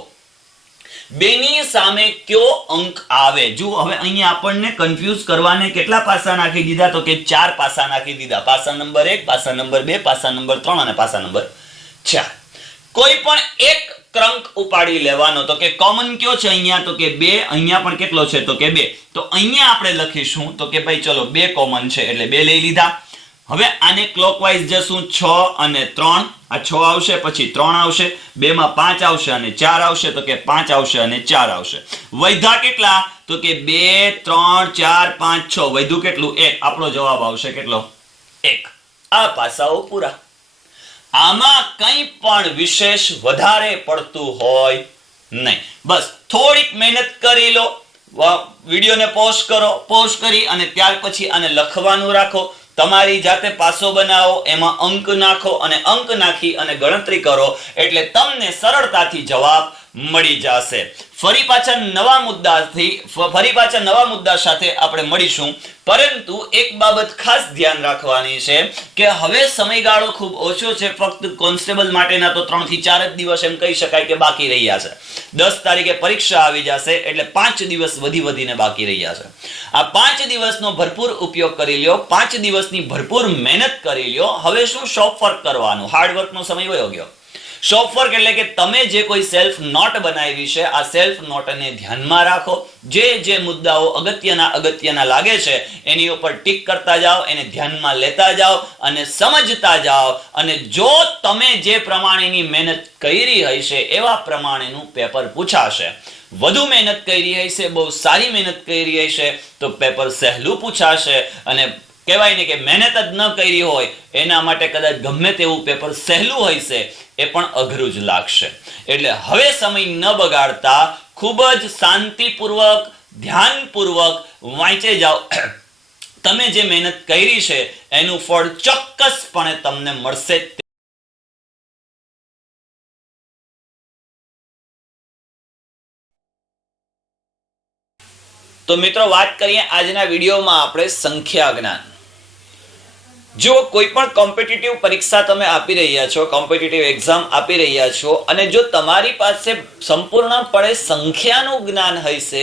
2 ની સામે કયો અંક આવે. જુઓ હવે અહીંયા આપણને કન્ફ્યુઝ કરવાને કેટલા પાસા નાખી દીધા તો કે 4 પાસા નાખી દીધા. પાસા નંબર 1, પાસા નંબર 2, પાસા નંબર 3 અને પાસા નંબર 4. કોઈ પણ એક ક્રંક ઉપાડી લેવાનો. તો કે કોમન કયો છે અહીંયા તો કે 2. અહીંયા પણ કેટલો છે તો કે 2. તો અહીંયા આપણે લખીશું તો કે ભાઈ ચલો 2 કોમન છે એટલે 2 લઈ લીધા. હવે આને ક્લોકવાઇઝ જશું 6 અને 3. આ 6 આવશે, પછી 3 આવશે, 2 માં 5 આવશે અને 4 આવશે તો કે 5 આવશે અને 4 આવશે. વૈધા કેટલા તો કે 2 3 4 5 6. વૈધું કેટલું? 1. આપણો જવાબ આવશે કેટલો? 1. આ પાસાઓ પૂરા. આમાં કંઈ પણ વિશેષ વધારે પડતું હોય નહીં. બસ થોડીક મહેનત કરી લો, વિડીયોને પોઝ કરો, પોઝ કરી અને ત્યાર પછી આને લખવાનું રાખો. તમારી જાતે પાસો બનાવો, એમાં અંક નાખો અને અંક નાખી અને ગણતરી કરો એટલે તમને સરળતાથી જવાબ મળી જશે. ફરી પાછા નવા મુદ્દા સાથે આપણે મળીશું. પરંતુ એક બાબત ખાસ ધ્યાન રાખવાની છે કે હવે સમયગાળો ખૂબ ઓછો છે. ફક્ત કોન્સ્ટેબલ માટેના તો 3 થી 4 જ દિવસ એમ કહી શકાય કે બાકી રહ્યા છે. 10 તારીખે પરીક્ષા આવી જશે એટલે 5 દિવસ વધીને બાકી રહ્યા છે. આ 5 દિવસનો ભરપૂર ઉપયોગ કરી લ્યો, 5 દિવસની ભરપૂર મહેનત કરી લ્યો. હવે શું શોપ વર્ક કરવાનું, હાર્ડવર્કનો સમય વયો ગયો. શોપ વર્ક એટલે કે તમે જે કોઈ સેલ્ફ નોટ બનાવી છે આ સેલ્ફ નોટને ધ્યાનમાં રાખો. જે મુદ્દાઓ અગત્યના લાગે છે એની ઉપર ટીક કરતા જાઓ, એને ધ્યાનમાં લેતા જાઓ અને સમજતા જાઓ. અને જો તમે જે પ્રમાણેની મહેનત કરી હશે એવા પ્રમાણેનું પેપર પૂછાશે વધુ મહેનત કરી હશે, બહુ સારી મહેનત કરી હશે તો પેપર સહેલું પૂછાશે, અને કહેવાય ને કે મહેનત જ ન કરી હોય એના માટે કદાચ ગમે તેવું પેપર સહેલું હશે એ પણ અઘરું જ લાગશે. એટલે હવે સમય ન બગાડતા ખૂબ જ શાંતિપૂર્વક ધ્યાનપૂર્વક વાંચે જાઓ. તમે જે મહેનત કરી છે એનું ફળ ચોક્કસપણે તમને મળશે. તો મિત્રો વાત કરીએ આજના વિડીયોમાં આપણે સંખ્યા જ્ઞાન. જો કોઈ પણ કોમ્પિટિટિવ પરીક્ષા તમે આપી રહ્યા છો, કોમ્પિટિટિવ એક્ઝામ આપી રહ્યા છો, અને જો તમારી પાસે સંપૂર્ણપણે સંખ્યાનું જ્ઞાન હશે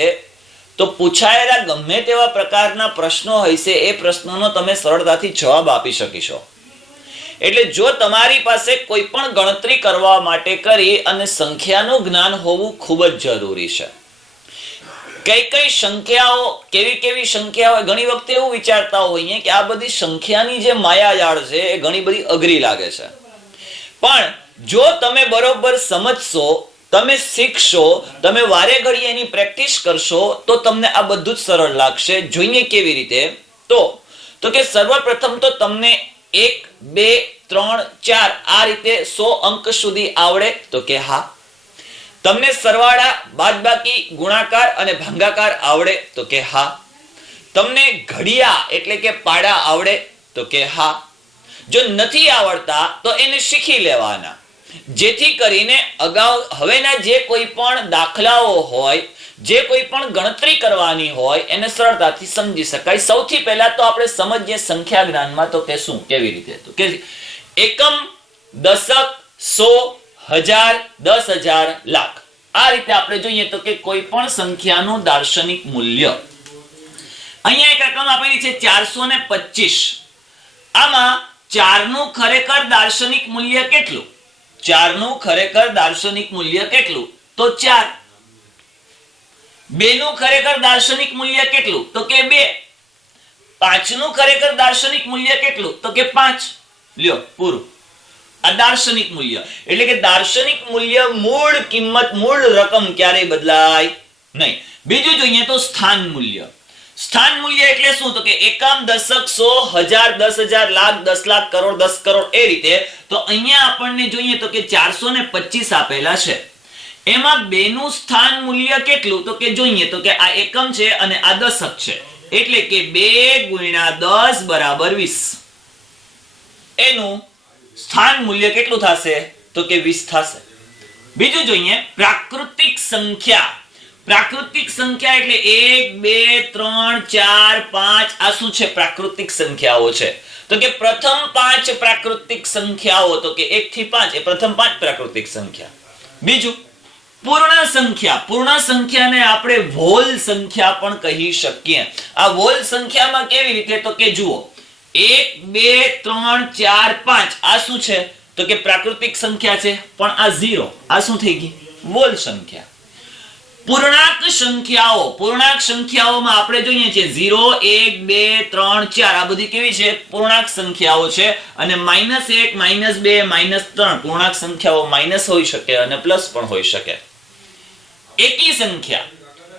તો પૂછાયેલા ગમે તેવા પ્રકારના પ્રશ્નો હશે એ પ્રશ્નોનો તમે સરળતાથી જવાબ આપી શકશો. એટલે જો તમારી પાસે કોઈ પણ ગણતરી કરવા માટે કરી અને સંખ્યાનું જ્ઞાન હોવું ખૂબ જ જરૂરી છે. કઈ સંખ્યાઓ, કેવી સંખ્યાઓ, ઘણી વખતે એવું વિચારતા હોઈએ કે આ બધી સંખ્યાની જે માયાજાળ છે એ ઘણી બધી અઘરી લાગે છે. પણ જો તમે બરોબર સમજશો, તમે શીખશો, તમે વારે ઘડીએ એની પ્રેક્ટિસ કરશો તો તમને આ બધું જ સરળ લાગશે. જોઈએ કેવી રીતે? તો કે સર્વપ્રથમ તો તમને 1, 2, 3, 4 આ રીતે 100 અંક સુધી આવડે? તો કે હા. તમને સરવાળા, બાદબાકી, ગુણાકાર અને ભાગાકાર આવડે? તો કે હા. તમને ઘડિયા એટલે કે પાડા આવડે? તો કે હા. જો નથી આવડતા તો એને શીખી લેવાના, જેથી કરીને હવેના જે કોઈ પણ દાખલાઓ હોય, જે કોઈ પણ ગણતરી કરવાની હોય એને સરળતાથી સમજી શકાય. સૌથી પહેલા તો આપણે સમજીએ સંખ્યા જ્ઞાનમાં તો કે શું, કેવી રીતે? તો કે એકમ, દશક, 100, 1000, 10,000, લાખ. આ રીતે આપણે જોઈએ તો કે કોઈ પણ સંખ્યાનું દાર્શનિક મૂલ્ય. અહીંયા એક રકમ આપેલી છે 425. આમાં 4 નું ખરેખર દાર્શનિક મૂલ્ય કેટલું? 4 નું ખરેખર દાર્શનિક મૂલ્ય કેટલું? તો 4. 2 નું ખરેખર દાર્શનિક મૂલ્ય કેટલું? તો કે 2. 5 નું ખરેખર દાર્શનિક મૂલ્ય કેટલું? તો કે 5. લ્યો પૂરું. આ દાર્શનિક મૂલ્ય એટલે કે દાર્શનિક મૂલ્ય, મૂળ કિંમત, મૂળ રકમ ક્યારેય બદલાય નહીં. બીજું જોઈએ તો સ્થાન મૂલ્ય. સ્થાન મૂલ્ય એટલે શું? તો કે એકમ, દશક, 100, 1000, 10,000, લાખ, 10 લાખ, કરોડ, 10 કરોડ, એ રીતે. તો અહીંયા આપણને જોઈએ તો કે 425 આપેલા છે. એમાં 2 નું સ્થાન મૂલ્ય કેટલું? તો કે જોઈએ તો કે આ એકમ છે અને આ દશક છે, એટલે કે 2 × 10 = 20. એનું સ્થાન મૂલ્ય કેટલું થશે? તો કે 20 થશે. બીજું જોઈએ પ્રાકૃતિક સંખ્યા. પ્રાકૃતિક સંખ્યા એટલે 1, 2, 3, 4, 5 આ શું છે? પ્રાકૃતિક સંખ્યાઓ છે. તો કે પ્રથમ 5 પ્રાકૃતિક સંખ્યાઓ, તો કે 1 થી 5 એ પ્રથમ 5 પ્રાકૃતિક સંખ્યા. બીજું પૂર્ણ સંખ્યા. પૂર્ણ સંખ્યાને આપણે વોલ સંખ્યા પણ કહી શકીએ. આ વોલ સંખ્યામાં કેવી રીતે? તો કે જુઓ 1, 2, 3, 4, 5 આ શું છે? તો કે પ્રાકૃતિક સંખ્યા છે, પણ આ 0 આ શું થઈ ગઈ? વોલ સંખ્યા. પૂર્ણાંક સંખ્યાઓ. પૂર્ણાંક સંખ્યાઓમાં આપણે જોઈએ છે 0, 1, 2, 3, 4 આ બધી કેવી છે? પૂર્ણાંક સંખ્યાઓ છે. અને -1, -2, -3 પૂર્ણાંક સંખ્યાઓ માઈનસ હોઈ શકે અને પ્લસ પણ હોઈ શકે. એકી સંખ્યા.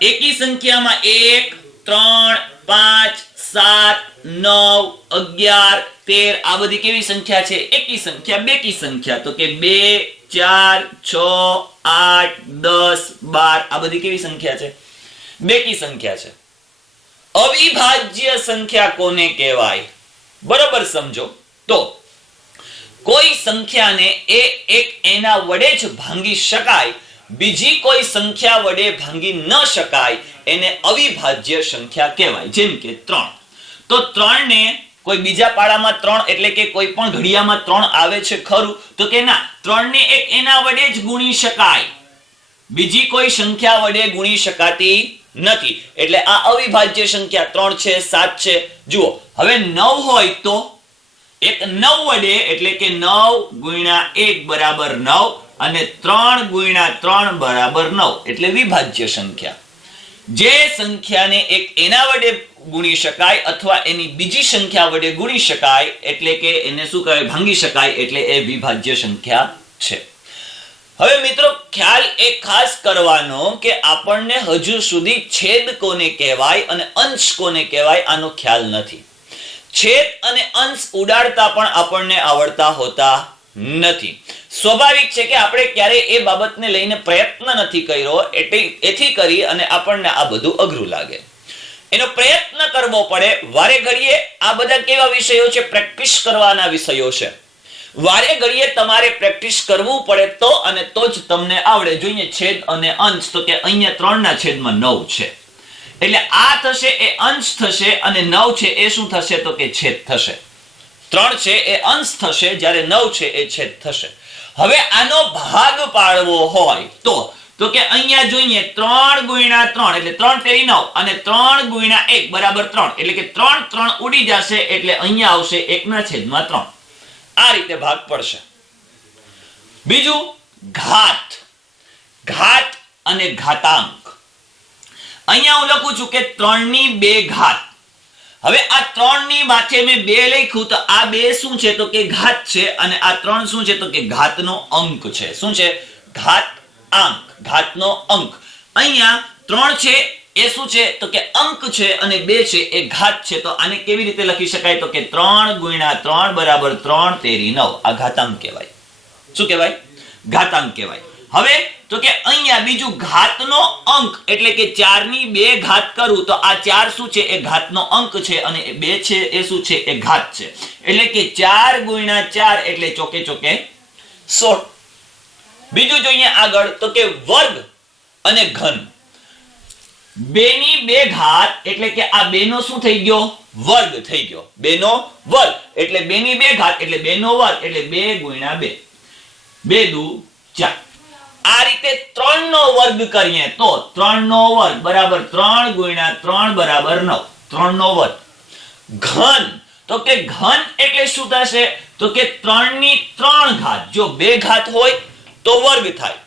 એકી સંખ્યામાં 1, 3, 5, 7, 9, 11, 13 આ બધી કેવી સંખ્યા છે? એકી સંખ્યા. બેકી સંખ્યા તો કે 2, 4, 6, 8, 10, 12 આ બધી કેવી સંખ્યા છે? બેકી સંખ્યા છે. અવિભાજ્ય સંખ્યા કોને કહેવાય? બરોબર સમજો. તો કોઈ સંખ્યાને એના વડે જ ભાંગી શકાય, બીજી કોઈ સંખ્યા વડે ભાંગી ન શકાય, એને અવિભાજ્ય સંખ્યા કહેવાય. જેમ કે 3. તો 3 ને કોઈ બીજા પાડામાં 3 એટલે કે કોઈ પણ ઘડિયામાં 3 આવે છે ખરું? તો કે ના. 3 ને એના વડે જ ગુણી શકાય, બીજી કોઈ સંખ્યા વડે ગુણી શકાતી નથી. એટલે આ અવિભાજ્ય સંખ્યા 3 છે, 7 છે. જુઓ હવે 9 હોય તો એક 9 વડે એટલે કે 9 × 1 = 9 અને 3 × 3 = 9 એટલે વિભાજ્ય સંખ્યા. જે સંખ્યાને એક એના વડે ગુણી શકાય અથવા એની બીજી સંખ્યા વડે ગુણી શકાય એટલે કે એને શું કહેવાય? ભાંગી શકાય, એટલે એ વિભાજ્ય સંખ્યા છે. હવે મિત્રો ખ્યાલ એ ખાસ કરવાનો કે આપણને હજુ સુધી છેદ કોને કહેવાય અને અંશ કોને કહેવાય આનો ખ્યાલ નથી. છેદ અને અંશ ઉડાડતા પણ આપણને આવડતા હોતા નથી. સ્વાભાવિક છે કે આપણે ક્યારે એ બાબતને લઈને પ્રયત્ન નથી કર્યો, એથી કરી અને આપણને આ બધું અઘરું લાગે. એનો પ્રયત્ન કરવો પડે. વારે ઘડીએ આ બધા કેવા વિષયો છે? પ્રેક્ટિસ કરવાના વિષયો છે. વારે ઘડીએ તમારે પ્રેક્ટિસ કરવું પડે તો અને તો જ તમને આવડે. જોઈએ છેદ અને અંશ, તો કે અહીંયા 3/9 છે એટલે આ થશે એ અંશ થશે અને 9 છે એ શું થશે? તો કે છેદ થશે. 3 છે એ અંશ થશે જ્યારે 9 છે એ છેદ થશે. હવે આનો ભાગ પાડવો હોય તો કે અહીંયા જોઈએ 3 × 3 એટલે 3 તેરી 9 અને 3 × 1 બરાબર 3 એટલે કે 3 ઉડી જશે એટલે અહીંયા આવશે 1/3. આ રીતે ભાગ પડશે. બીજું ઘાત. ઘાત અને ઘાતાંક. અહીંયા હું લખું છું કે 3/2 ઘાત. હવે આ 3 ની માથે મેં 2 લખ્યું તો આ 2 શું છે? તો કે ઘાત છે અને આ 3 શું છે? તો કે ઘાતનો અંક છે. શું છે? ઘાત અંક, ઘાતનો અંક. અહીંયા 3 છે એ શું છે? તો કે અંક છે અને 2 છે એ ઘાત છે. તો આને કેવી રીતે લખી શકાય? તો કે 3 × 3 બરાબર 3 તેરી 9. આ ઘાતાંક કહેવાય. શું કહેવાય? ઘાતાંક કહેવાય. હવે તો કે અહીંયા બીજું ઘાતનો અંક એટલે કે 4/2 ઘાત કરું તો આ 4 શું છે? એ ઘાતનો અંક છે અને 2 છે એ શું છે? એ ઘાત છે. એટલે કે 4 × 4 એટલે ચોકે ચોકે 16. બીજું જોઈએ આગળ તો કે વર્ગ અને ઘન. 2/2 ઘાત એટલે કે આ 2 નો શું થઈ ગયો? વર્ગ થઈ ગયો. 2 નો વર્ગ એટલે 2/2 ઘાત એટલે 2 નો વર્ગ એટલે 2 × 2. 2 દુ 4. આ રીતે 3 નો વર્ગ કરીએ તો 3 નો વર્ગ બરાબર 3 × 3 બરાબર 9. 3 નો વર્ગ. ઘન તો કે ઘન એટલે શું થશે? તો કે 3/3 ઘાત. જો 2 ઘાત હોય તો વર્ગ થાય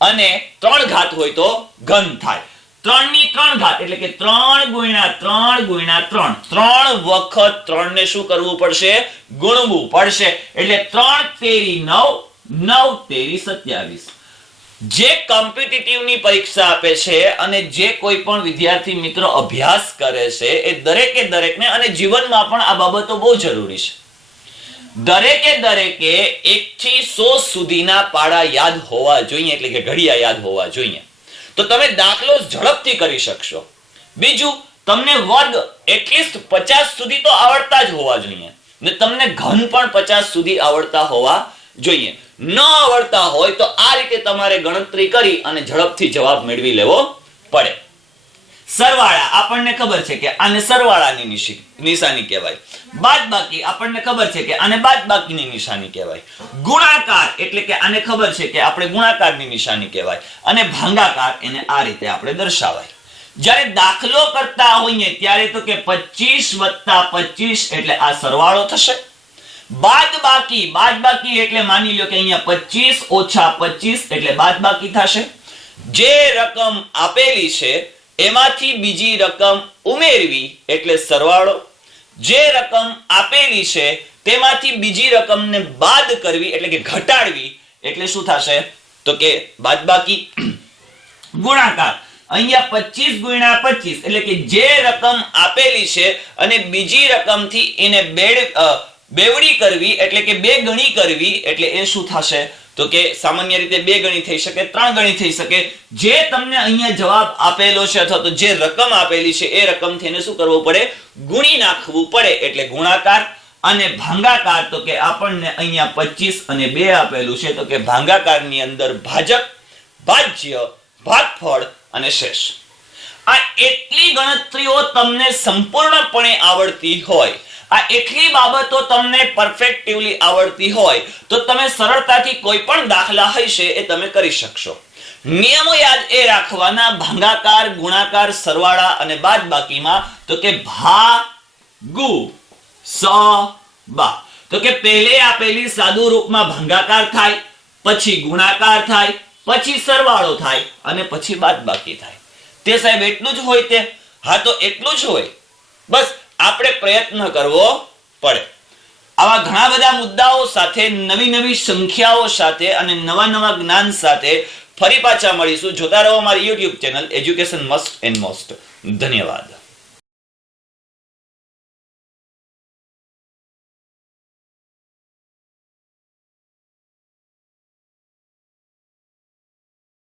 અને 3 ઘાત હોય તો ઘન થાય. 3/3 ઘાત એટલે કે 3 × 3 × 3. 3 વખત 3 ને શું કરવું પડશે? ગુણવું પડશે. એટલે 3 તેરી 9, 9 તેરી 27. જે કોમ્પિટિટિવ ની પરીક્ષા આપે છે અને જે કોઈ પણ વિદ્યાર્થી મિત્રો અભ્યાસ કરે છે એ દરેકે દરેકને અને જીવનમાં પણ આ બાબતો બહુ જરૂરી છે. દરેકે 1 થી 100 સુધીના પાડા યાદ હોવા જોઈએ એટલે કે ઘડિયા યાદ હોવા જોઈએ. તો તમે દાખલો ઝડપથી કરી શકશો. બીજું તમને વર્ગ એટલીસ્ટ 50 સુધી તો આવડતા જ હોવા જોઈએ ને તમને ઘન પણ 50 સુધી આવડતા હોવા જોઈએ. ન આવડતા હોય તો આ રીતે તમારે ગણતરી કરી અને ઝડપથી જવાબ મેળવી લેવો પડે. સરવાળા આપણને ખબર છે કે આને સરવાળાની નિશાની કહેવાય. બાદબાકી આપણને ખબર છે કે આને બાદબાકીની નિશાની કહેવાય. ગુણાકાર એટલે કે આને ખબર છે કે આપણે ગુણાકારની નિશાની કહેવાય. અને ભાગાકાર એને આ રીતે આપણે દર્શાવાય. જ્યારે દાખલો કરતા હોઈએ ત્યારે તો કે 25 + 25 એટલે આ સરવાળો થશે. બાદબાકી એટલે માની લો કે અહીંયા 25 - 25 એટલે બાદબાકી થશે. જે રકમ આપેલી છે એમાંથી બીજી રકમ ઉમેરવી એટલે સરવાળો. જે રકમ આપેલી છે તેમાંથી બીજી રકમને બાદ કરવી એટલે કે ઘટાડવી એટલે શું થશે? તો કે બાદબાકી. ગુણાકાર અહીંયા 25 × 25 એટલે કે જે રકમ આપેલી છે અને બીજી રકમથી એને બેવડી કરવી એટલે કે 2 ગણી કરવી એટલે એ શું થશે? તો કે સામાન્ય રીતે 2 ગણી થઈ શકે, 3 ગણી થઈ શકે. જે તમને અહીંયા જવાબ આપેલો છે અથવા તો જે રકમ આપેલી છે એ રકમથી એને શું કરવું પડે? ગુણી નાખવું પડે એટલે ગુણાકાર. અને ભાગાકાર તો કે આપણને અહીંયા 25 અને 2 આપેલું છે તો કે ભાગાકારની અંદર ભાજક, ભાજ્ય, ભાગફળ અને શેષ. આ એટલી ગણતરીઓ તમને સંપૂર્ણપણે આવડતી હોય, આ એટલી બાબતો તમને પરફેક્ટિવલી આવડતી હોય તો તમે સરળતાથી કોઈ પણ દાખલા હશે એ તમે કરી શકશો. નિયમો યાદ એ રાખવાના ભાગાકાર, ગુણાકાર, સરવાળા અને બાદબાકીમાં તો કે ભાગુ સ બા. તો કે પહેલે આપેલી સાદું રૂપમાં ભાગાકાર થાય, પછી ગુણાકાર થાય, પછી સરવાળો થાય અને પછી બાદબાકી થાય. તે સાહેબ એટલું જ હોય તે? હા તો એટલું જ હોય. બસ આપણે પ્રયત્ન કરવો પડે. આવા ઘણા બધા મુદ્દાઓ સાથે, નવી નવી સંખ્યાઓ સાથે અને નવા નવા જ્ઞાન સાથે ફરી પાછા મળીશું. જોતા રહો અમારી YouTube channel education must and most. ધન્યવાદ.